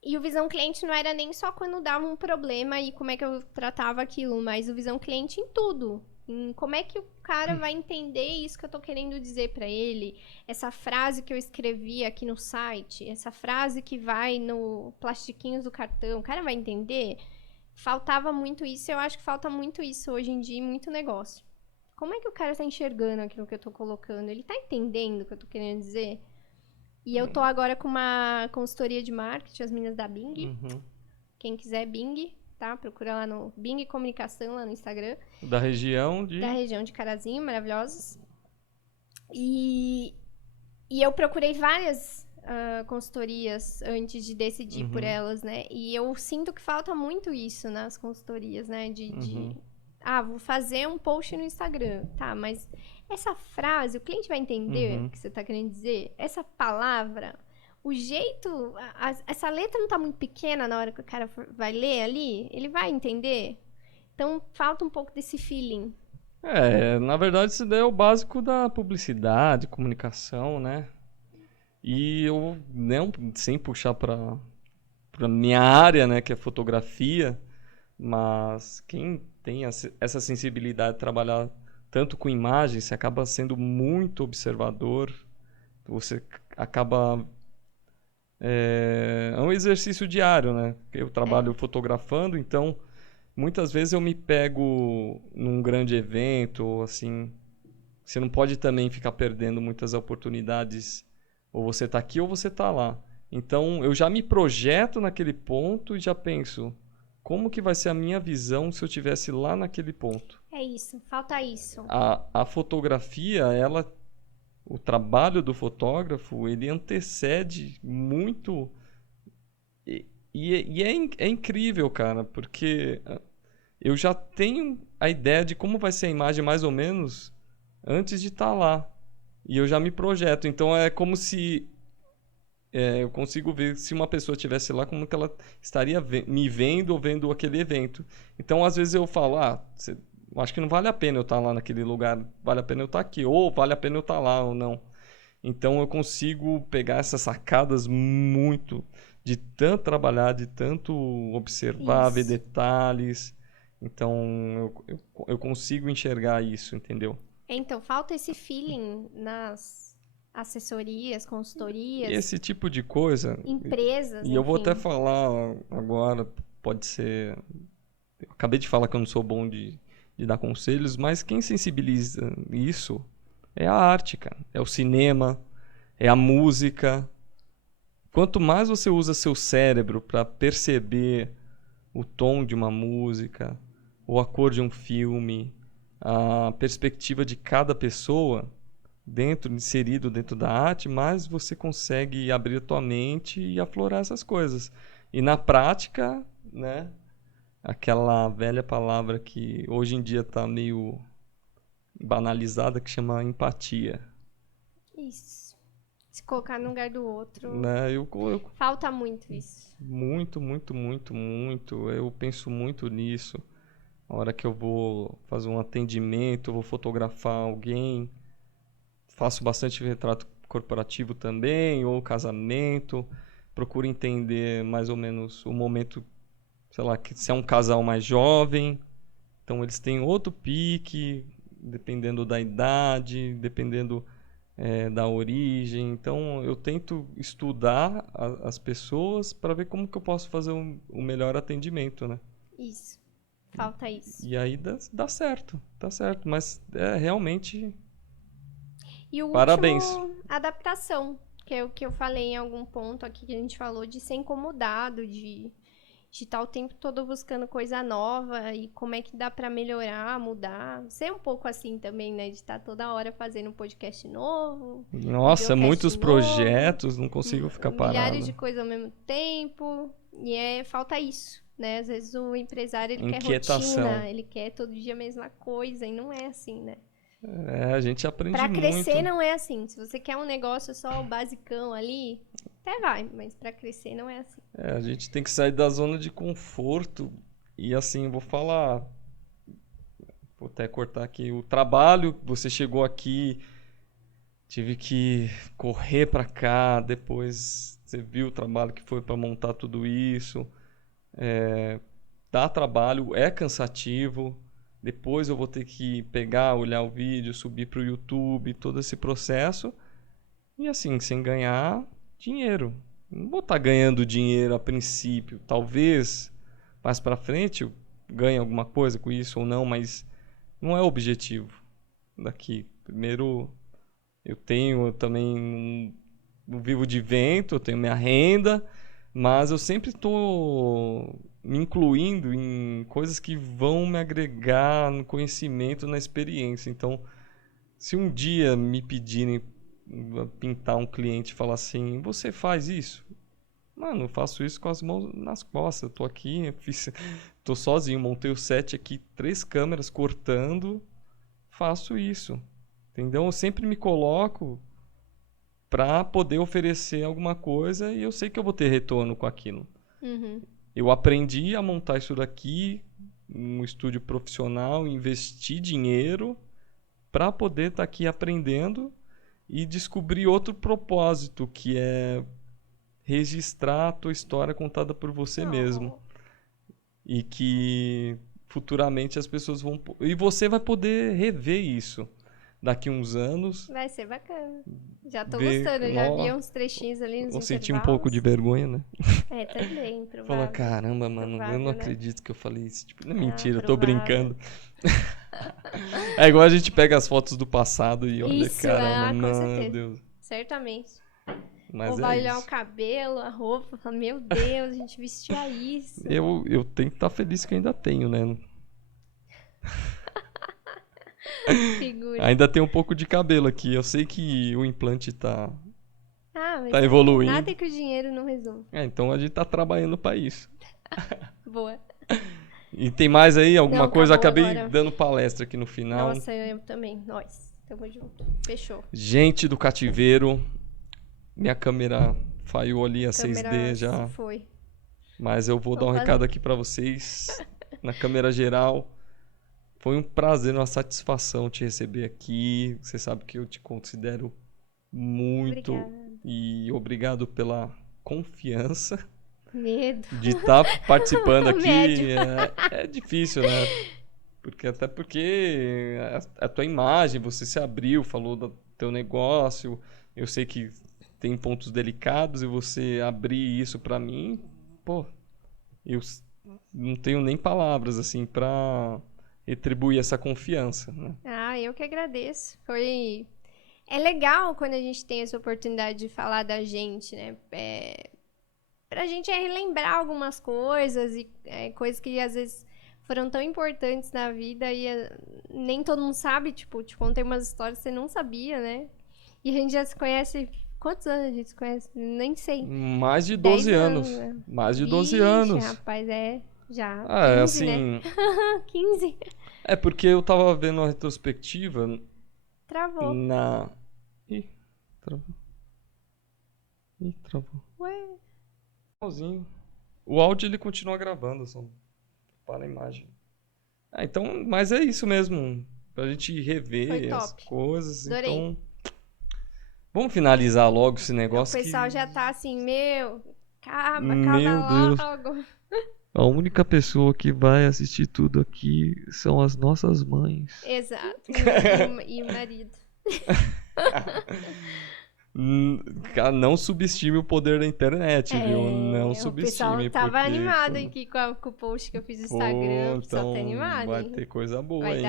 E o visão cliente não era nem só quando dava um problema e como é que eu tratava aquilo, mas o visão cliente em tudo. Em como é que o cara vai entender isso que eu tô querendo dizer pra ele? Essa frase que eu escrevi aqui no site, essa frase que vai no plastiquinhos do cartão, o cara vai entender? Faltava muito isso, eu acho que falta muito isso hoje em dia em muito negócio. Como é que o cara tá enxergando aquilo que eu tô colocando? Ele tá entendendo o que eu tô querendo dizer? E eu tô agora com uma consultoria de marketing, as meninas da Bing. Uhum. Quem quiser Bing, tá? Procura lá no Bing Comunicação, lá no Instagram. Da região de... Da região de Carazinho, maravilhosas. E eu procurei várias consultorias antes de decidir por elas, né? E eu sinto que falta muito isso nas consultorias, né? Vou fazer um post no Instagram, tá? Mas essa frase, o cliente vai entender o que você tá querendo dizer? Essa palavra, o jeito, essa letra não tá muito pequena na hora que o cara vai ler ali? Ele vai entender? Então, falta um pouco desse feeling. Na verdade, isso daí é o básico da publicidade, comunicação, né? E eu, não sem puxar para minha área, né, que é fotografia, mas quem tem essa sensibilidade de trabalhar tanto com imagens, você acaba sendo muito observador, você acaba... É um exercício diário, né? Eu trabalho fotografando, então muitas vezes eu me pego num grande evento, assim, você não pode também ficar perdendo muitas oportunidades, ou você tá aqui ou você tá lá. Então eu já me projeto naquele ponto e já penso, como que vai ser a minha visão se eu estivesse lá naquele ponto? É isso, falta isso. A fotografia, o trabalho do fotógrafo, ele antecede muito. É incrível, cara, porque eu já tenho a ideia de como vai ser a imagem mais ou menos antes de estar lá. E eu já me projeto. Então é como se eu consigo ver se uma pessoa estivesse lá, como que ela estaria me vendo ou vendo aquele evento. Então, às vezes eu falo, eu acho que não vale a pena eu estar lá naquele lugar, vale a pena eu estar aqui, ou vale a pena eu estar lá ou não. Então eu consigo pegar essas sacadas muito, de tanto trabalhar, de tanto observar, ver detalhes. Então eu consigo enxergar isso, entendeu? Então, falta esse feeling nas assessorias, consultorias, Esse tipo de coisa. empresas, E eu vou enfim. até falar agora, pode ser. Eu acabei de falar que eu não sou bom de dar conselhos, mas quem sensibiliza isso é a arte, cara. É o cinema, é a música. Quanto mais você usa seu cérebro para perceber o tom de uma música, ou a cor de um filme, a perspectiva de cada pessoa inserido dentro da arte, mais você consegue abrir a tua mente e aflorar essas coisas. E na prática, né, aquela velha palavra que hoje em dia está meio banalizada, que chama empatia. Isso. Se colocar no lugar do outro. Né? Falta muito isso. Muito, muito, muito, muito. Eu penso muito nisso. A hora que eu vou fazer um atendimento, eu vou fotografar alguém, faço bastante retrato corporativo também, ou casamento, procuro entender mais ou menos o momento, sei lá, se é um casal mais jovem, então eles têm outro pique, dependendo da idade, dependendo da origem. Então eu tento estudar as pessoas para ver como que eu posso fazer o melhor atendimento, né? Isso. Falta isso. E aí dá certo, tá certo, mas realmente... E o Parabéns. último, adaptação, que é o que eu falei em algum ponto aqui que a gente falou de ser incomodado, de de estar o tempo todo buscando coisa nova e como é que dá pra melhorar, mudar. Ser um pouco assim também, né? De estar toda hora fazendo um podcast novo, Nossa, videocast muitos novo, projetos, não consigo ficar milhares de parado. coisas ao mesmo tempo. E falta isso, né? Às vezes o empresário, ele quer Inquietação. rotina, ele quer todo dia a mesma coisa, e não é assim, né? A gente aprende Pra crescer muito. não é assim. Se você quer um negócio só basicão ali, até vai, mas pra crescer não é assim. A gente tem que sair da zona de conforto. E assim, vou falar. Vou até cortar aqui. O trabalho, você chegou aqui, tive que correr pra cá. Depois você viu o trabalho que foi pra montar tudo isso. Dá trabalho, é cansativo. Depois eu vou ter que pegar, olhar o vídeo, subir pro YouTube, todo esse processo. E assim, sem ganhar dinheiro. Não vou estar ganhando dinheiro a princípio. Talvez mais pra frente eu ganhe alguma coisa com isso ou não, mas não é o objetivo daqui. Primeiro, eu também não vivo de vento, eu tenho minha renda, mas eu sempre estou me incluindo em coisas que vão me agregar no conhecimento, na experiência. Então, se um dia me pedirem pintar um cliente e falar assim, você faz isso? Mano, eu faço isso com as mãos nas costas. Eu tô aqui, tô sozinho, montei o set aqui, 3 câmeras cortando, faço isso. Entendeu? Eu sempre me coloco pra poder oferecer alguma coisa e eu sei que eu vou ter retorno com aquilo. Uhum. Eu aprendi a montar isso daqui, um estúdio profissional, investir dinheiro para poder estar aqui aprendendo e descobrir outro propósito, que é registrar a tua história contada por você mesmo. E que futuramente as pessoas vão... E você vai poder rever isso daqui uns anos. Vai ser bacana. Já tô Ver, gostando, eu já vi uns trechinhos ali nos vou sentir um intervalos. pouco de vergonha, né? Também, Fala, provável. caramba, mano, eu Provável, não né? acredito que eu falei isso. Tipo, não é mentira, eu tô provável. brincando. É igual a gente pega as fotos do passado e olha, Isso, caramba, com meu certeza. Deus. Certamente. Mas Ou é vai olhar o isso. cabelo, a roupa, fala, meu Deus, a gente vestia isso. Eu tenho que estar feliz que ainda tenho, né? Figura. Ainda tem um pouco de cabelo aqui. Eu sei que o implante tá Mas evoluindo. nada que o dinheiro não resolve. Então a gente tá trabalhando pra isso. Boa. E tem mais aí alguma Não, coisa? acabou Acabei agora. dando palestra aqui no final. Nossa, eu também. Nós. Tamo junto. Fechou. Gente do cativeiro. Minha câmera falhou ali a Câmera 6D já. se foi. Mas eu vou dar um Vamos recado aqui pra vocês. Na câmera geral. Foi um prazer, uma satisfação te receber aqui. Você sabe que eu te considero muito. Obrigada. E obrigado pela confiança Medo. de estar participando aqui. Médio. É difícil, né? Até porque a tua imagem, você se abriu, falou do teu negócio. Eu sei que tem pontos delicados e você abrir isso pra mim, pô, eu não tenho nem palavras assim pra retribuir essa confiança, né? Eu que agradeço. É legal quando a gente tem essa oportunidade de falar da gente, né? Pra gente relembrar algumas coisas e coisas que às vezes foram tão importantes na vida e nem todo mundo sabe, tipo, te contei umas histórias que você não sabia, né? E a gente já se conhece. Quantos anos a gente se conhece? Nem sei. Mais de 12 anos. Né? Mais de 12 Vixe, anos. rapaz, já. 15, assim. né? 15. É porque eu tava vendo uma retrospectiva. Travou. Ih, travou. Ué. O áudio ele continua gravando, só para a imagem. Então, mas é isso mesmo. Pra gente rever as coisas. Adorei. Então, vamos finalizar logo esse negócio. O pessoal já tá assim, acaba Deus. logo. A única pessoa que vai assistir tudo aqui são as nossas mães. Exato. E o marido. Não subestime o poder da internet, viu? Não subestime. O pessoal tava animado aqui com o post que eu fiz no Instagram. O pessoal tá animado, vai ter coisa boa aí.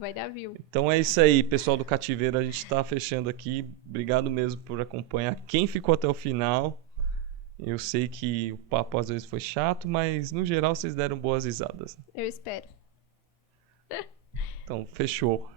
Vai dar view. Então é isso aí, pessoal do Cativeiro. A gente tá fechando aqui. Obrigado mesmo por acompanhar. Quem ficou até o final. Eu sei que o papo às vezes foi chato, mas no geral vocês deram boas risadas. Eu espero. Então, fechou.